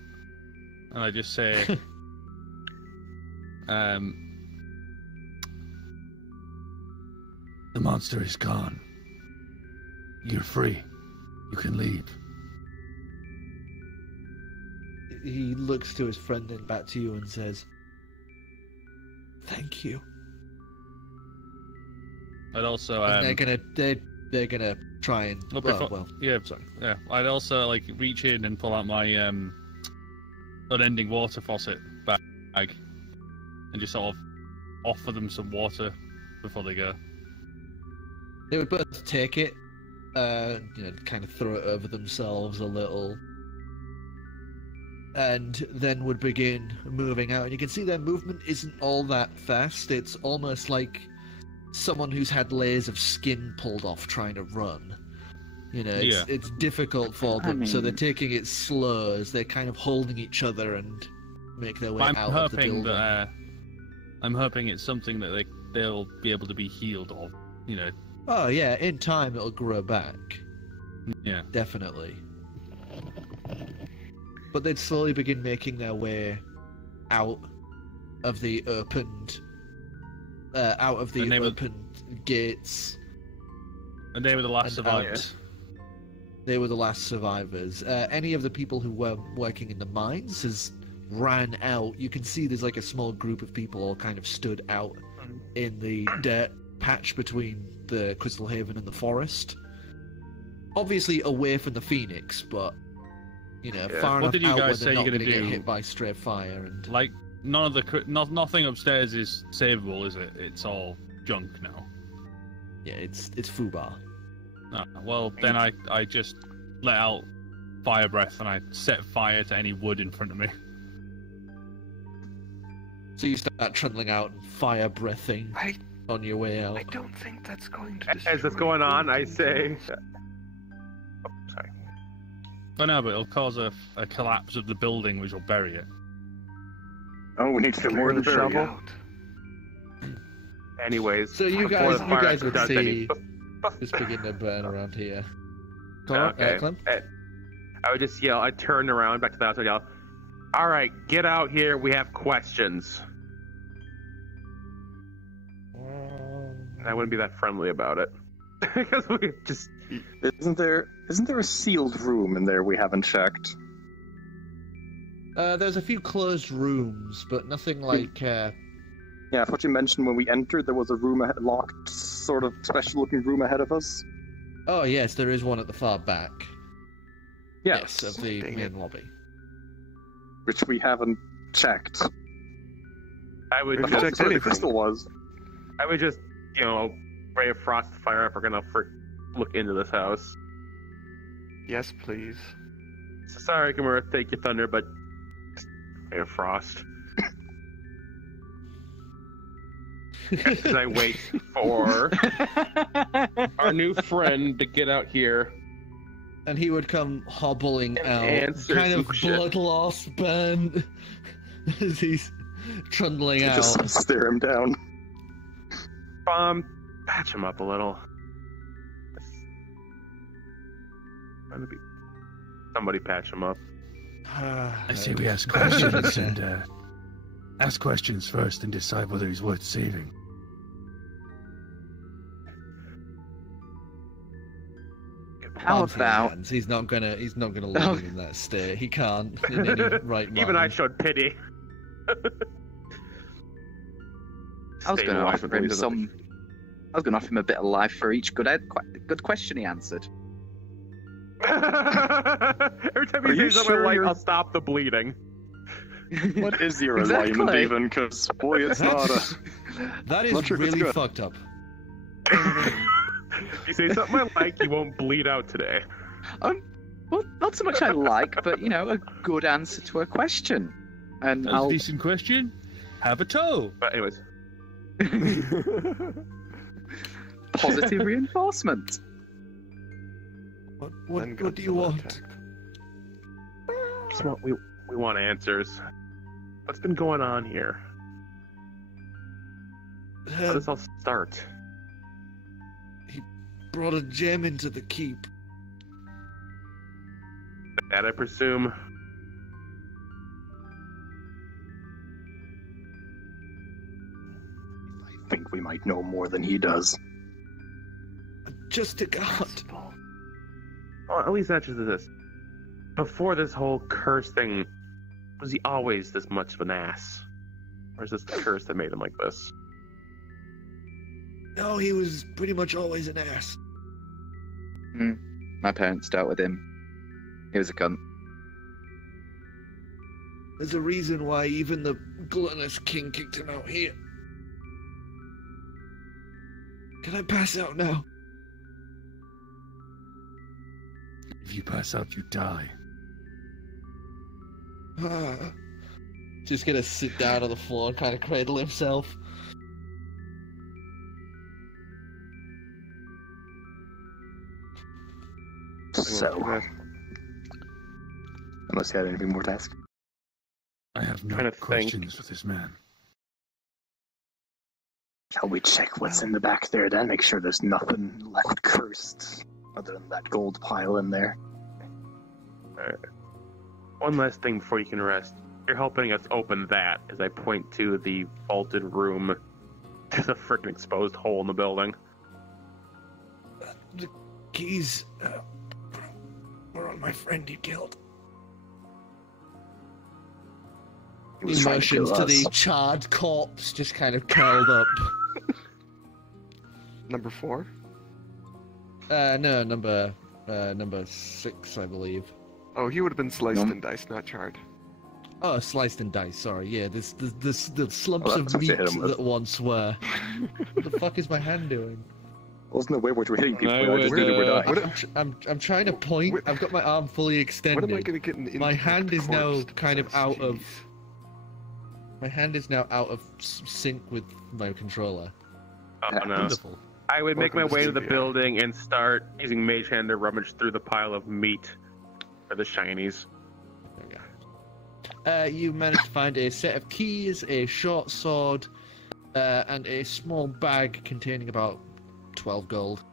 And I just say, The monster is gone. You're free. You can leave. He looks to his friend and back to you and says, "Thank you." I'd also And they're gonna try and I'd also reach in and pull out my unending water faucet bag and just sort of offer them some water before they go. They would both take it, kind of throw it over themselves a little, and then would begin moving out. And you can see their movement isn't all that fast. It's almost like someone who's had layers of skin pulled off trying to run. It's difficult for them, so they're taking it slow as they're kind of holding each other and make their way out of the building. I'm hoping it's something that they'll be able to be healed of, Oh yeah, in time it'll grow back. Yeah. Definitely. But they'd slowly begin making their way out of the opened gates. And they were the last survivors. They were the last survivors. Any of the people who were working in the mines has ran out. You can see there's a small group of people all kind of stood out in the dirt patch between the Crystal Haven and the forest. Obviously away from the Phoenix, but far enough out where they're not going to get hit by stray fire. And nothing upstairs is savable, is it? It's all junk now. Yeah, it's Fubar. Well, then I just let out fire breath and I set fire to any wood in front of me. So you start trundling out and fire breathing on your way out. I don't think that's going to As that's going on, I say... Oh, sorry. I know, but it'll cause a collapse of the building, which will bury it. Oh, we need to get more than shovel. Anyways, so you guys would see this begin to burn around here. Clem? I would just yell. I'd turn around back to the house and yell, "All right, get out here. We have questions." I wouldn't be that friendly about it because we just. Isn't there a sealed room in there we haven't checked? There's a few closed rooms, but nothing like. Yeah, I thought you mentioned when we entered there was a room locked, sort of special-looking room ahead of us. Oh yes, there is one at the far back. Yes, of the main lobby, which we haven't checked. I would just check where the crystal was. I would just, ray of frost fire if we're gonna look into this house. Yes, please. So sorry, Kamerth, take your thunder, but ray of frost. As I wait for our new friend to get out here. And he would come hobbling out, kind of blood loss, burnt, as he's trundling out. Just stare him down. Patch him up a little. Somebody patch him up. I say we ask questions and ask questions first and decide whether he's worth saving. How Bob's in about hands. He's not gonna leave him in that state. He can't in any right mind. Even I showed pity. I was Stay going to alive offer until he him doesn't- I was going to offer him a bit of life for each good question he answered. Every time Are you you say something sure like, you're- I'll stop the bleeding. What is your Exactly. alignment even? Because, boy, it's not a... That is Not sure if it's really good. fucked up. If you say something I like, you won't bleed out today. Well, not so much I like, but a good answer to a question. And That's a I'll decent question. Have a toe. But anyways, positive reinforcement. What do you want? just want, we want answers. What's been going on here? How does this all start? Brought a gem into the keep. That I presume. I think we might know more than he does. Just to God. Well, at least answer to this. Before this whole curse thing, was he always this much of an ass? Or is this the curse that made him like this? No, he was pretty much always an ass. My parents dealt with him. He was a cunt. There's a reason why even the gluttonous king kicked him out here. Can I pass out now? If you pass out, you die. Just gonna sit down on the floor and kind of cradle himself. So, unless you had anything more to ask. I have no Trying to questions for this man. Shall we check what's in the back there then? Make sure there's nothing left cursed other than that gold pile in there. Alright. One last thing before you can rest. You're helping us open that as I point to the vaulted room to the frickin' exposed hole in the building. The keys were on my friend you killed. He was trying to kill Emotions to us. the charred corpse just kind of curled up. Number 4? No, number 6, I believe. Oh, he would have been sliced Nope. and diced, not charred. Oh, sliced and diced, sorry. Yeah, the slumps Oh, of that's what you meat hit him with. that once were. What the fuck is my hand doing? Wasn't the way we're hitting people. I I just would, did it with I'm trying to point. What- I've got my arm fully What extended. am I going to get an My intact hand is now corpse to kind of possess? out of- Jeez. My hand is now out of sync with my controller. Oh no. Wonderful. I would make my Welcome to way to the Stevia. building and start using Mage Hand to rummage through the pile of meat for the shinies. You managed to find a set of keys, a short sword, and a small bag containing about 12 gold.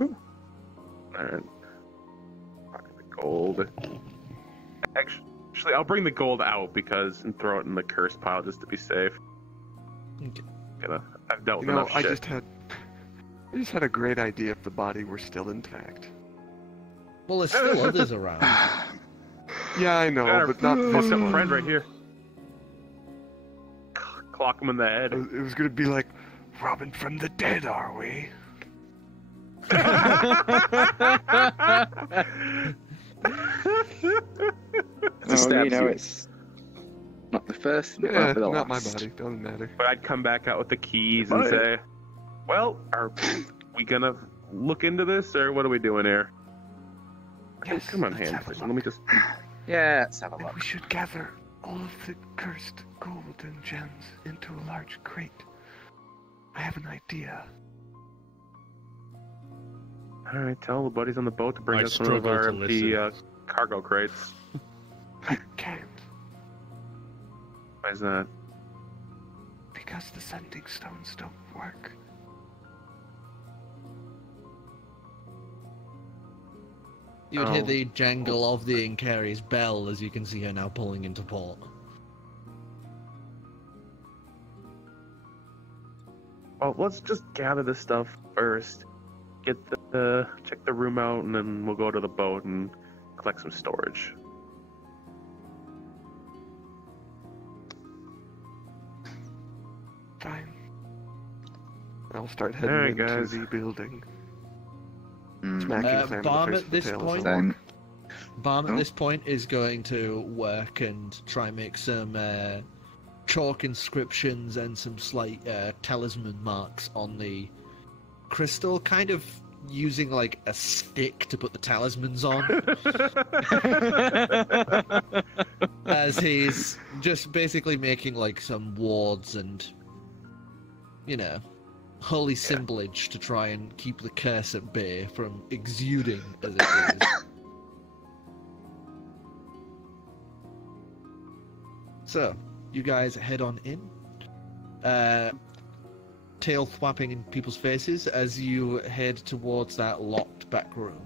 Alright. The gold. Actually, I'll bring the gold out and throw it in the curse pile just to be safe. Okay. I've dealt You with know, enough I shit. just had a great idea if the body were still intact. Well, there's still others around. Yeah, I know, Got our but not this fucked up one. friend right here. Clock him in the head. It was going to be like, Robin from the dead, are we? It's a stab you. It's not the first, and it Yeah, won't be the not my last. body. Doesn't matter. But I'd come back out with the keys and Bye. say, "Well, are we gonna look into this, or what are we doing here?" Yes, Come on, let's hand have a position. Let me look. just. Yeah, let's have a And look. we should gather all of the cursed gold and gems into a large crate. I have an idea. All right, tell the buddies on the boat to bring I us one of struggle our to empty listen. cargo crates. I can't, Why is that? because the sending stones don't work. You would hear Oh. the jangle of the Incari's bell as you can see her now pulling into port. Well, let's just gather this stuff first. get check the room out, and then we'll go to the boat and collect some storage. Fine. I'll start heading into the building. Smacking Clam Bomb in the at face this with the tail of point. the rock. Balm at this point is going to work and try and make some chalk inscriptions and some slight talisman marks on the crystal, kind of using like a stick to put the talismans on. As he's just basically making like some wards and, you know, holy symbolage to try and keep the curse at bay from exuding as it is. So, you guys head on in, tail thwapping in people's faces as you head towards that locked back room.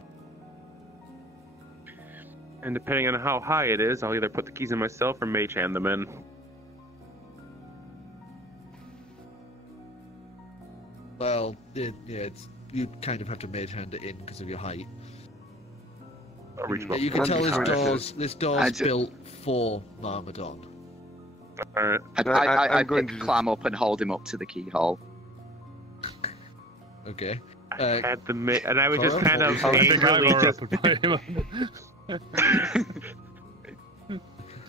And depending on how high it is, I'll either put the keys in myself or mage hand them in. Well, you kind of have to mage hand it in because of your height. Original. You can tell Alright. this door's built for Marmadon. Alright. I I'm going pick to Clam up and hold him up to the keyhole. Okay. I had the and I was just Korro, kind of what were you angrily just...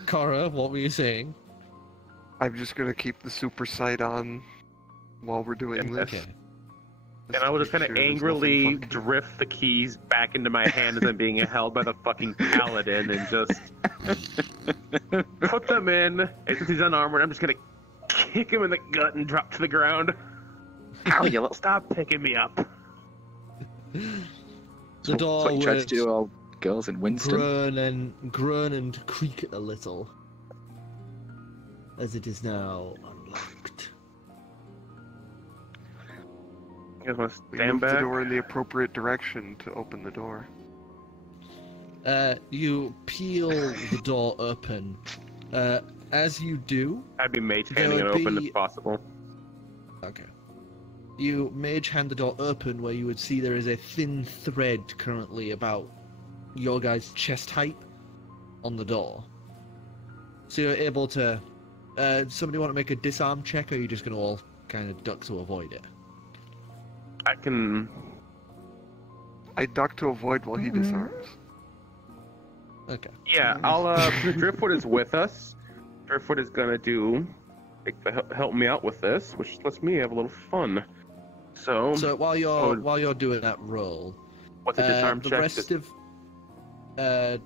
Korro, what were you saying? I'm just gonna keep the super sight on while we're doing this. Okay. And I will just kind of Make sure there's angrily nothing fucking- drift the keys back into my hand as I'm being held by the fucking paladin and just put them in. And since he's unarmored, I'm just gonna kick him in the gut and drop to the ground. Ow, you little stop picking me up. The door That's what you tried to would do, all girls in Winston. groan and creak a little as it is now unlocked. You guys want to We stand move the back? door in the appropriate direction to open the door. You peel the door open. As you do, I'd be mage There handing it would open be- if possible. okay. You mage hand the door open where you would see there is a thin thread currently about your guys' chest height on the door. So you're able to... somebody want to make a disarm check, or are you just going to all kind of duck to avoid it? I can. I duck to avoid while he disarms. Okay. Yeah, I'll. Driftwood is with us. Driftwood is gonna help me out with this, which lets me have a little fun. So While you're doing that roll, what's a disarm the check? rest of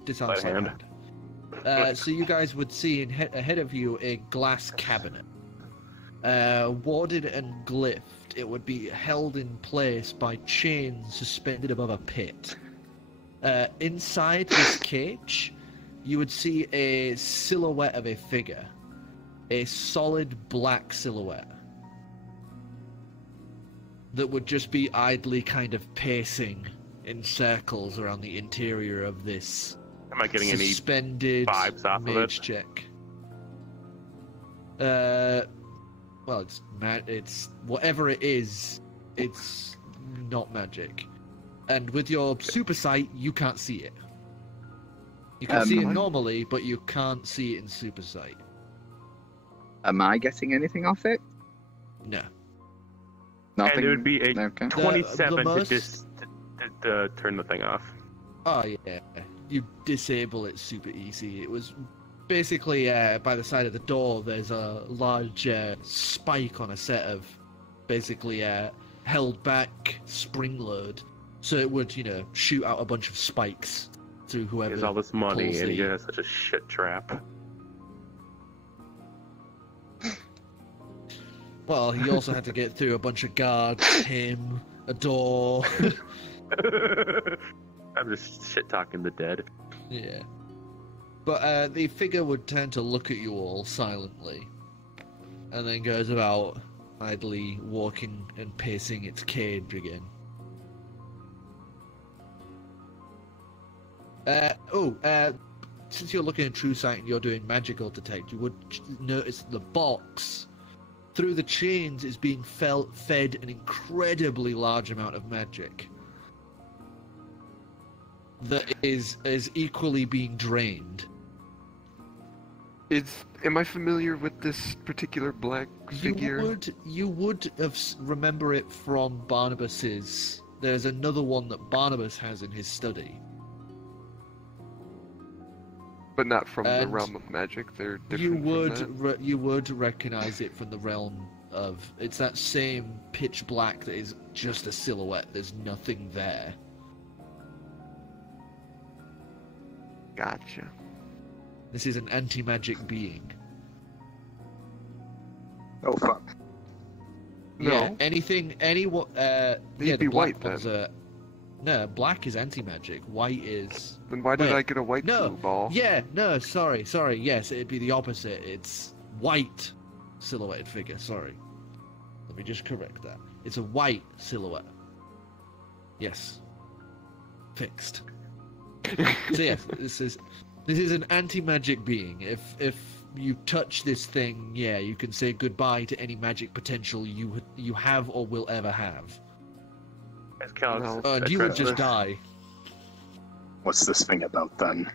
disarm Sleight of sleight of hand. So you guys would see ahead of you a glass cabinet, warded and glyphed. It would be held in place by chains suspended above a pit. Inside this cage, you would see a silhouette of a figure, a solid black silhouette that would just be idly kind of pacing in circles around the interior of this Am I getting any suspended vibes off of it? mage check. Well, it's whatever it is, it's not magic. And with your super sight, you can't see it. You can see it normally, but you can't see it in super sight. Am I getting anything off it? No. Nothing. And it would be a Okay. 27 The to most- just to turn the thing off. Oh yeah, you disable it super easy. It was basically by the side of the door. There's a large spike on a set of basically held back spring load, so it would shoot out a bunch of spikes through whoever. He has all this money pulls and he the- has such a shit trap. Well, he also had to get through a bunch of guards, him, a door. I'm just shit talking the dead. Yeah. But the figure would turn to look at you all silently, and then goes about idly walking and pacing its cage again. Since you're looking at True Sight and you're doing Magical Detect, you would notice the box, through the chains, is being fed an incredibly large amount of magic. that is equally being drained. Am I familiar with this particular black figure? You would remember it from Barnabas's. There's another one that Barnabas has in his study. But not from the realm of magic. They're different. You would recognize it from the realm of. It's that same pitch black that is just a silhouette. There's nothing there. Gotcha. This is an anti-magic being. Oh fuck. No. Yeah, anyone. They'd be white ones then. No, black is anti-magic. White is. Then why did Wait, I get a white no, blue ball? Yeah, no, sorry. Yes, it'd be the opposite. It's white silhouetted figure. Sorry. Let me just correct that. It's a white silhouette. Yes. Fixed. So yes, this is an anti-magic being. If you touch this thing, yeah, you can say goodbye to any magic potential you have or will ever have. As Calix, And you would just die. What's this thing about then?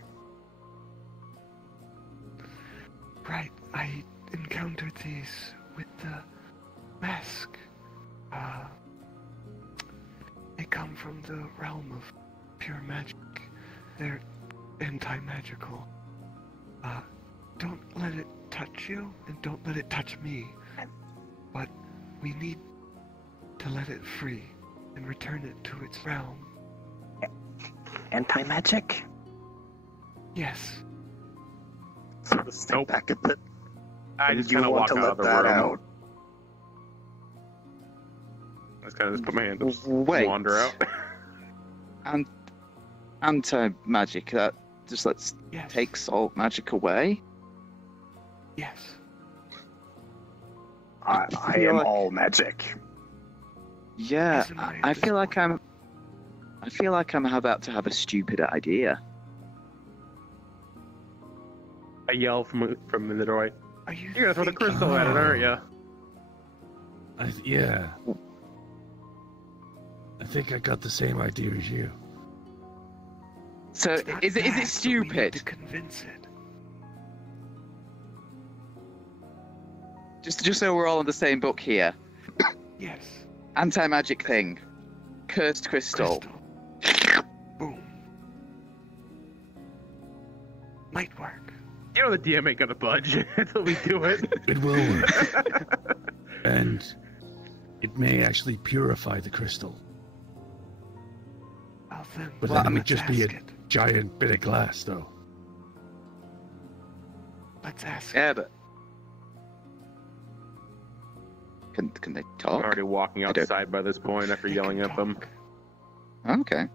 Right, I encountered these with the mask. They come from the realm of pure magic. They're anti-magical. Don't let it touch you, and don't let it touch me. But we need to let it free and return it to its realm. Anti-magic? Yes. So let's step back a bit. I just You kind of want walk to out of let the that room. out. I just kind of put my hand up, Wait. wander out. And anti-magic, that just lets Yes. takes all magic away. Yes. I am all magic. Yeah, Isn't it I at feel this like I'm about to have a stupid idea. I yell from the doorway. Are you You're gonna throw the thinking- crystal at it, aren't you? Yeah. I think I got the same idea as you. So It's not is it bad, but we need stupid? to convince it. Just so we're all on the same book here. Yes. Anti-magic thing. Cursed crystal. Boom. Might work. You know the DM ain't gonna budge until we do it. It will work. And it may actually purify the crystal. Well, then, But well, then it would let's just be a ask it. giant bit of glass, though. Let's ask Yeah, it. but can they I'm talk? already walking I don't- outside by this point after They yelling can at them. talk. Okay.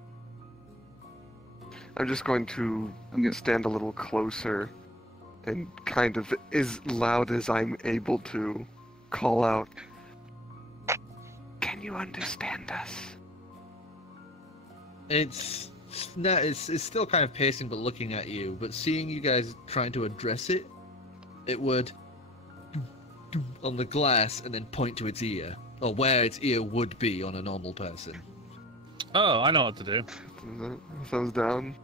I'm just going to stand a little closer and kind of as loud as I'm able to call out, "Can you understand us?" It's still kind of pacing, but looking at you. But seeing you guys trying to address it, it would on the glass and then point to its ear, or where its ear would be on a normal person. Oh, I know what to do. Thumbs down.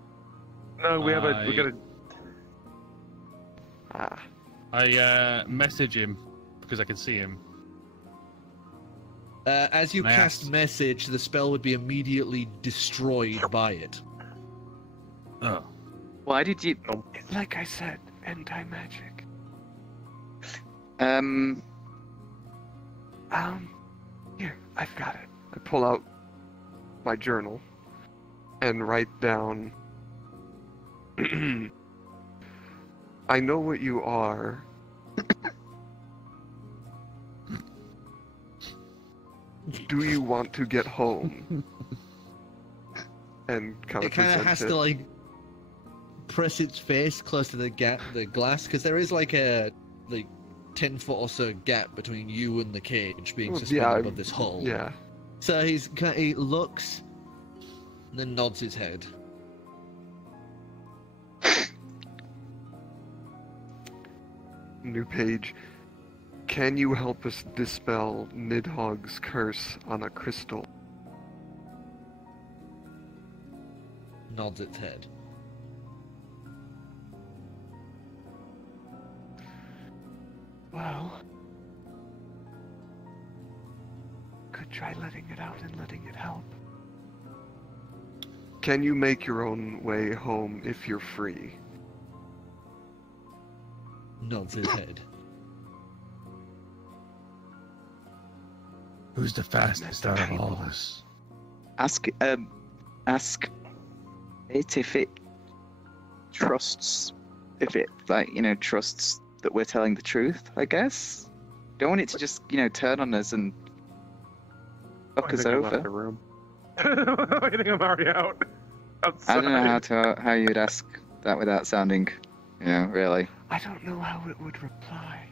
No, we gotta. Ah. I message him because I can see him. As you May I cast ask- message, the spell would be immediately destroyed by it. Oh. Why did you? Like I said, anti-magic. Here, I've got it. I pull out my journal and write down. I know what you are. Do you want to get home? And kind It of kind of present has it. to like press its face close to the glass, because there is like a 10-foot or so gap between you and the cage being suspended above this hole. Yeah. So he looks, and then nods his head. New page. Can you help us dispel Nidhogg's curse on a crystal? nods its head. Well, could try letting it out and letting it help. Can you make your own way home if you're free? Nods his head. Who's the fastest out of all of us? Ask it if it trusts, trusts that we're telling the truth, I guess. Don't want it to just, turn on us and fuck us over. The room. I think I'm already out. Outside. I don't know how you'd ask that without sounding, really. I don't know how it would reply.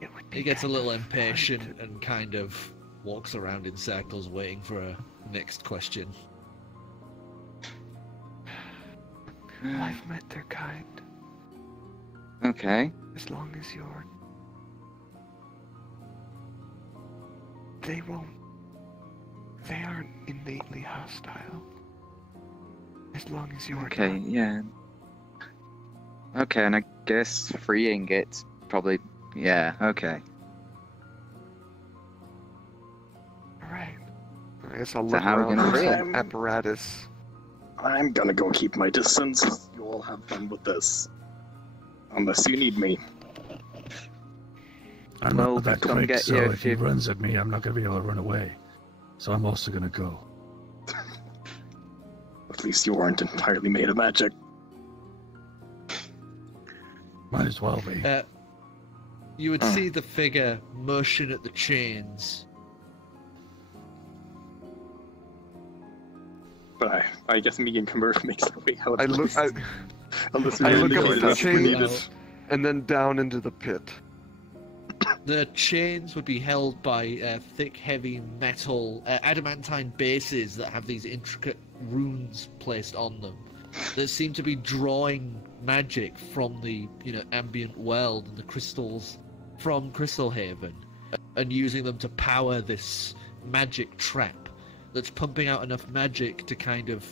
It would be He gets a kind little of impatient hard and kind of walks around in circles waiting for a next question. to- I've met their kind. Okay. As long as you're... They won't... They aren't innately hostile. As long as you're Okay, not. yeah. Okay, and I guess freeing it probably... Yeah, okay. Alright. I guess I'll So look how are we around gonna for free some it? apparatus. I'm gonna go keep my distance. You all have fun with this. Unless you need me. I'm Well, not that come quick, get so you if if he you- runs at me, I'm not going to be able to run away. So I'm also going to go. At least you aren't entirely made of magic. Might as well be. You would see the figure motion at the chains. But I guess me and Kamerth makes our way out. I at look, least. I, Unless we I look really up at the that's what we needed. chains and then down into the pit. The chains would be held by thick, heavy metal, adamantine bases that have these intricate runes placed on them that seem to be drawing magic from the ambient world and the crystals from Crystal Haven and using them to power this magic trap that's pumping out enough magic to kind of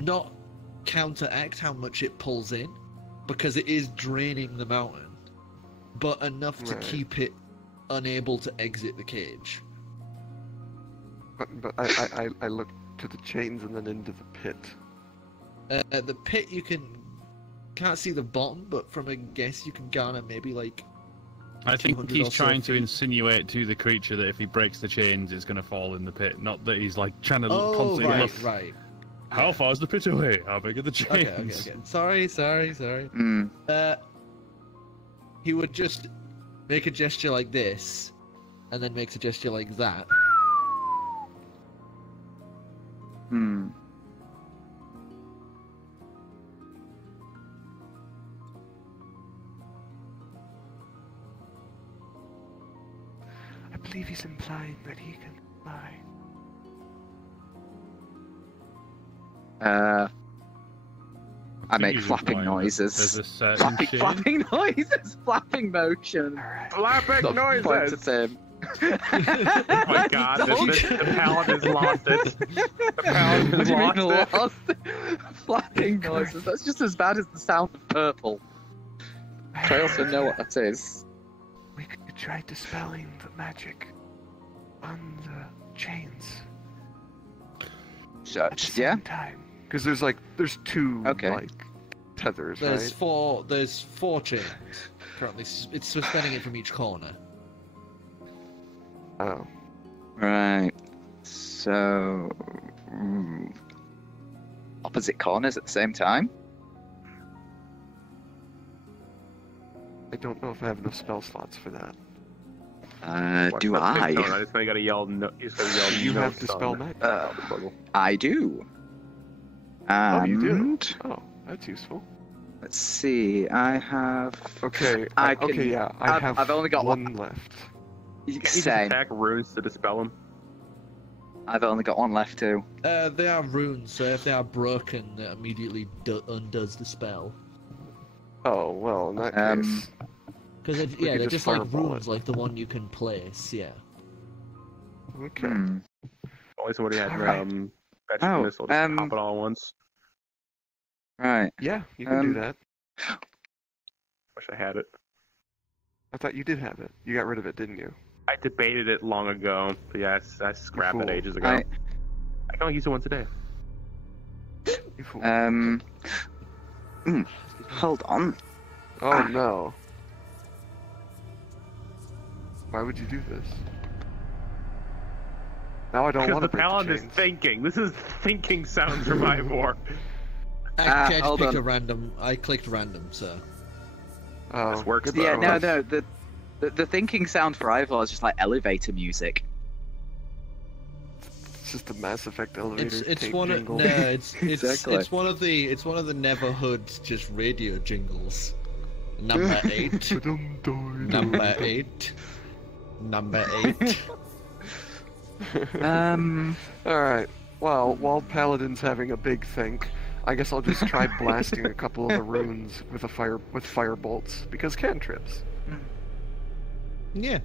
not counteract how much it pulls in, because it is draining the mountain, but enough to Right. keep it unable to exit the cage. But I look to the chains and then into the pit. The pit, you can't see the bottom, but from a guess you can garner maybe like I think 200 he's or so trying to feet. insinuate to the creature that if he breaks the chains, it's going to fall in the pit. Not that he's like trying to constantly look. right. How far is the pit away? How big are the chains? Okay. Sorry. Mm. He would just make a gesture like this, and then makes a gesture like that. Hmm. I believe he's implying that he can fly. I make He's flapping implying that noises. There's a certain chain. Flapping noises, flapping motion. Alright. Flapping Point noises! at him. Oh my god, the Paladin's lost it. The What Paladin's do you mean lost it. lost? Flapping noises. That's just as bad as the sound of purple. I also know what that is. We could try dispelling the magic on the chains at the Such, same yeah? time. Because there's two Okay. tethers, There's right? four. There's 4 chains currently. It's suspending it from each corner. Oh. Right. So. Opposite corners at the same time? I don't know if I have enough spell slots for that. Do What's that I? big tone? I just gotta yell no. You just gotta yell You no have to spell son. magic. Uh, Bubble. I do. Oh, you do? And Oh, that's useful. let's see. I have. Okay, I can- okay, yeah. I I've- have I've only got one left. Can you just Same. attack runes to dispel them? I've only got one left too. They are runes, so if they are broken, that immediately undoes the spell. Oh, well, in that Um, case... Because We they're could just just like fireball runes, it. like the one you can place. Yeah. Okay. Hmm. Only somebody had Alright. fetch the missile, just pop it all at once. Right. Yeah, you can do that. Wish I had it. I thought you did have it. You got rid of it, didn't you? I debated it long ago, but yeah, I scrapped it fool. ages ago. I can only use it once a day. You fool. Hold on. Oh no. Why would you do this? Now I don't Because want the to break Paladin the is chains. thinking. This is thinking sounds from Ivor. I just hold picked on. a random. I clicked random, so. Oh, This works, good though. Yeah, luck. no. The thinking sound for Ivor is just like elevator music. It's just a Mass Effect elevator It's tape one of jingle. no, it's Exactly. it's one of the Neverhood just radio jingles. Number 8. Number 8. Number 8. Alright, well, while Paladin's having a big think, I guess I'll just try blasting a couple of the runes with fire bolts, because cantrips. Yeah.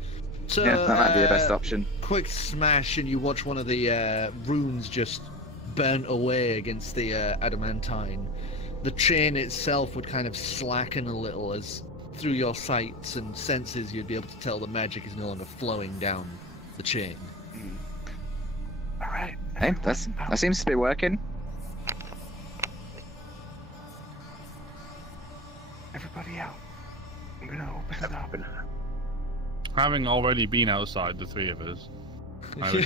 So Yeah, that might be the best option. Quick smash, and you watch one of the runes just burn away against the adamantine. The chain itself would kind of slacken a little as through your sights and senses you'd be able to tell the magic is no longer flowing down the chain. Alright. Hey, that seems to be working. Everybody out. I'm gonna open it up. Having already been outside, the three of us, I would,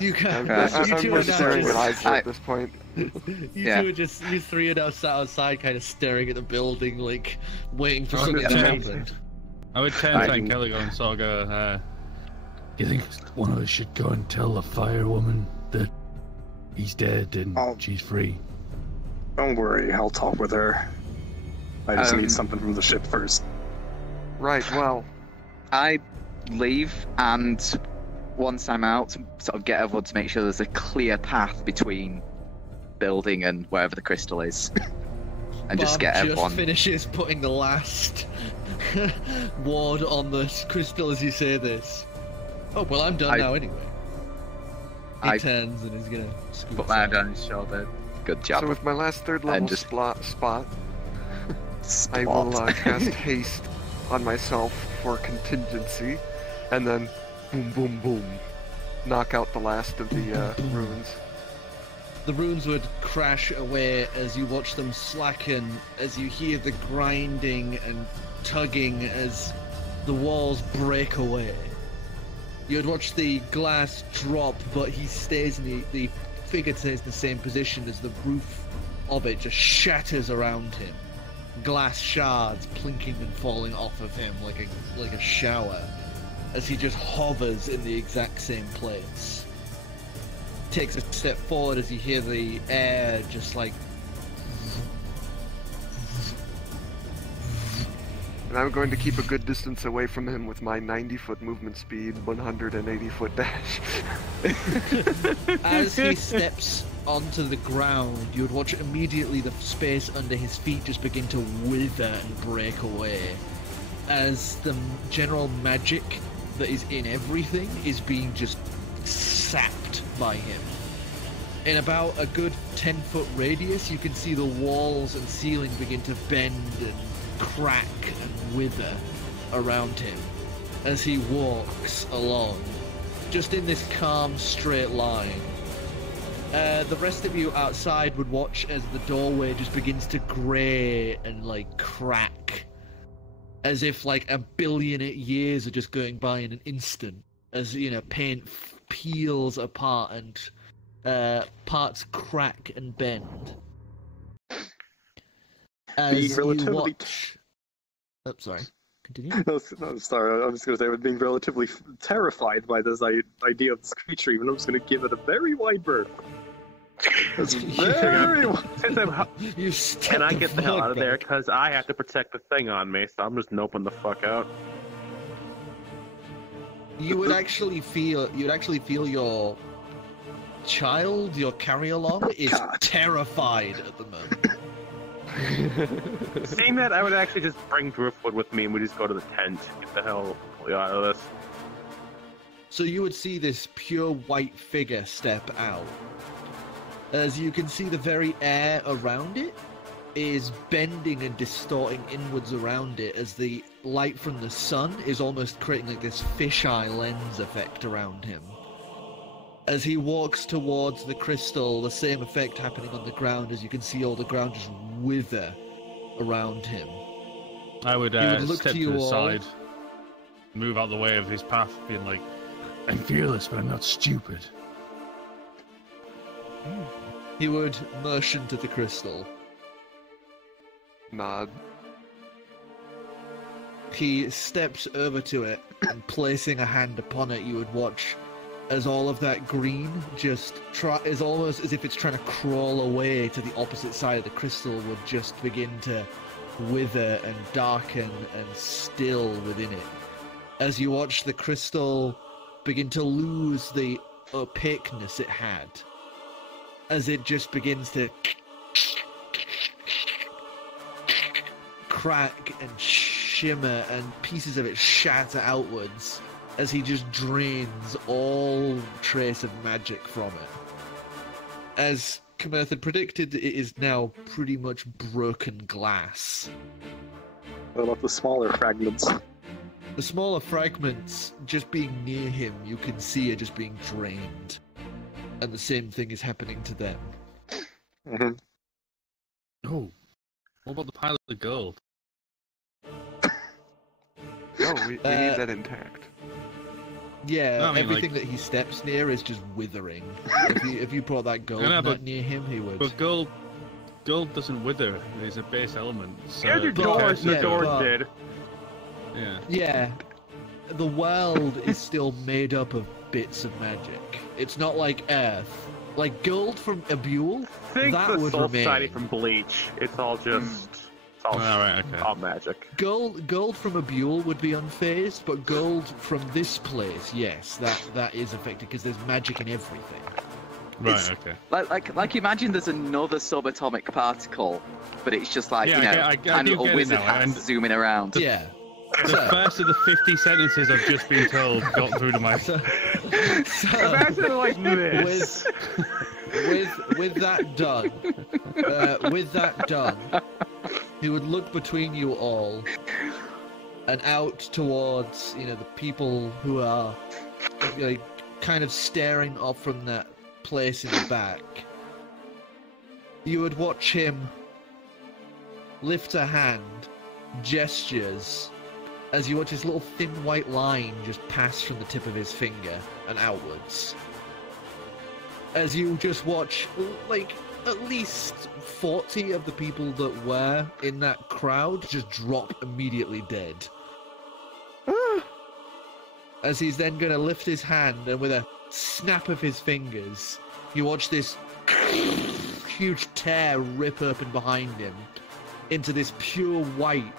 You can. I'm You two are just now staring at just. Ivor at this point. You three are now sat outside, kind of staring at the building, like waiting for something to change. happen. I would turn to Ancalagon and sort of go, You think one of us should go and tell the fire woman that he's dead and she's free? Don't worry, I'll talk with her. I just need something from the ship first. Right, well, I leave, and once I'm out, sort of get everyone to make sure there's a clear path between building and wherever the crystal is, and just get everyone. Just finishes putting the last ward on the crystal as you say this. Oh well, I'm done now anyway. He turns and is gonna scoot Put my hand on his shoulder. Good job. so with my last third level And just- spot, I will cast haste on myself for contingency, and then boom, boom, boom, knock out the last of the runes. The runes would crash away as you watch them slacken, as you hear the grinding and tugging as the walls break away. You'd watch the glass drop, but he stays in the figure stays in the same position as the roof of it just shatters around him. Glass shards plinking and falling off of him like a shower, as he just hovers in the exact same place. Takes a step forward as you hear the air just like. And I'm going to keep a good distance away from him with my 90-foot movement speed, 180-foot dash. As he steps onto the ground, you would watch immediately the space under his feet just begin to wither and break away, as the general magic that is in everything is being just sapped by him. In about a good 10-foot radius, you can see the walls and ceiling begin to bend and crack and wither around him as he walks along, just in this calm, straight line. The rest of you outside would watch as the doorway just begins to grey and like crack, as if like a billion years are just going by in an instant, as paint peels apart and parts crack and bend. As Being you relatively watch... Oh, sorry. Continue. No, sorry, I was going to say, I was being relatively terrified by this idea of this creature, even though I was going to give it a very wide berth. It's very wide. Since I'm, You can I get the hell out of there? back. Because I have to protect the thing on me, so I'm just noping the fuck out. You would actually feel your child, your carry-along, is God. terrified at the moment. Seeing that, I would actually just bring Driftwood with me and we just go to the tent. Get the hell out of this. So you would see this pure white figure step out. As you can see, the very air around it is bending and distorting inwards around it as the light from the sun is almost creating like this fisheye lens effect around him. As he walks towards the crystal, the same effect happening on the ground as you can see all the ground just wither around him. I would, look step to to the you all. side, move out the way of his path, being like, I'm fearless, but I'm not stupid. He would motion to the crystal. Nod. He steps over to it, and placing a hand upon it, you would watch as all of that green just is almost as if it's trying to crawl away to the opposite side of the crystal, would just begin to wither and darken and still within it. As you watch the crystal begin to lose the opaqueness it had, as it just begins to crack and shimmer and pieces of it shatter outwards as he just drains all trace of magic from it. As Kamerth had predicted, it is now pretty much broken glass. What about the smaller fragments? The smaller fragments, just being near him, you can see are just being drained. And the same thing is happening to them. Mm-hmm. oh, what about the pile of gold? No, we need that intact. Yeah, No, I mean, everything that he steps near is just withering. if you brought that gold Yeah, nut but- near him, he would. But gold doesn't wither. It's a base element. So Yeah, the but- doors but- did. Yeah. Yeah, the world is still made up of bits of magic. It's not like Earth. Like gold from Abule, Think that the would Soul remain. Society from Bleach. It's all just... It's all, Alright, okay. all magic. Gold from Abule would be unfazed, but gold from this place, yes, that is affected because there's magic in everything. Right, It's- okay. Like imagine there's another subatomic particle, but it's just like, Yeah, I tiny do little get it wizard now, hats and- zooming around. Yeah. The So, first of the 50 sentences I've just been told got through to my... so Imagine like this. with that done, he would look between you all and out towards, the people who are like kind of staring off from that place in the back. You would watch him lift a hand, gestures, as you watch his little thin white line just pass from the tip of his finger and outwards. As you just watch, like, at least 40 of the people that were in that crowd just drop immediately dead. As he's then going to lift his hand and with a snap of his fingers, you watch this huge tear rip open behind him into this pure white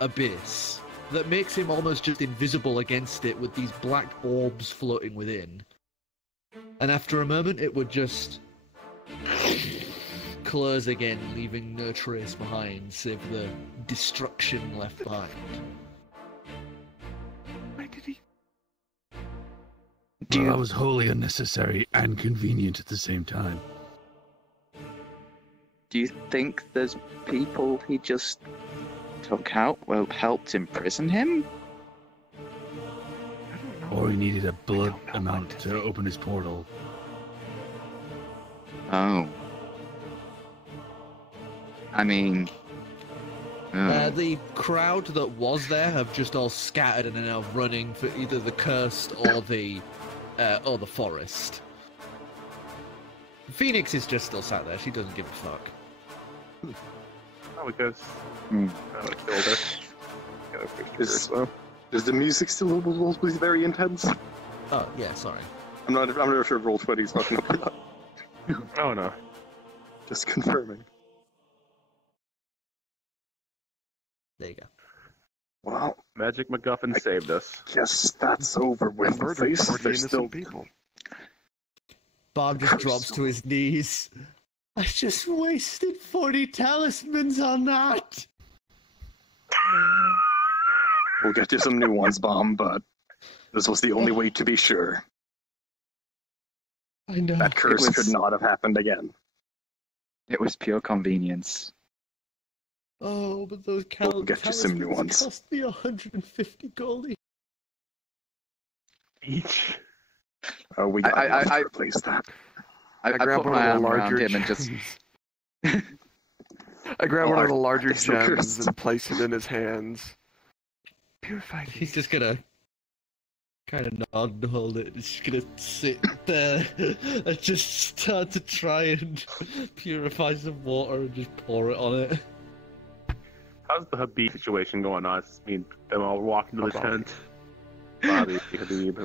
abyss that makes him almost just invisible against it with these black orbs floating within. And after a moment, it would just close again, leaving no trace behind, save the destruction left behind. Why did he? Well, that was wholly unnecessary and convenient at the same time. Do you think there's people he just took out, helped imprison him? Or he needed a blood amount to open his portal. Oh. I mean... The crowd that was there have just all scattered and are now running for either the cursed or the forest. Phoenix is just still sat there. She doesn't give a fuck. Oh, because... Hmm. Oh, it killed her. Got a picture Is- as well. Is the music still very intense? Oh, yeah, sorry. I'm not sure if Roll20's fucking up or not. Oh, no. Just confirming. There you go. Wow. Magic MacGuffin saved us. Guess that's over with. Murdered 40 There's innocent still people. Bob just drops to his knees. I just wasted 40 talismans on that. We'll get you some new ones, Bomb, but this was the only way to be sure. I know. That curse could not have happened again. It was pure convenience. Oh, but those We'll get you some new ones. cost me 150 gold. Each. Oh, we got to replace that. I grab put one my of the arm around larger him and just... I grab one of the larger so gems cursed. and place it in his hands. Purified. He's just gonna kind of nod and hold it. He's just gonna sit there and just start to try and purify some water and just pour it on it. How's the Habib situation going on? It's me and them all walking to the tent. Bobby, Habib.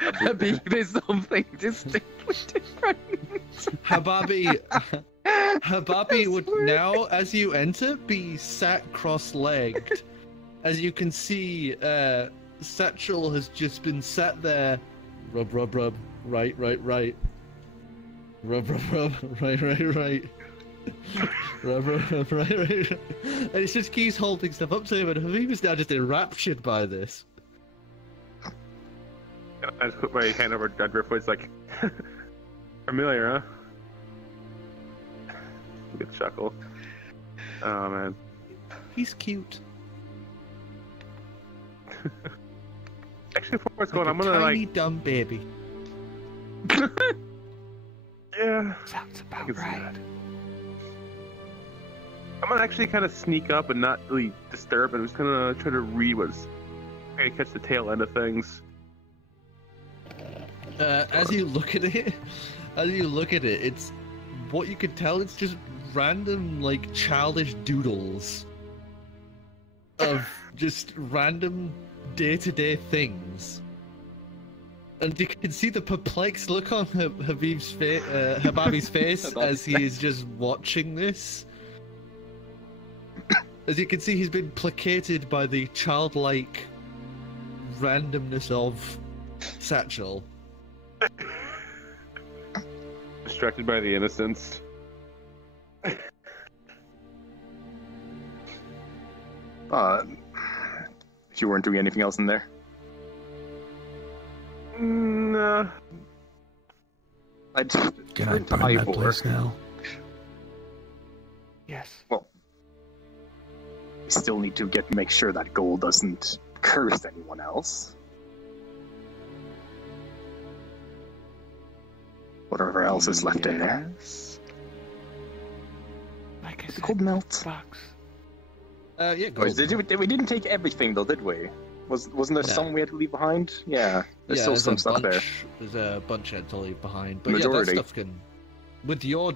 Habib is something distinctly different. Hababi would now, as you enter, be sat cross-legged. As you can see, Satchel has just been sat there. Rub, rub, rub. Right, right, right. Rub, rub, rub. Right, right, right. Rub, rub, rub. Right, right, right. And it just keeps holding stuff up to him, and Habib is now just enraptured by this. I just put my hand over Driftwood's like, familiar, huh? Good chuckle. Oh, man. He's cute. Actually, before what's going on, I'm a gonna tiny, like... dumb baby. Yeah. Sounds about right. I'm gonna actually kind of sneak up and not really disturb, and I'm just gonna try to read what's... try to catch the tail end of things. As you look at it, it's what you can tell. It's just random, like, childish doodles of just random day-to-day things, and you can see the perplexed look on Hababi's face as he is just watching this. As you can see, he's been placated by the childlike randomness of Satchel. Distracted by the innocence. If you weren't doing anything else in there? Nah. I'd Can I turn to burn that Ivor. place now? Yes. Well, we still need to make sure that gold doesn't curse anyone else. Whatever else is left in there. Like I Is it said, called melt? box. Yeah, Oh, gold. we didn't take everything though, did we? Wasn't there No. some we had to leave behind? Yeah, there's still some stuff there. There's a bunch to leave behind, but Majority. yeah, that stuff can. With your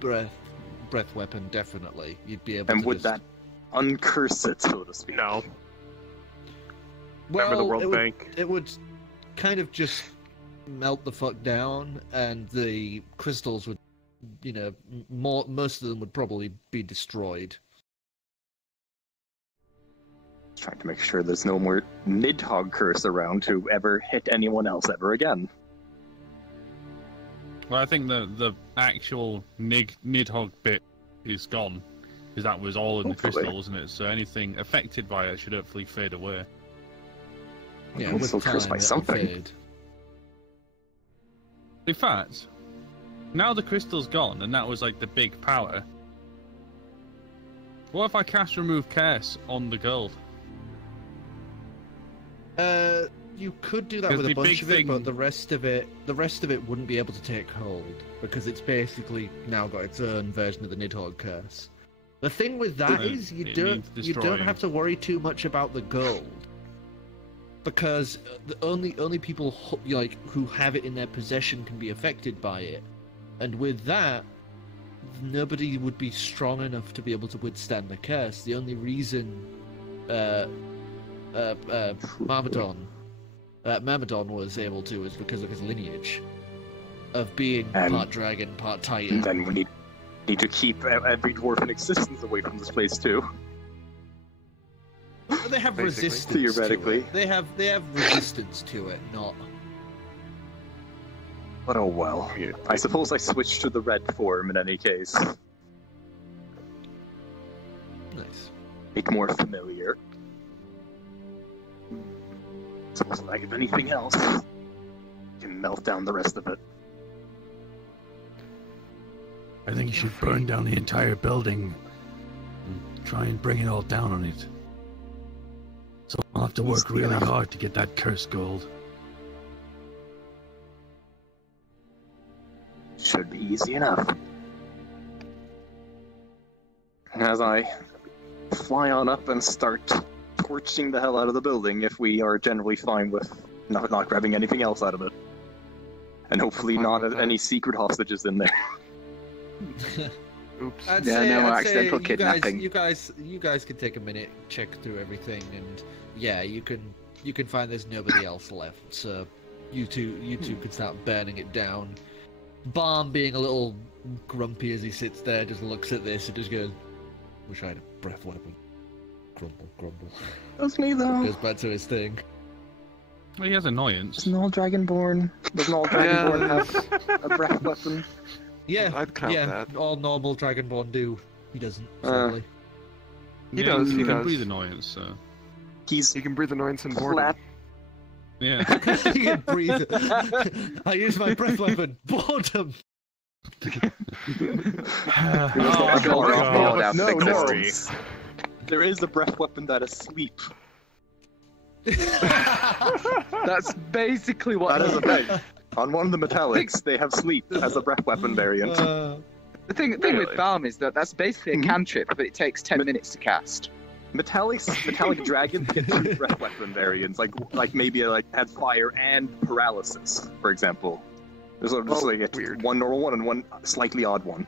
breath weapon, definitely you'd be able And to. would just... that uncurse it, so to speak? No. well, Remember the World it would, Bank? It would kind of just melt the fuck down, and the crystals would, most of them would probably be destroyed. Trying to make sure there's no more Nidhogg curse around to ever hit anyone else ever again. Well, I think the actual Nidhogg bit is gone, because that was all in the Hopefully. crystal, wasn't it? So anything affected by it should hopefully fade away. Yeah, It's with still cursed time, by it'll something. fade. In fact, now the crystal's gone, and that was like the big power. What if I cast Remove Curse on the gold? You could do that 'Cause with a the bunch big of it, but thing- the rest of it wouldn't be able to take hold because it's basically now got its own version of the Nidhogg curse. The thing with that It is you needs don't destroying. have to worry too much about the gold because the only people who have it in their possession can be affected by it, and with that, nobody would be strong enough to be able to withstand the curse. The only reason Myrmidon was able to is because of his lineage of being part dragon, part titan. And then we need to keep every dwarf in existence away from this place too. They have Basically. resistance. Theoretically. to it. They have resistance to it, not. But oh well. I suppose I switched to the red form in any case. Nice. Make more familiar. Suppose like if anything else, you can melt down the rest of it. I think you should burn down the entire building and try and bring it all down on it. So I'll have to work really hard to get that cursed gold. Should be easy enough. As I fly on up and start torching the hell out of the building, if we are generally fine with not grabbing anything else out of it. And hopefully not any secret hostages in there. Oops. I'd Yeah, say, no I'd accidental say kidnapping. You guys can take a minute, check through everything, and yeah, you can find there's nobody else left. So you two can start burning it down. Barm, being a little grumpy as he sits there, just looks at this and just goes, "Wish I had a breath weapon." Grumble, grumble. Doesn't he though? Goes back to his thing. Well, he has annoyance. Doesn't all Dragonborn have a breath weapon? Yeah, I'd count yeah. that. All normal Dragonborn do. He doesn't. Sadly. He does, he He can does. breathe annoyance, so... He's You can breathe annoyance and boredom. clap. Yeah. He can breathe. I use my breath weapon. Boredom. Oh, God. No. There is a breath weapon that is sleep. That's basically what. That is a thing. On one of the metallics, they have sleep as a breath weapon variant. The thing with Balm is that that's basically a cantrip, but it takes 10 minutes to cast. Metallic dragons get two breath weapon variants, like maybe had fire and paralysis, for example. There's weird. one normal one and one slightly odd one.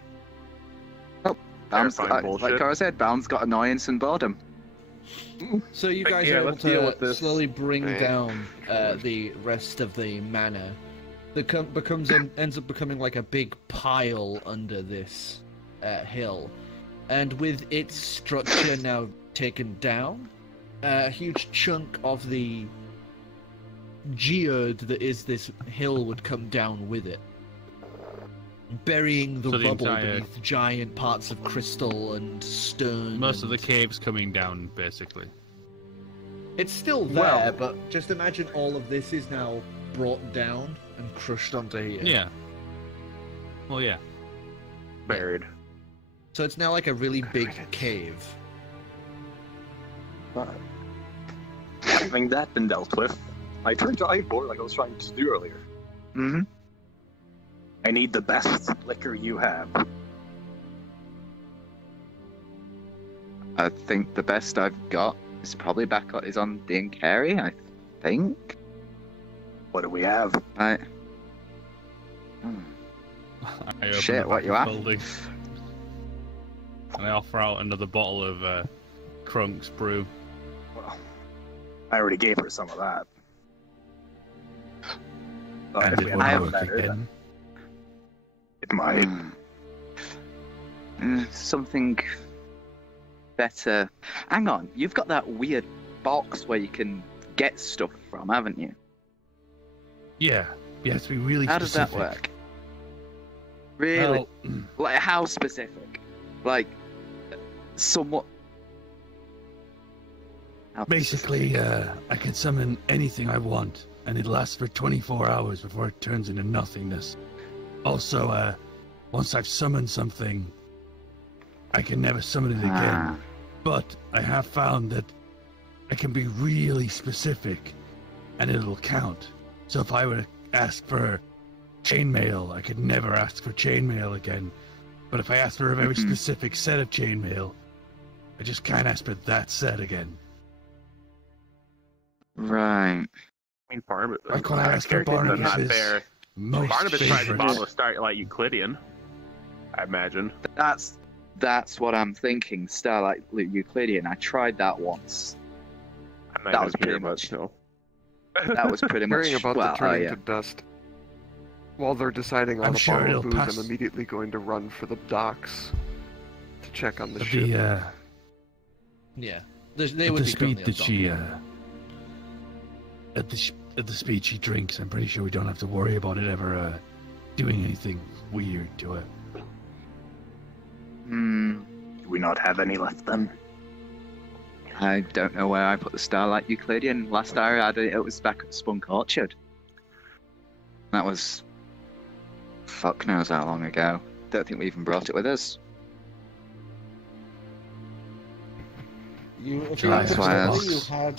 Balm's Terrifying like bullshit. Korro said, Balm's got annoyance and boredom. So you But guys yeah, are able let's deal to with this. slowly bring Hey, down the rest of the mana. That ends up becoming like a big pile under this hill, and with its structure now taken down, a huge chunk of the geode that is this hill would come down with it, burying the So the rubble entire- beneath giant parts of crystal and stone. Most of the and- cave's coming down, basically. It's still there, but just imagine all of this is now brought down and crushed onto here. Yeah. Well, yeah. Buried. So it's now like a really big cave. Having that been dealt with, I turned to Ivor like I was trying to do earlier. Mm-hmm. I need the best liquor you have. I think the best I've got is probably is on the Inkari, I think. What do we have? I open Shit, the what back you of at? the building, and I offer out another bottle of Crunk's brew. Well, I already gave her some of that. But And if it we won't have work better, then again. it might. Something better. Hang on, you've got that weird box where you can get stuff from, haven't you? Yeah, you have to be really How does that specific. work? Really? Well, Like, how specific? Like, somewhat. How basically, I can summon anything I want, and it lasts for 24 hours before it turns into nothingness. Also, once I've summoned something, I can never summon it again. But I have found that I can be really specific, and it'll count. So if I were to ask for chainmail, I could never ask for chainmail again. But if I ask for a very specific set of chainmail, I just can't ask for that set again. Right. I mean, Barnabas. Like when I asked for That's Barnabas' not fair. most Barnabas tried to favorite. bottle a Starlight Euclidean, I imagine. That's what I'm thinking. Starlight Euclidean. I tried that once. I'm not That even was here, pretty but much- still. That was pretty much. Hearing about well, the turning yeah. to dust. While they're deciding on I'm a sure bottle it'll of booze, pass. I'm immediately going to run for the docks to check on the At ship. the, Yeah, they at would the be speed currently that on she, at the speed she drinks, I'm pretty sure we don't have to worry about it ever doing anything weird to it. Hmm. Do we not have any left then? I don't know where I put the Starlight Euclidean. Last I had it, it was back at Spunk Orchard. That was... fuck knows how long ago. don't think we even brought it with us. If Nice you one. remember,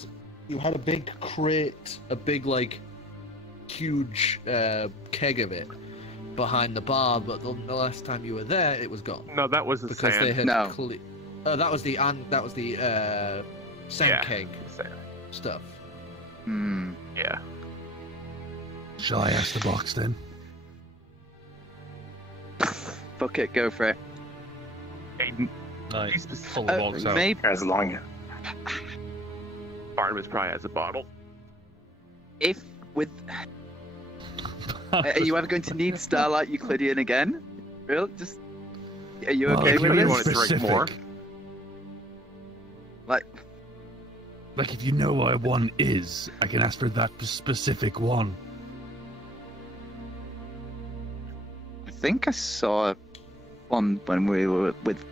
you had a big crate, a big huge keg of it behind the bar, but the last time you were there, it was gone. No, that was the Because sand. they had No. that was the sand Yeah, keg sand. stuff. Hmm. Yeah. Shall I ask the box then? Fuck it, go for it. Aiden, Like, Be specific. pull the box out. Maybe As long Barnabas probably has a bottle. if with. Are you ever going to need Starlight Euclidean again? Really? Just. Are you Well, okay if with maybe you're you this? want to drink more. Like, Like, if you know what one is, I can ask for that specific one. I think I saw one when we were with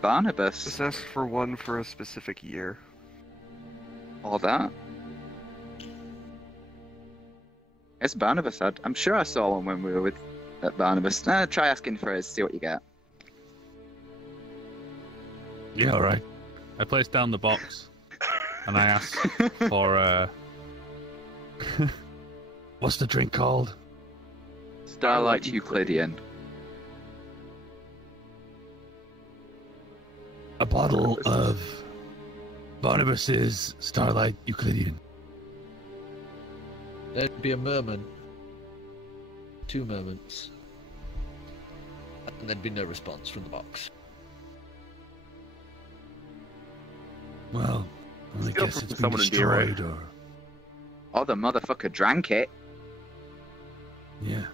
Barnabas. Just ask for one for a specific year. Or that. Yes, Barnabas had. I'm sure I saw one when we were with Barnabas. Try asking for his, see what you get. Yeah, alright. I place down the box and I ask for What's the drink called? Starlight Euclidean. A bottle of Barnabas's Starlight Euclidean. There'd be a merman, 2 mermans, and there'd be no response from the box. Well, I Steal guess from it's been someone in DRA. destroyed, or... Oh, the motherfucker drank it. Yeah.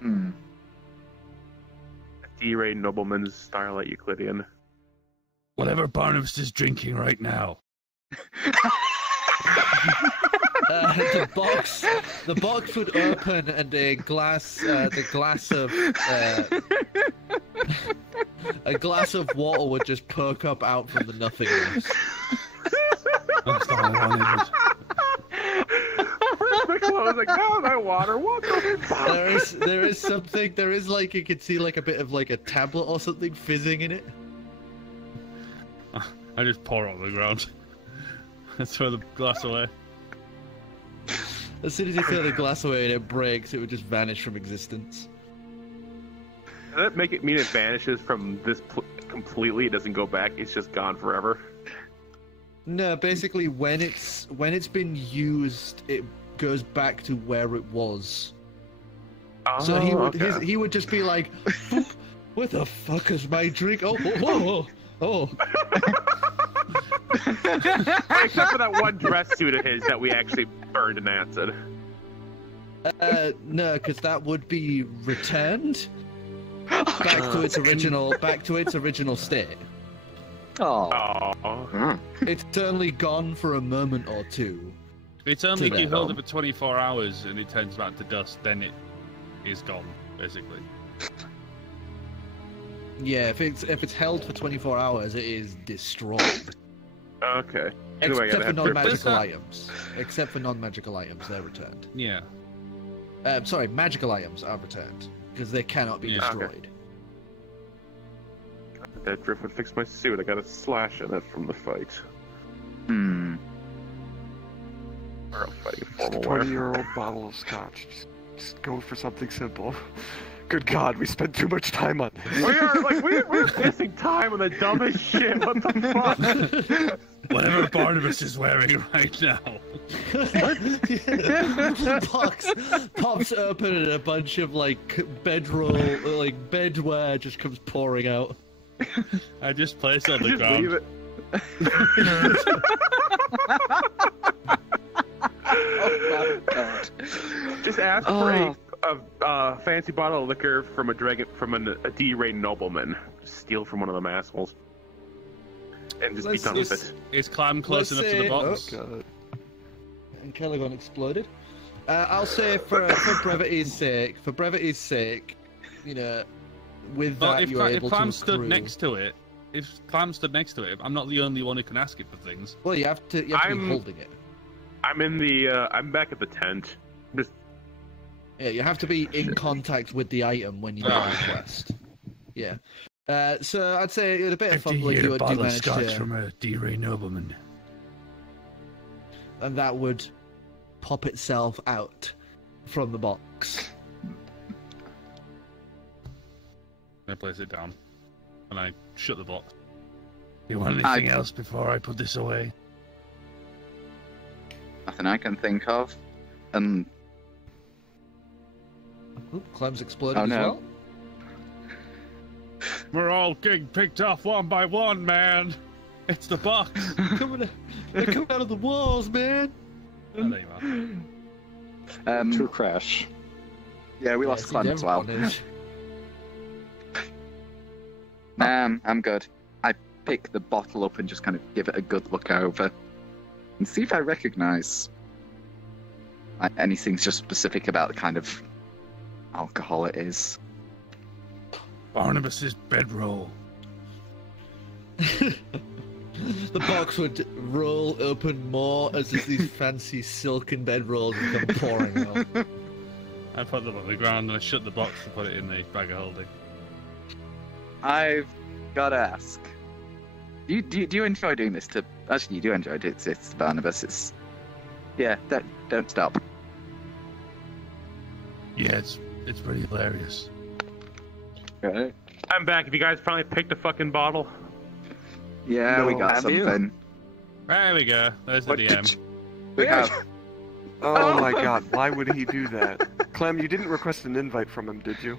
Hmm. D-Ray Nobleman's Starlight Euclidean. Whatever Barnabas is drinking right now. The box would open, and a glass of water would just perk up out from the nothingness. That's all I wanted. I was like, no, my water, what the fuck? There is something. There is you could see a bit of a tablet or something fizzing in it. I just pour it on the ground. I throw the glass away. As soon as you throw the glass away and it breaks, it would just vanish from existence. Does that make it mean it vanishes from this completely? It doesn't go back. It's just gone forever. No, basically, when it's been used, it goes back to where it was. Oh, So okay. he would just be like, "What the fuck is my drink? Oh." Except for that one dress suit of his that we actually burned in acid. No, because that would be returned back to its original state. Oh. Oh. It's only gone for a moment or two. It's only if you that. hold it for 24 hours and it turns back to dust, then it is gone, basically. Yeah, if it's held for 24 hours, it is destroyed. Okay. Anyway, Except for non-magical that- items. Except for non-magical items, they're returned. Yeah. Sorry, magical items are returned because they cannot be Yeah. destroyed. That drift would fix my suit. I got a slash in it from the fight. Hmm. Or I'm fighting Just a formal wear. 20-year-old bottle of scotch. Just go for something simple. Good God, we spent too much time on this. We're wasting time on the dumbest shit. What the fuck? Whatever Barnabas is wearing right now. Box pops open and a bunch of bedwear just comes pouring out. I just place it on the Just ground. leave it. Oh my god. Just ask for a fancy bottle of liquor from a D-rated nobleman. Just steal from one of them assholes. And just be done with it. Is Clam close Let's enough to the say- box? God. Ancalagon exploded. I'll say for brevity's sake, you know, with Well, that if, you're if able Clam to stood accrue- next to it, I'm not the only one who can ask it for things. Well, you have to be I'm- holding it. I'm back at the tent. Just Yeah, you have to be in contact with the item when you do the quest. Yeah. So I'd say with a bit of 50 fumbling, year you would do bottle of manage scotch to, from a D-Ray nobleman. and that would pop itself out from the box. I place it down, and I shut the box. Do you want anything else before I put this away? Nothing I can think of. Oop, Clem's exploded Oh, as no. well. We're all getting picked off one by one, man. It's the box. They're coming out of the walls, man. Oh, there you are. True crash. Yeah, we lost Clem as well. everyone is. I'm good. I pick the bottle up and just kind of give it a good look over and see if I recognise anything just specific about the kind of alcohol it is. Barnabas's bedroll. The box would roll open more as these fancy silken bedrolls come pouring out. I put them on the ground and I shut the box and put it in the bag of holding. I've got to ask. Do you enjoy doing this to... Actually, you do enjoy it. It's to Barnabas. It's... Yeah, don't stop. Yeah, it's pretty hilarious. Right. I'm back. Have you guys finally picked a fucking bottle? Yeah, No, we got have you? something. There we go. There's the What DM. did We have... Oh my god, why would he do that? Clem, you didn't request an invite from him, did you?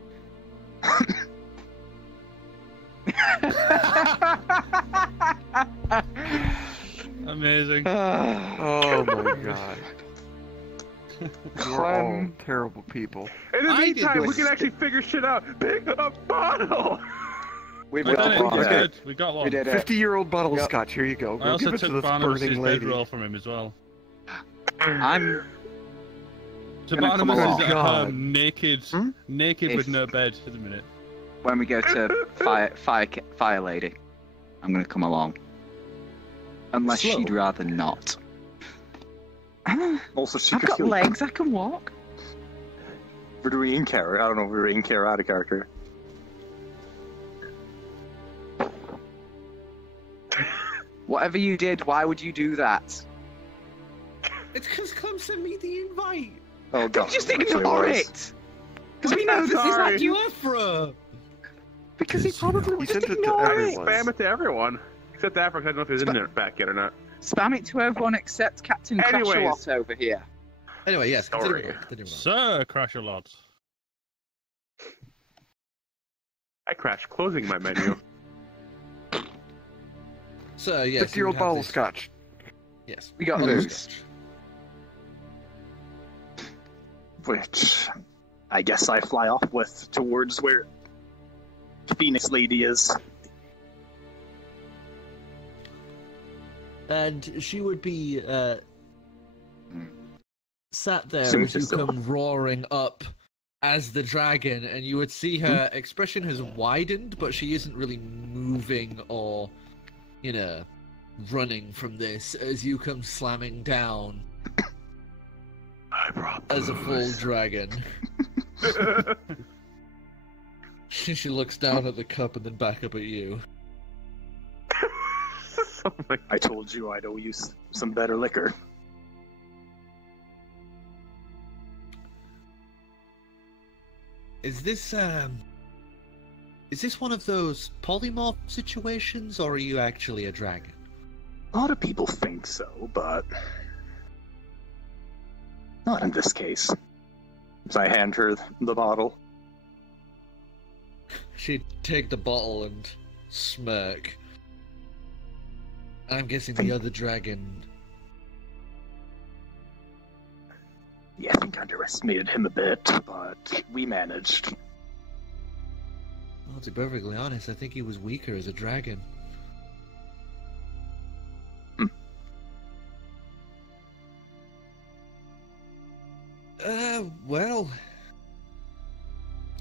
Amazing. Oh my god. You're all terrible people. In the I did meantime, we this. can actually figure shit out. Pick a bottle! We've We got did it. one. We did. We got one. We did it. 50-year-old bottle of Yep. scotch, here you go. I Go also give it to took this Barnabas' burning lady. bedroll from him as well. I'm... So Gonna come Barnabas is along. at God. home, naked If- with no bed at the minute. When we go to Fire Lady, I'm going to come along. Unless Slow. she'd rather not. Also, she I've could got heal legs, I can walk. for the in character. I don't know if we're in character out of character. Whatever you did, why would you do that? It's because Clem sent me the invite. Oh god. Just which ignore was. it! Because we know this is Sorry. like you... Afro. Because he Yes, you probably know. would He just sent it to ignore it. everyone. Spam it to everyone. Except Africa. I don't know if it's in there back yet or not. Spam it to everyone except Captain Anyways. Crashalot over here. Anyway, yes. Sorry. Continue on. Sir Crashalot. I crashed closing my menu. So yes, 50-year-old bottle of scotch. Yes. We got Bottle of loose. scotch. Which I guess I fly off with towards where Phoenix Lady is. And she would be sat there Similar as you still. come roaring up as the dragon, and you would see her expression has widened, but she isn't really moving or, running from this as you come slamming down I brought as a full dragon. She looks down at the cup and then back up at you. Oh my... I told you I'd owe you some better liquor. Is this one of those polymorph situations, or are you actually a dragon? A lot of people think so, but not in this case. So I hand her the bottle. She'd take the bottle and smirk. I'm guessing the other dragon. Yeah, I think I underestimated him a bit, but we managed. Well, to be perfectly honest, I think he was weaker as a dragon. Well,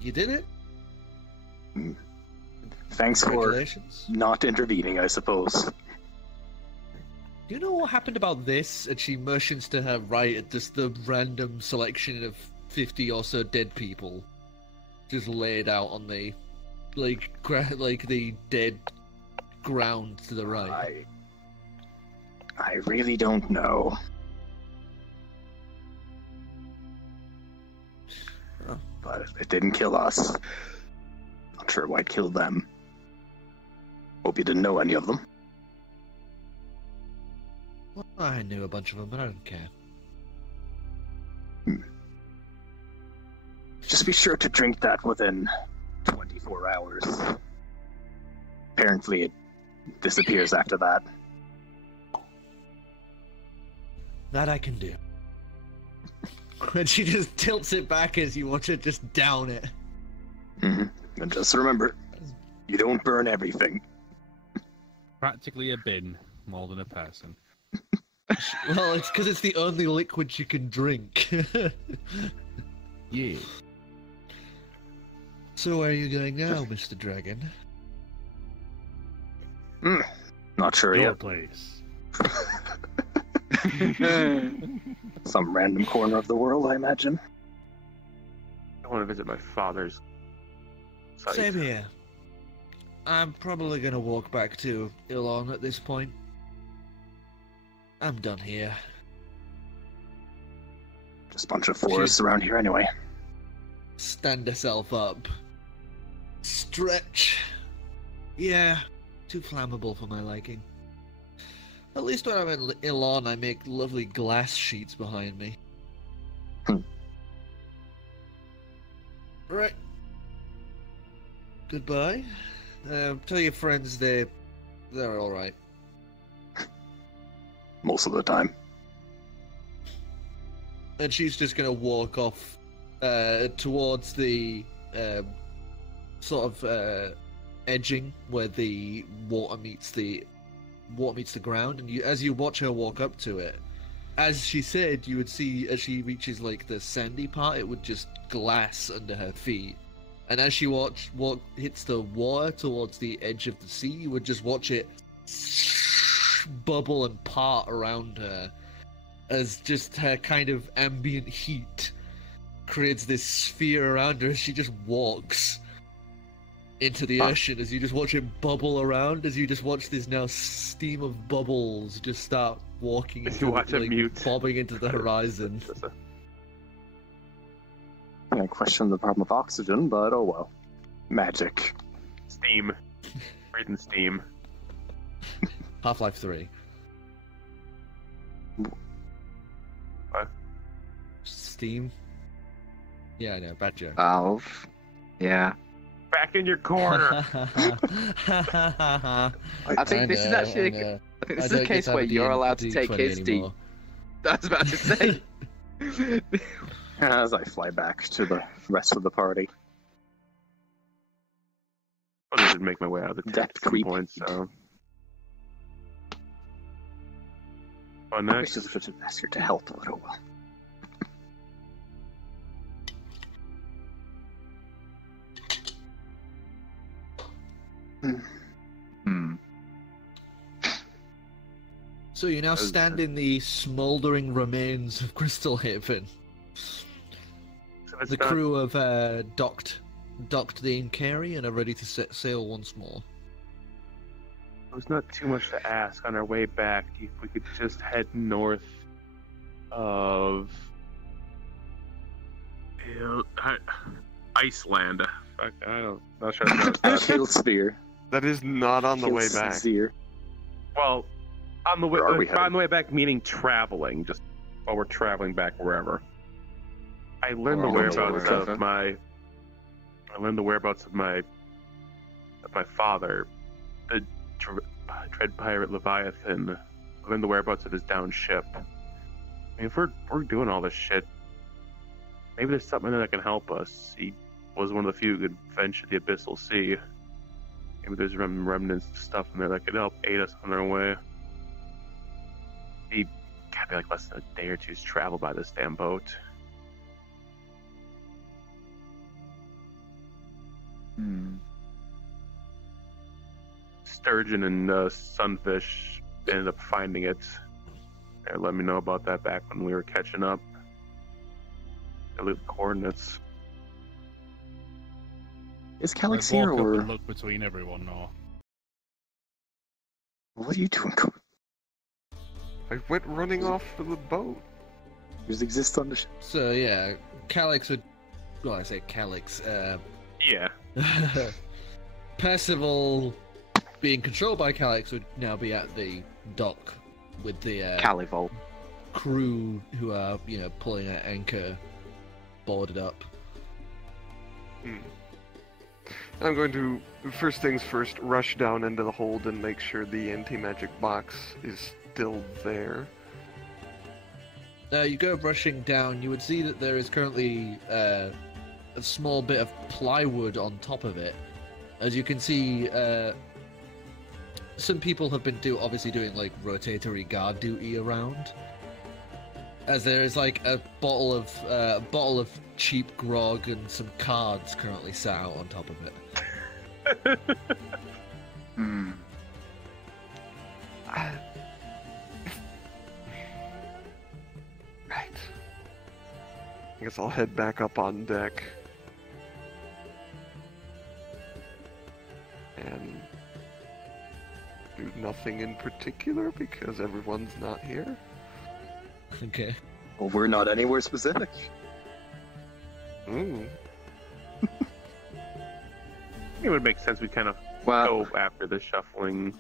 you did it. Thanks for Congratulations. not intervening, I suppose. Do you know what happened about this? And she motions to her right at just the random selection of 50 or so dead people just laid out on the the dead ground to the right. I really don't know. Oh. But it didn't kill us. Not sure why it killed them. Hope you didn't know any of them. Well, I knew a bunch of them, but I don't care. Just be sure to drink that within 24 hours. Apparently it disappears after that. That I can do. And she just tilts it back as you watch it just down it. Mm-hmm. And just remember, you don't burn everything. Practically a bin, more than a person. Well, it's because it's the only liquid she can drink. Yeah. So where are you going now, Mr. Dragon? Not sure Your yet. place. Some random corner of the world, I imagine. I want to visit my father's site. Same here. I'm probably going to walk back to Ilon at this point. I'm done here. Just a bunch of forests around here anyway. Stand herself up. Stretch. Yeah, too flammable for my liking. At least when I'm in Ilon, I make lovely glass sheets behind me. Right. Goodbye. Tell your friends they're alright. Most of the time. And she's just gonna walk off towards the edging where the water meets the ground, and as you watch her walk up to it, as she said, you would see as she reaches like the sandy part, it would just glass under her feet, and as she hits the water towards the edge of the sea, you would just watch it bubble and part around her, as just her kind of ambient heat creates this sphere around her as she just walks into the ocean, as you just watch it bubble around, as you just watch this now steam of bubbles just start walking As you watch it mute. bobbing into the horizon. I question the problem with oxygen, but oh well. Magic. Steam. Breathing steam. Half-Life 3. What? Steam? Yeah, I know, bad joke. Valve. Yeah. Back in your corner. I think this is actually. I think this is a case where you're allowed to take his team. I was about to say. As I fly back to the rest of the party. I just make my way out of the tent Depth at some creep. point, so. On I next. wish this was ask her to help, but oh well. So you now stand in the smouldering remains of Crystal Haven. So it's The not- crew have docked the Inkari and are ready to set sail once more. There's not too much to ask on our way back. If we could just head north of Iceland. Fuck, not sure how to pronounce that. Hillsphere. That is not on the way back. Hillsphere. Well, on the way Where are we on the way back, meaning traveling, just while we're traveling back wherever. I learned the whereabouts of my. I learned the whereabouts of my father, the Dread Pirate Leviathan. I learned the whereabouts of his downed ship. I mean, if we're doing all this shit, maybe there's something that can help us. He was one of the few who could venture the Abyssal Sea. Maybe there's remnants of stuff in there that could help aid us on our way. He gotta be like less than a day or two's travel by this damn boat. Sturgeon and Sunfish ended up finding it. They let me know about that back when we were catching up. I look coordinates. Is Like, Calix walk here, up or and look between everyone, or what are you doing? I went running off for the boat. Yours exists on the ship. So yeah, Calix would. Well, I say Calix. Yeah. Percival, being controlled by Calix, would now be at the dock with the Calivol. crew who are, pulling at anchor, boarded up. I'm going to, first things first, rush down into the hold and make sure the anti-magic box is still there. You go rushing down, you would see that there is currently a small bit of plywood on top of it. As you can see, some people have been obviously doing like rotatory guard duty around. As there is like a bottle of cheap grog and some cards currently sat out on top of it. Right. I guess I'll head back up on deck. And do nothing in particular because everyone's not here. Okay. Well, we're not anywhere specific. Ooh. It would make sense we kind of Well, go after the shuffling.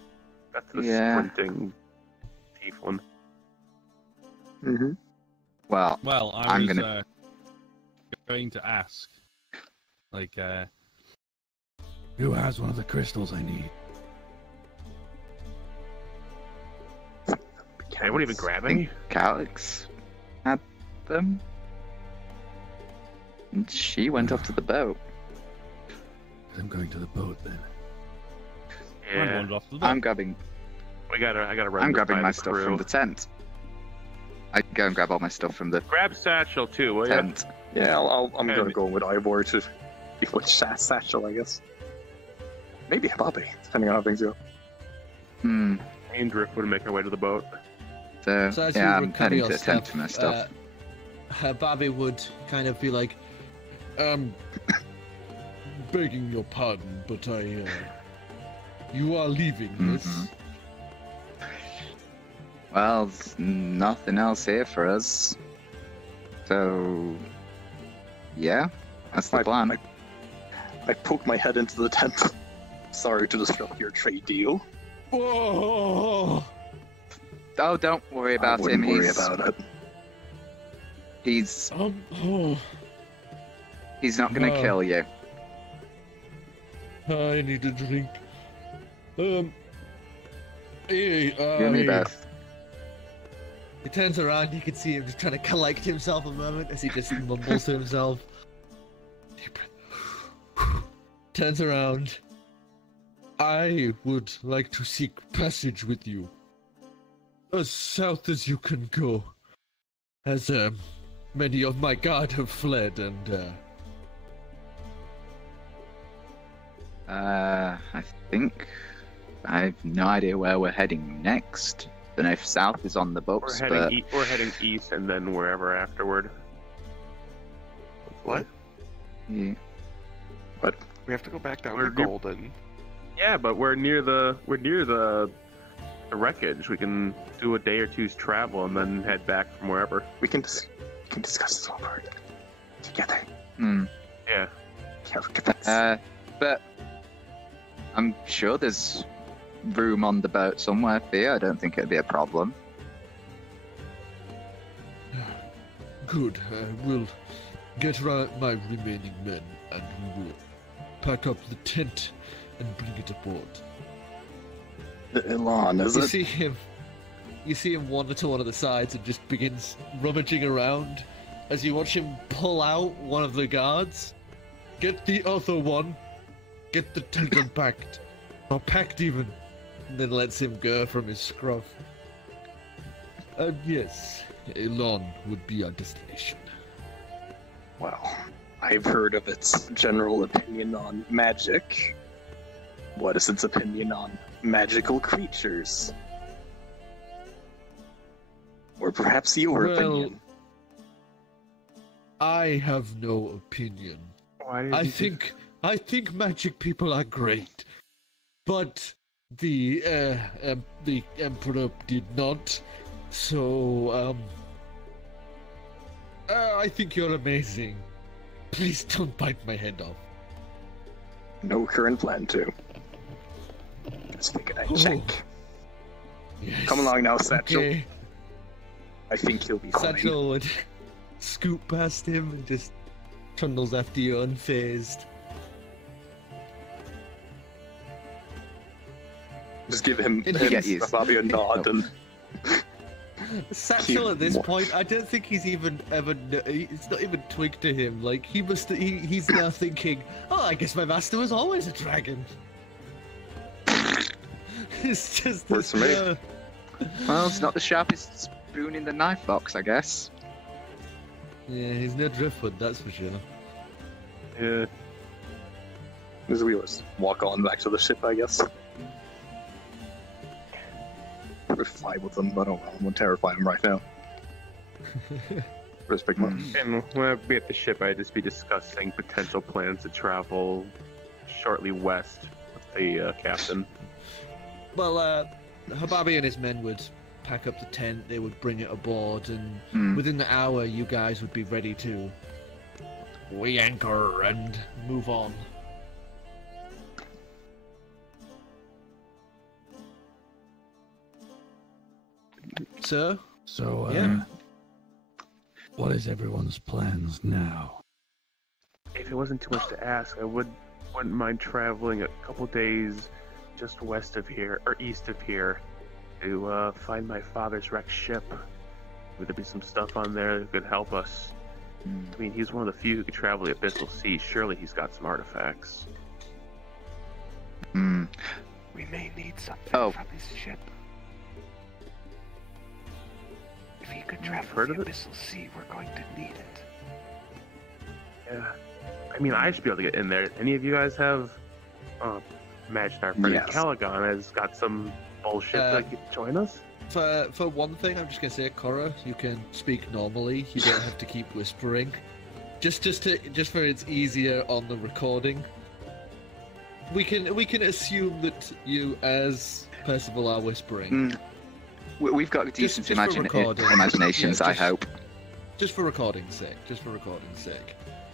That's the Yeah. sprinting tiefling. Mm-hmm. well, I I'm was gonna- going to ask, like, Who has one of the crystals I need? Can anyone even grab any? Calix had them. And she went off to the boat. I'm going to the boat then. I Yeah. wandered off the I'm dock. grabbing. I gotta run. I'm this grabbing by my the stuff crew. from the tent. I go and grab all my stuff from the Grab satchel too, will ya? tent. Yeah, I'm And- gonna go with Ivor to with Satchel, I guess. Maybe Bobby, depending on how things go. Hmm. Me and Driftwood make our way to the boat. So, So as yeah, you I'm recover heading your to the tent stuff, for my stuff. Bobby would kind of be like, begging your pardon, but you are leaving, yes? Mhm. Well, there's nothing else here for us. So, yeah, that's the plan. I poke my head into the tent. Sorry to disrupt your trade deal. Oh, Oh, don't worry about I wouldn't him. worry about it. He's oh, he's not gonna No. kill you. I need a drink. Hey, You and me both. He turns around, you can see him just trying to collect himself a moment as he just mumbles to himself. Deep breath. Turns around. I would like to seek passage with you. As south as you can go. As many of my guard have fled and I think I have no idea where we're heading next. Don't know if south is on the books, but We're heading east and then wherever afterward. What? yeah. We have to go back down We're to near- Golden. Yeah, but we're near the wreckage. We can do a day or two's travel and then head back from wherever. We can discuss this over together. Hmm. Yeah. Can't forget that. But I'm sure there's room on the boat somewhere for you. I don't think it'd be a problem. good. I will get my remaining men and we will pack up the tent and bring it aboard. Elon, is You it? see him wander to one of the sides and just begins rummaging around as you watch him pull out one of the guards, get the other one, get the tent packed, or packed even, and then lets him go from his scruff. Yes, Elon would be our destination. Well, I've heard of its general opinion on magic. What is its opinion on magical creatures? Or perhaps your Well, opinion? I have no opinion. I think magic people are great, but the Emperor did not. So I think you're amazing. Please don't bite my head off. No current plan to. Let's take a check. Yes. Come along now, Satchel. Okay. I think he'll be fine. Satchel would scoot past him and just trundles after you unfazed. Just give him Bobby a nod and... Satchel at this point, I don't think he's even it's not even twigged to him. Like, he's now thinking, oh, I guess my master was always a dragon. It's just Works for me. Well, it's not the sharpest spoon in the knife box, I guess. Yeah, he's no driftwood, that's for sure. Yeah. As we just walk on back to the ship, I guess. We'll fly with them, but I won't terrify them right now. Just pick them up. And when we at the ship, I'd just be discussing potential plans to travel shortly west with the captain. Well, Hababi and his men would pack up the tent, they would bring it aboard, and within the hour you guys would be ready to we-anchor and move on. Sir? So, Yeah. what is everyone's plans now? If it wasn't too much to ask, I wouldn't mind traveling a couple days just west of here, or east of here, to find my father's wrecked ship. Would there be some stuff on there that could help us? I mean, he's one of the few who could travel the abyssal sea. Surely he's got some artifacts. We may need something from his ship. If he could travel the abyssal sea, we're going to need it. Yeah. I mean, I should be able to get in there. Any of you guys have... imagine our friend Ancalagon has got some bullshit that could join us? For one thing, I'm just gonna say, Korro, you can speak normally. You don't have to keep whispering. Just for it's easier on the recording. We can assume that you, as Percival, are whispering. We've got decent just imaginations, yeah, I hope. Just for recording's sake.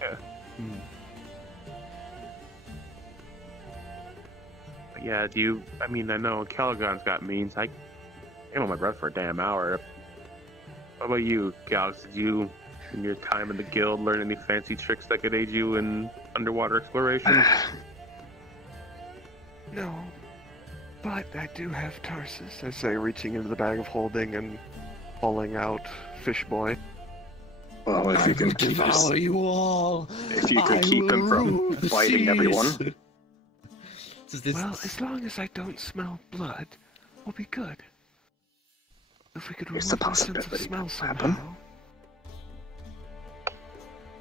Yeah. Yeah, I mean, I know Ancalagon's got means. I came on my breath for a damn hour. What about you, Calix? Did you, in your time in the guild, learn any fancy tricks that could aid you in underwater exploration? No, but I do have Tarsus, I say, reaching into the bag of holding and pulling out Fish Boy. Well, if you can keep you all. If you could keep him from biting everyone. Well, as long as I don't smell blood, we'll be good. If we could remove the sense of smell somehow.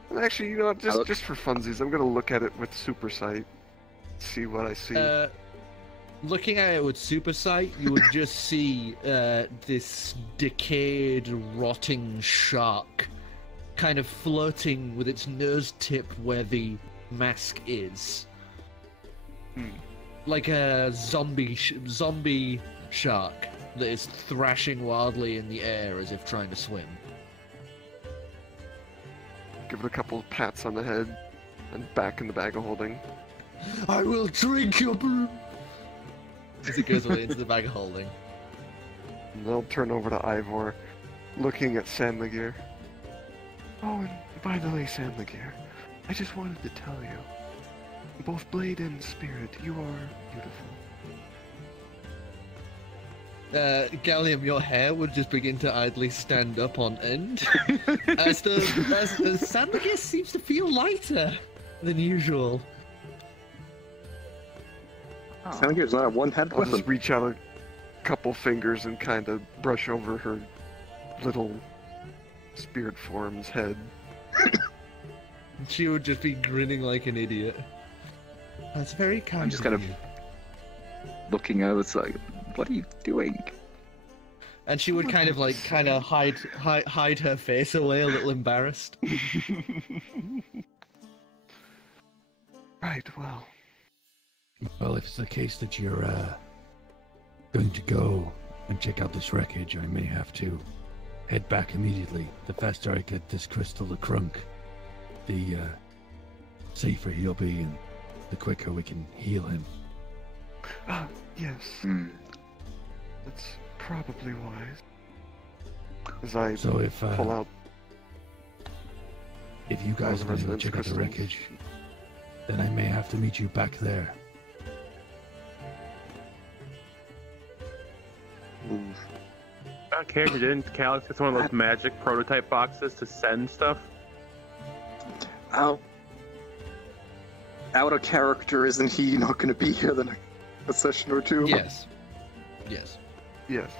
And actually, you know what, just for funsies, I'm gonna look at it with super sight. See what I see. Looking at it with super sight, you would just see this decayed, rotting shark kind of floating with its nose tip where the mask is. Like a zombie shark that is thrashing wildly in the air as if trying to swim. Give it a couple of pats on the head and back in the bag of holding. I will drink your blood! As it goes away into the bag of holding. And I'll turn over to Ivor, looking at Sandlagear. Oh, and by the way, Sandlagear, I just wanted to tell you, both blade and spirit, you are beautiful. Gallium, your hair would just begin to idly stand up on end. as Sandlagear seems to feel lighter than usual. Sandlagear's not a one-hand I'll weapon. just reach out a couple fingers and kind of brush over her little spirit form's head. She would just be grinning like an idiot. That's very kind. I'm just kind of looking over. It's like, what are you doing? And she would kind of hide her face away, a little embarrassed. Right, well. Well, if it's the case that you're going to go and check out this wreckage, I may have to head back immediately. The faster I get this crystal to Crunk, the safer he'll be, and the quicker we can heal him. Yes. That's probably wise. As I pull out. If you guys want to go check out the wreckage, then I may have to meet you back there. Out of character, didn't Calix get one of those magic prototype boxes to send stuff? Out of character, isn't he not going to be here then a session or two? Yes. Yes. Yes.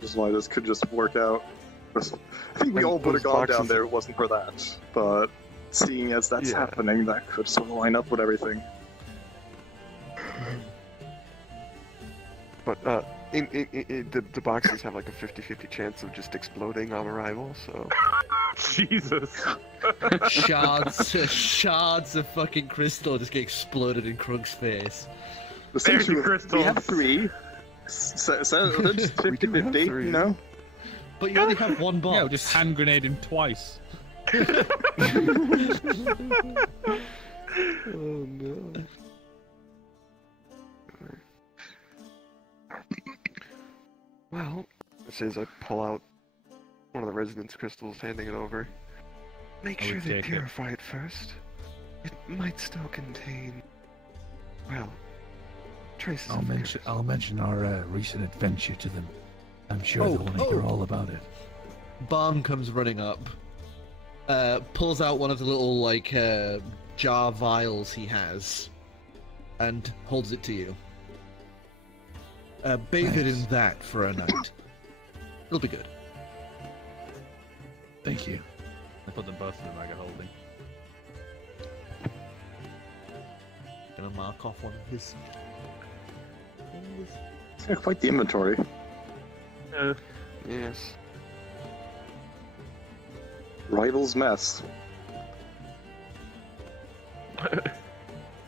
Just why this could just work out. I think we all would have gone down there if it wasn't for that. But seeing as that's happening, that could sort of line up with everything. But the boxes have like a 50-50 chance of just exploding on arrival, so... Jesus! Shards of fucking crystal just get exploded in Krunk's face. There's your crystals! We have 3. So that's 50-50, you know? But you only have one box. Yeah, we'll just hand grenade him twice. Oh no. Well, as I pull out one of the resonance crystals, handing it over. Make sure they purify it first. It might still contain, well, traces of yours. I'll mention our recent adventure to them. I'm sure they'll want to hear all about it. Balm comes running up, pulls out one of the little, jar vials he has, and holds it to you. Bathe it in that for a night. It'll be good. Thank you. I put them both in the bag of holding. Gonna mark off one of his... It's got quite the inventory. Yes. Rival's mess.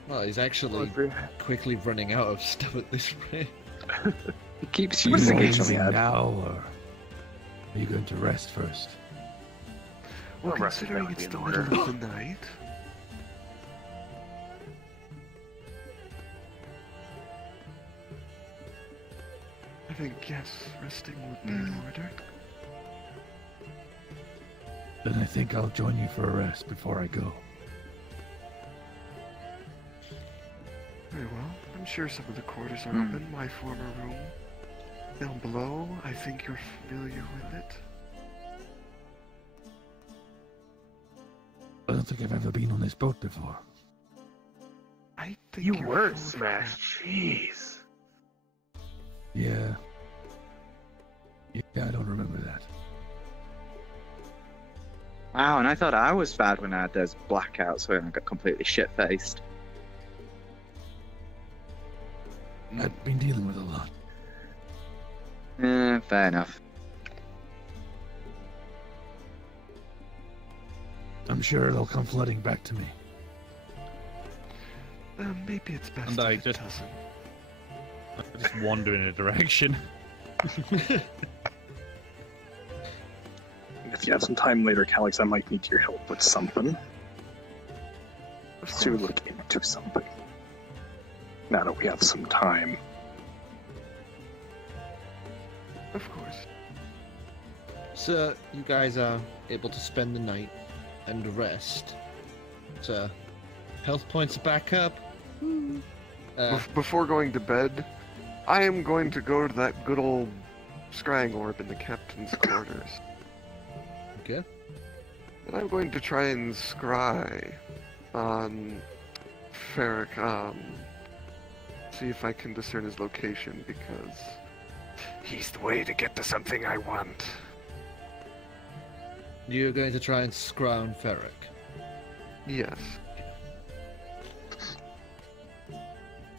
Well, he's actually quickly running out of stuff at this rate. He keeps Are you using it. leaving now, or are you going to rest first? Well, considering it's the middle of the night... I think, yes, resting would be in order. Then I think I'll join you for a rest before I go. Very well. I'm sure some of the quarters are open. My former room down below, I think you're familiar with it. I don't think I've ever been on this boat before. I think You you're were full of smashed. Jeez. Yeah. Yeah, I don't remember that. Wow, and I thought I was bad when I had those blackouts when I got completely shit-faced. I've been dealing with a lot. Fair enough. I'm sure it'll come flooding back to me. Maybe it's best And if I it just- doesn't. I just wander in a direction. If you have some time later, Calix, I might need your help with something. To look into something. Now that we have some time. Of course. So, you guys are able to spend the night and rest. So, health points back up. Before going to bed, I am going to go to that good old scrying orb in the captain's quarters. Okay. And I'm going to try and scry on Ferric, see if I can discern his location, because he's the way to get to something I want. You're going to try and scrounge Ferric. Yes.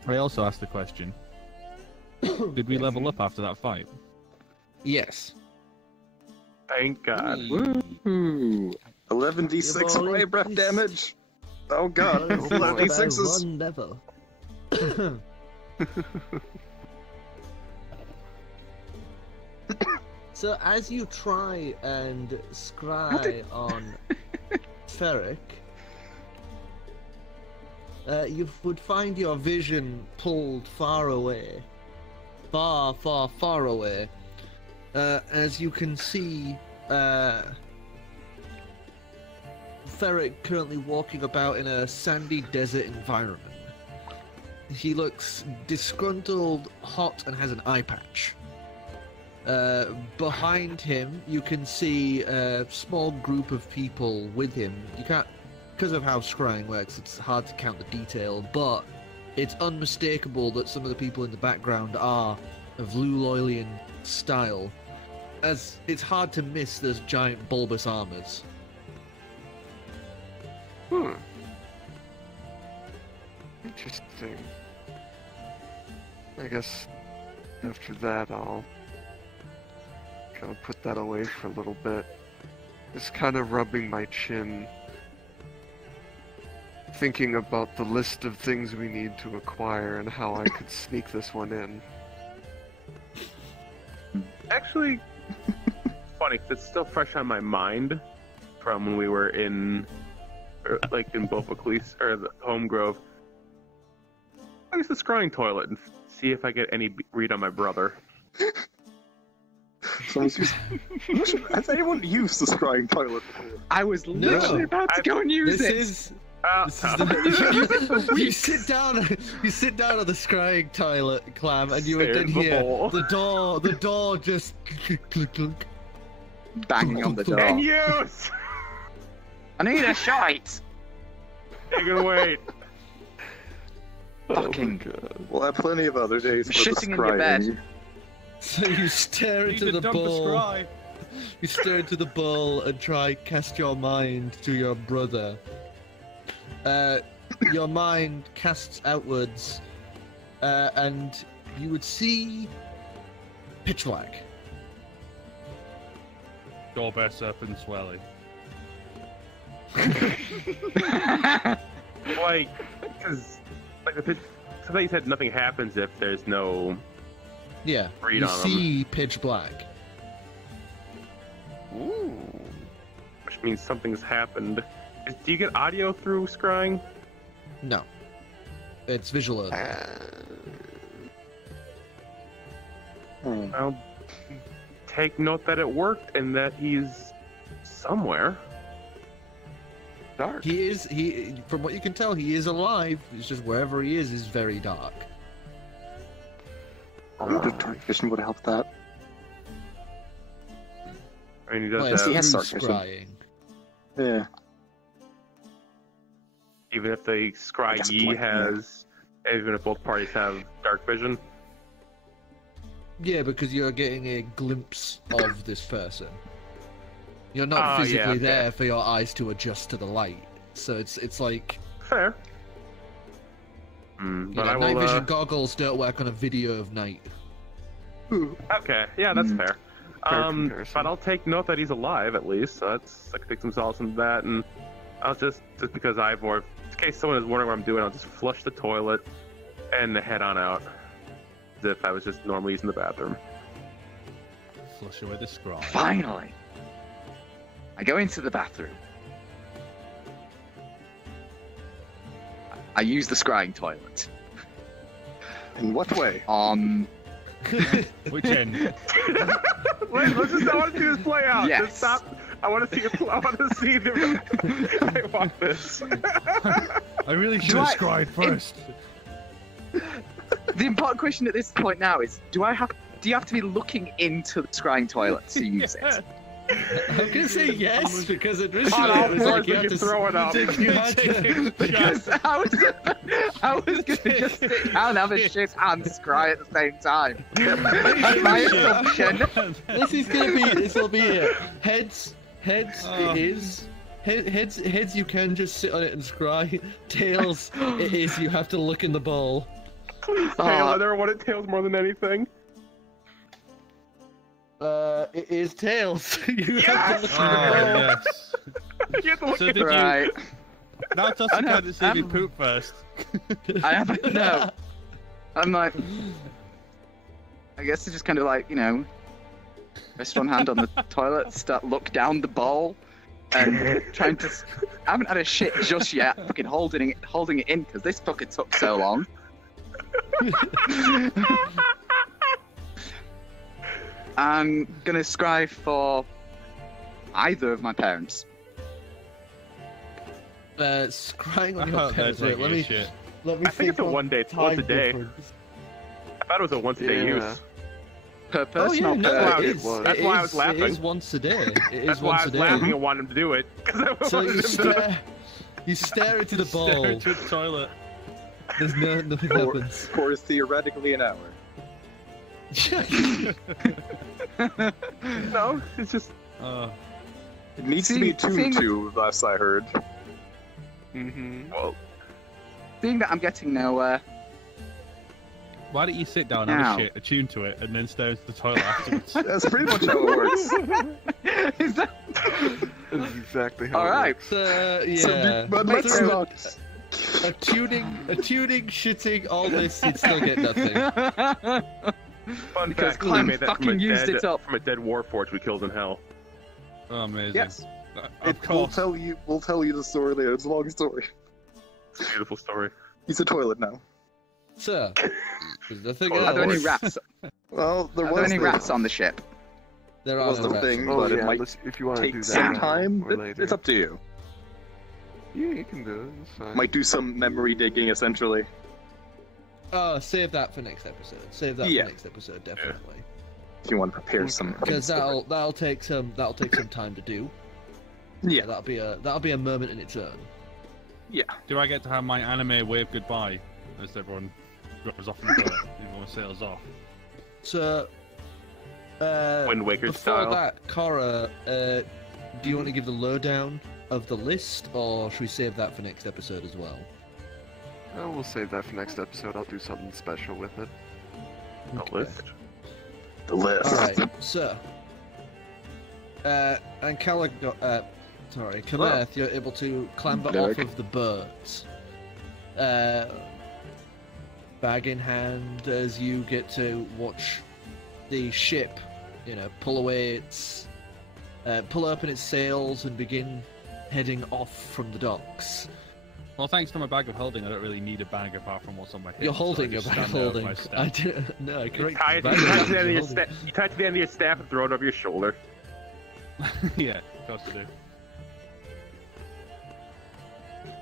I also asked the question. Did we level up after that fight? Yes. Thank God. Ooh. 11d6 fire breath damage. Oh god, 11d6s. One level. So as you try and scry on Ferric, you would find your vision pulled far away. Far, far, far away. As you can see, Ferric currently walking about in a sandy desert environment. He looks disgruntled, hot, and has an eye patch. Behind him, you can see a small group of people with him. You can't, because of how scrying works, it's hard to count the detail, but it's unmistakable that some of the people in the background are of Luloilian style, as it's hard to miss those giant bulbous armors. Interesting. I guess after that I'll kind of put that away for a little bit. Just kind of rubbing my chin, thinking about the list of things we need to acquire and how I could sneak this one in. Actually, funny, 'cause it's still fresh on my mind from when we were in Bofaclis, or the Home Grove. I use the scrying toilet and see if I get any read on my brother. Has anyone used the scrying toilet before? I was literally about to go and use it. You sit down on the scrying toilet, Clam, and you would then hear the door just Banging on the door. In use! I need a shite! Take it away. Fucking We'll have plenty of other days for shitting the in your scrying. bed. So you stare into the bowl. You stare into the bowl and try cast your mind to your brother. Your mind casts outwards, and you would see pitch black. Doorbell serpent swelling. Like, because like I thought you said nothing happens if there's no Yeah, read you on see pitch black. Ooh. Which means something's happened. Do you get audio through scrying? No, it's visual. I'll take note that it worked and that he's somewhere. Dark. He from what you can tell, he is alive. It's just wherever he is very dark. I wonder if dark vision would help that. I mean, he does Well, have, he has through dark vision. scrying. Yeah. even if the scry has, even if both parties have dark vision. Yeah, because you're getting a glimpse of this person. You're not physically there for your eyes to adjust to the light, so it's like fair. But I will, night vision goggles don't work on a video of night. Okay, yeah, that's fair. But I'll take note that he's alive at least. So that's I can take some solace in that, and I'll just because Ivor, in case someone is wondering what I'm doing, I'll just flush the toilet and head on out, as if I was just normally using the bathroom. Flush away the scry. Finally, I go into the bathroom. I use the scrying toilet. In what way? Which end? Wait, let's just. I want to see this play out. Yes. Just stop. I want to see. I want to see the. I want this. I really should have scried first. The important question at this point now is: do you have to be looking into the scrying toilet to use it? I'm gonna say yes because it was Of like course you we had can to throw it up. You had to, Because I was gonna just sit down, have a shit, and scry at the same time. That's my assumption. this will be it. Heads it is. Heads you can just sit on it and scry. Tails it is you have to look in the bowl. Please, tail. I never wanted tails more than anything. It is Tails. You have to Yes! look Oh, at the yes. You have to look So at did you... Right. Now toss Oh, the no, card to see if you poop first. I haven't. No. I'm like. I guess it's just kind of like, you know, rest one hand on the toilet, look down the bowl, and trying to. I haven't had a shit just yet. Fucking holding it in because this fucking took so long. I'm gonna scry for either of my parents. Scrying on I your hope parents. they're Wait, taking a shit. let me I think it's a on one day, it's once a time day. difference. I thought it was a once a day Yeah. use. Per Oh person yeah, or no, per... it it is. was. That's why I was It laughing. is once a day. It is That's why once I a was day. laughing and wanted him to do it. 'Cause I So wanted you him to... stare, you stare into the Stare bowl. into the toilet. There's nothing Or, happens. or theoretically an hour. No, it's just... It needs to be attuned to, last I heard. Mm-hmm. Well, Seeing that I'm getting nowhere, Why don't you sit down, Now. have a shit, attune to it, and then stare into the toilet afterwards? That's pretty much how it works. is that That's exactly how all it right? works. Yeah. So, but let's So, not. attuning, shitting, all this, you'd still get nothing. fun Because fact, we Clem made that from fucking used it up. from a dead warforged we killed in hell. Oh, amazing. Yes. Of course. We'll tell you the story later. It's a long story. It's a beautiful story. He's a toilet now. Sir, is the thing Are Are there any else? rats? Well, there Are there was any the, rats on the ship? There was are no the rats. thing, Oh but yeah, it might if you want to do take that some now time. or later. It's up to you. Yeah, you can do it. It's fine. Might do some memory digging, essentially. Oh, save that for next episode. Save that Yeah. for next episode, definitely. If you want to prepare some. Because that'll take some time to do. Yeah. That'll be a moment in its own. Do I get to have my anime wave goodbye as everyone goes off in the toilet? Everyone sails off. So, Wind Waker before style. that, Korro, do you want to give the lowdown of the list, or should we save that for next episode as well? Oh, we'll save that for next episode. I'll do something special with it. The list. The list. Alright, so, Ancalagon, Kamerth, you're able to clamber off of the boat. Bag in hand as you get to watch the ship, pull away pull open its sails and begin heading off from the docks. Well, thanks to my bag of holding, I don't really need a bag apart from what's on my head. You're so I holding just your bag of stand there with holding. my staff. I did, no, correct. Tie it, Bag you of tie it to holding, the end of your you're holding. you tie it to the end of your staff and throw it over your shoulder. Yeah, of course I do.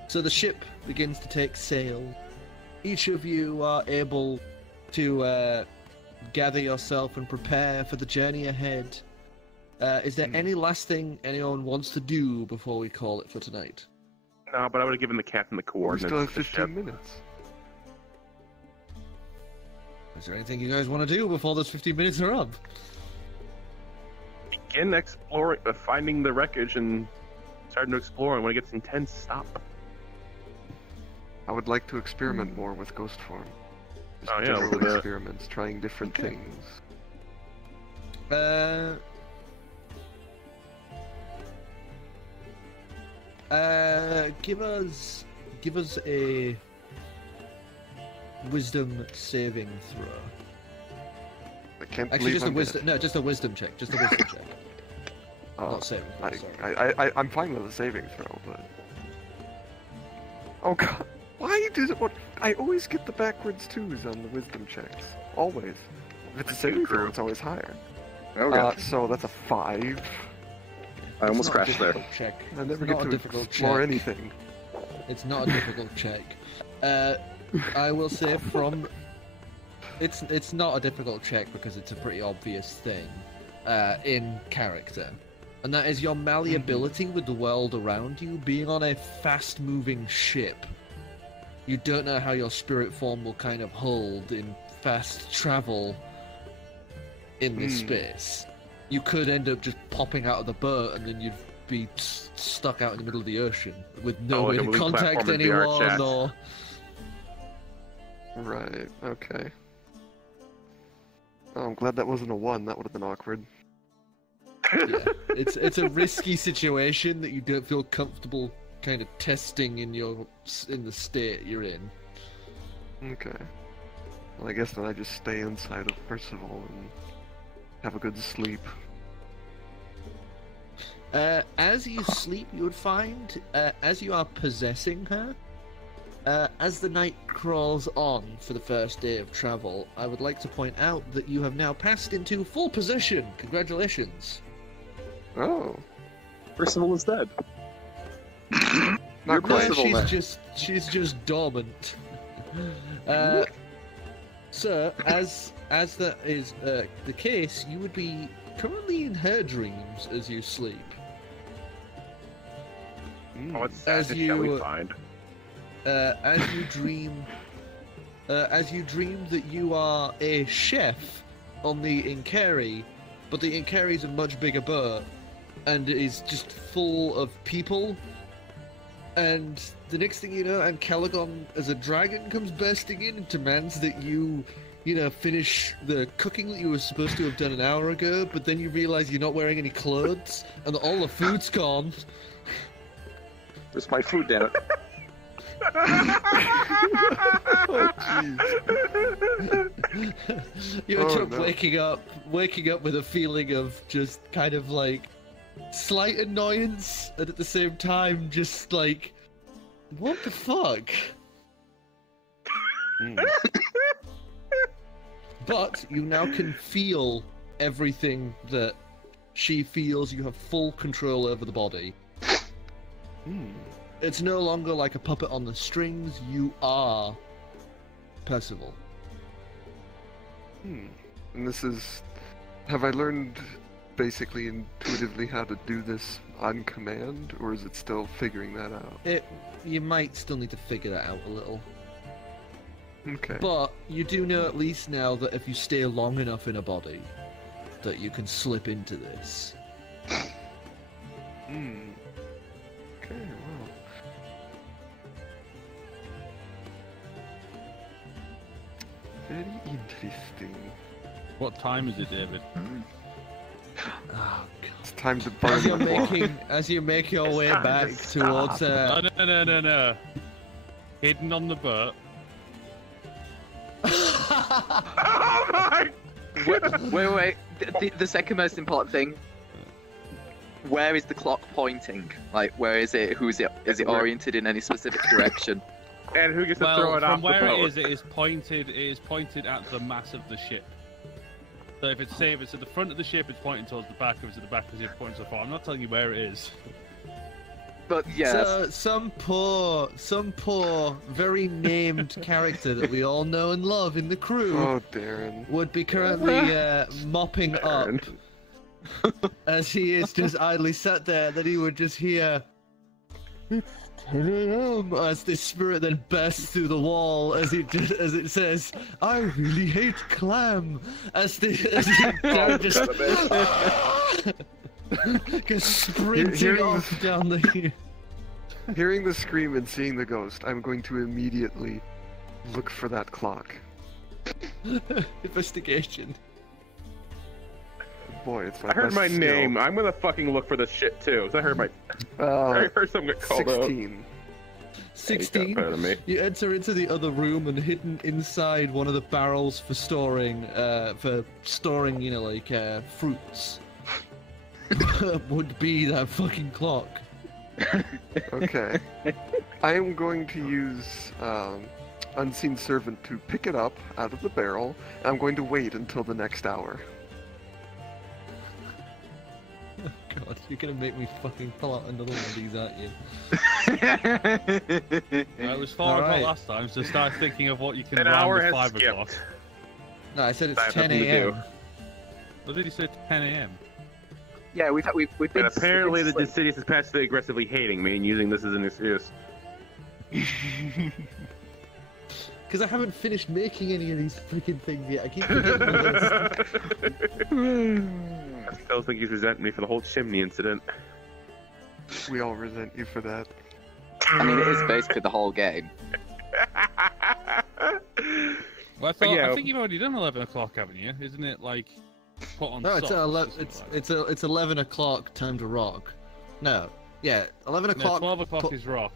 So the ship begins to take sail. Each of you are able to gather yourself and prepare for the journey ahead. Is there any last thing anyone wants to do before we call it for tonight? No, but I would have given the captain the We coordinates. still have of the 15 ship. minutes. Is there anything you guys want to do before those 15 minutes are up? Begin exploring, finding the wreckage and starting to explore. And when it gets intense, stop. I would like to experiment more with ghost form. Just Oh, yeah, general with the- experiments, trying different Okay. things. Give us a wisdom saving throw. I can't Actually, believe just a I'm wisdom. No, just a wisdom check. Just a wisdom check. Oh, Not saving throw. Sorry. I'm fine with a saving throw, but... Oh god, why does it... What? I always get the backwards 2s on the wisdom checks. Always. If it's a saving throw, it's always higher. Oh god. So that's a 5. I almost It's not a crashed there. difficult check. I never It's get not a to difficult explore check. anything. It's not a difficult check. I will say from... It's not a difficult check because it's a pretty obvious thing in character. And that is your malleability with the world around you. Being on a fast-moving ship, you don't know how your spirit form will kind of hold in fast travel in this space. You could end up just popping out of the boat and then you'd be stuck out in the middle of the ocean with no Oh, way like a to weak contact platform in VR anyone chat. or... Right, okay. Oh, I'm glad that wasn't a 1, that would have been awkward. Yeah, it's a risky situation that you don't feel comfortable kind of testing in the state you're in. Okay. Well, I guess then I just stay inside of Percival and have a good sleep. As you sleep, you would find, as you are possessing her, as the night crawls on for the first day of travel, I would like to point out that you have now passed into full possession. Congratulations. Oh. Percival is dead. Not quite. No, she's just dormant. So, as that is the case, you would be currently in her dreams as you sleep. What sadness shall we find? As you dream that you are a chef on the Inkeri, but the Inkeri is a much bigger boat and is just full of people. And the next thing you know, Ancalagon as a dragon comes bursting in and demands that you finish the cooking that you were supposed to have done an hour ago, but then you realise you're not wearing any clothes and that all the food's gone. Where's my food, damn it? Oh, jeez. You end up waking up with a feeling of just kind of like slight annoyance, and at the same time just like, what the fuck? But you now can feel everything that she feels. You have full control over the body. It's no longer like a puppet on the strings. You are Percival. And this is... Have I learned basically intuitively how to do this on command, or is it still figuring that out? You might still need to figure that out a little. Okay. But you do know at least now that if you stay long enough in a body, that you can slip into this. Okay, well. Very interesting. What time is it, David? Oh god. It's time to burn the clock. As you make your way back towards Oh, no. Hidden on the boat. Oh my! Wait. The second most important thing. Where is the clock pointing? Like, where is it? Who is it? Is it oriented in any specific direction? And who gets to throw it off from the where boat? it is pointed at the mass of the ship. So if it's at the front of the ship, it's pointing towards the back. If it's at the back of the ship, it's pointing so far. I'm not telling you where it is. But yeah, so, some poor, very named character that we all know and love in the crew Oh, Darren. would be currently mopping up as he is just idly sat there. That he would just hear as this spirit then bursts through the wall as it says, "I really hate Clam." As he just goes sprinting off down the. Hearing the scream and seeing the ghost, I'm going to immediately look for that clock. Investigation. Boy, it's my I heard best my skill. name. I'm gonna fucking look for this shit too. 'Cause I heard something get called 16. 16. better than me. You enter into the other room, and hidden inside one of the barrels for storing, fruits, would be that fucking clock. Okay. I am going to use Unseen Servant to pick it up out of the barrel. And I'm going to wait until the next hour. Oh god, you're gonna make me fucking pull out another one of these, aren't you? It was 4 o'clock Alright. last time, so start thinking of what you can An round hour to has 5 skipped. o'clock. No, I said it's I have 10 nothing to do. a.m. What did you say? 10 a.m. yeah, we've been. And apparently the we've been Decidius is passively aggressively hating me and using this as an excuse. Because I haven't finished making any of these freaking things yet. I keep forgetting the list. I still think he's resenting me for the whole chimney incident. We all resent you for that. I mean, it is basically the whole game. Well, But yeah. I think you've already done 11 o'clock, haven't you? Isn't it like put on No, socks. it's 11 o'clock. Time to rock. No, yeah, 11 No, o'clock. 12 o'clock is rock.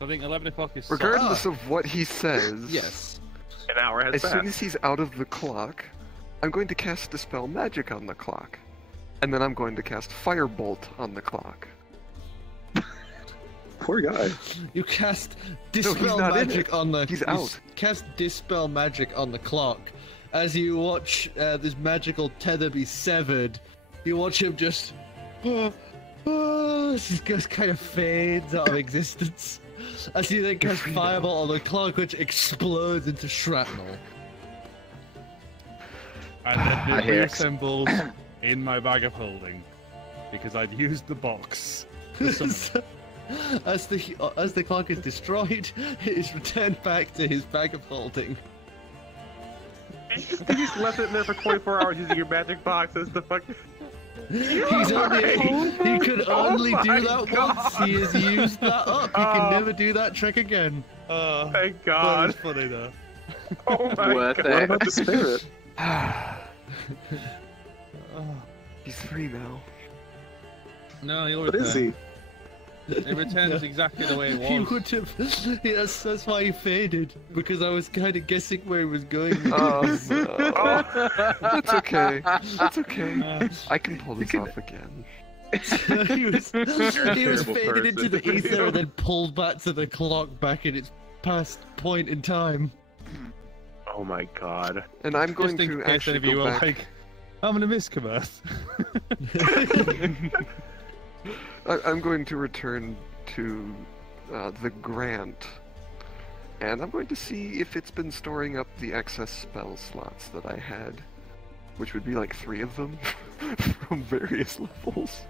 I think 11 o'clock is socks. Regardless of what he says, Yes. An hour has as passed. soon as he's out of the clock, I'm going to cast Dispel Magic on the clock. And then I'm going to cast Firebolt on the clock. Poor guy. You cast he's Dispel not in Magic it. on the. He's you out. Cast Dispel Magic on the clock. As you watch this magical tether be severed, you watch him just. He just kind of fades out of existence. As you then cast Firebolt on the clock, which explodes into shrapnel. And then I it hear- reassembles in my bag of holding. Because I'd used the box. for some- As the clock is destroyed, it is returned back to his bag of holding. You just left it in there for 24 hours using your magic box as the fuck. He could only Oh do my that God. once. He has used that up. He can never do that trick again. Thank But God. it's funny though. Oh my Worth God. What it. about the spirit? He's free now. No, he'll What is return. he? It returns exactly the way it He was. would have. Yes, that's why he faded. Because I was kind of guessing where he was going. Oh, no. That's okay. That's okay. I can pull this off again. he was terrible faded into the person. ether and then pulled back to the clock back in its past point in time. Oh my God. And I'm going Just in to case actually any of you go are back. like, I'm gonna miss Kamerth. I'm going to return to the Grant, and I'm going to see if it's been storing up the excess spell slots that I had, which would be like 3 of them from various levels.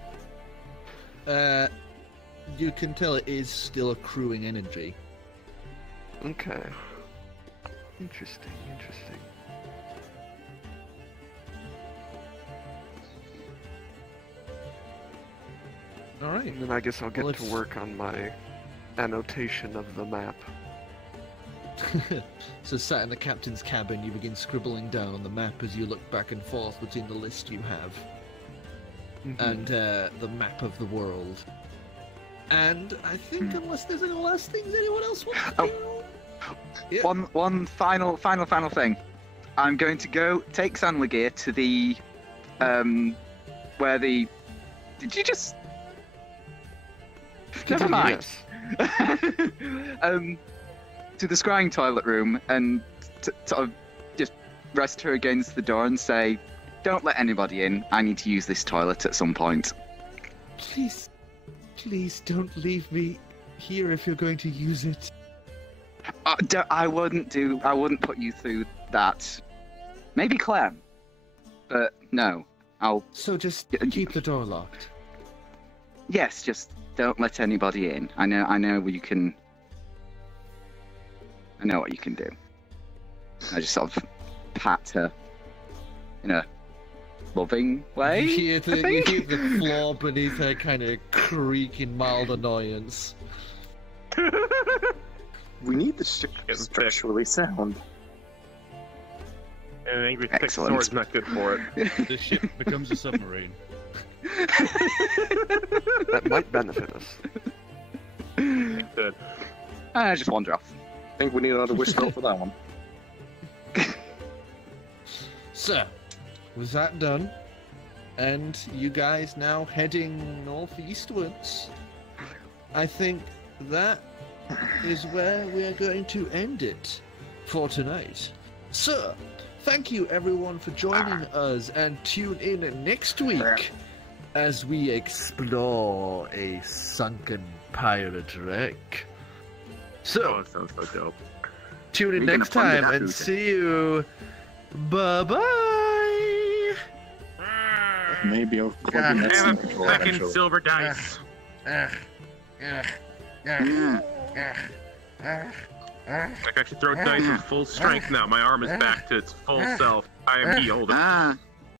You can tell it is still accruing energy. Okay. Interesting, interesting. All right. And then I guess I'll get Well, to it's- work on my annotation of the map. So, sat in the captain's cabin, you begin scribbling down on the map as you look back and forth between the list you have and the map of the world. And I think, unless there's any last things anyone else wants to do. Yeah. One final thing. I'm going to go take Sandligir to the where the. Did you just? Never mind. Yes. To the scrying toilet room and sort of just rest her against the door and say, "Don't let anybody in. I need to use this toilet at some point." Please don't leave me here if you're going to use it. I wouldn't put you through that. Maybe Clem, but no. So just keep the door locked. Yes, just don't let anybody in. I know what you can. I know what you can do. I just sort of pat her in a loving way. You hear I the think. floor beneath her kind of creak in mild annoyance. We need the ship structurally sound. And an angry thick Excellent. sword's not good for it. The ship becomes a submarine. That might benefit us. Good. I just wander off. I think we need another wish roll for that one. So, with that done, and you guys now heading northeastwards, I think that is where we are going to end it for tonight. So, thank you everyone for joining us, and tune in next week as we explore a sunken pirate wreck. Oh, So, it sounds so dope. tune in We're gonna next plunder time that and booty. see you. Bye-bye! Maybe I'll plug in that Damn sync it, roll fucking eventually. silver dice. I can actually throw dice with full strength now. My arm is back to its full self. I am healed. Ah,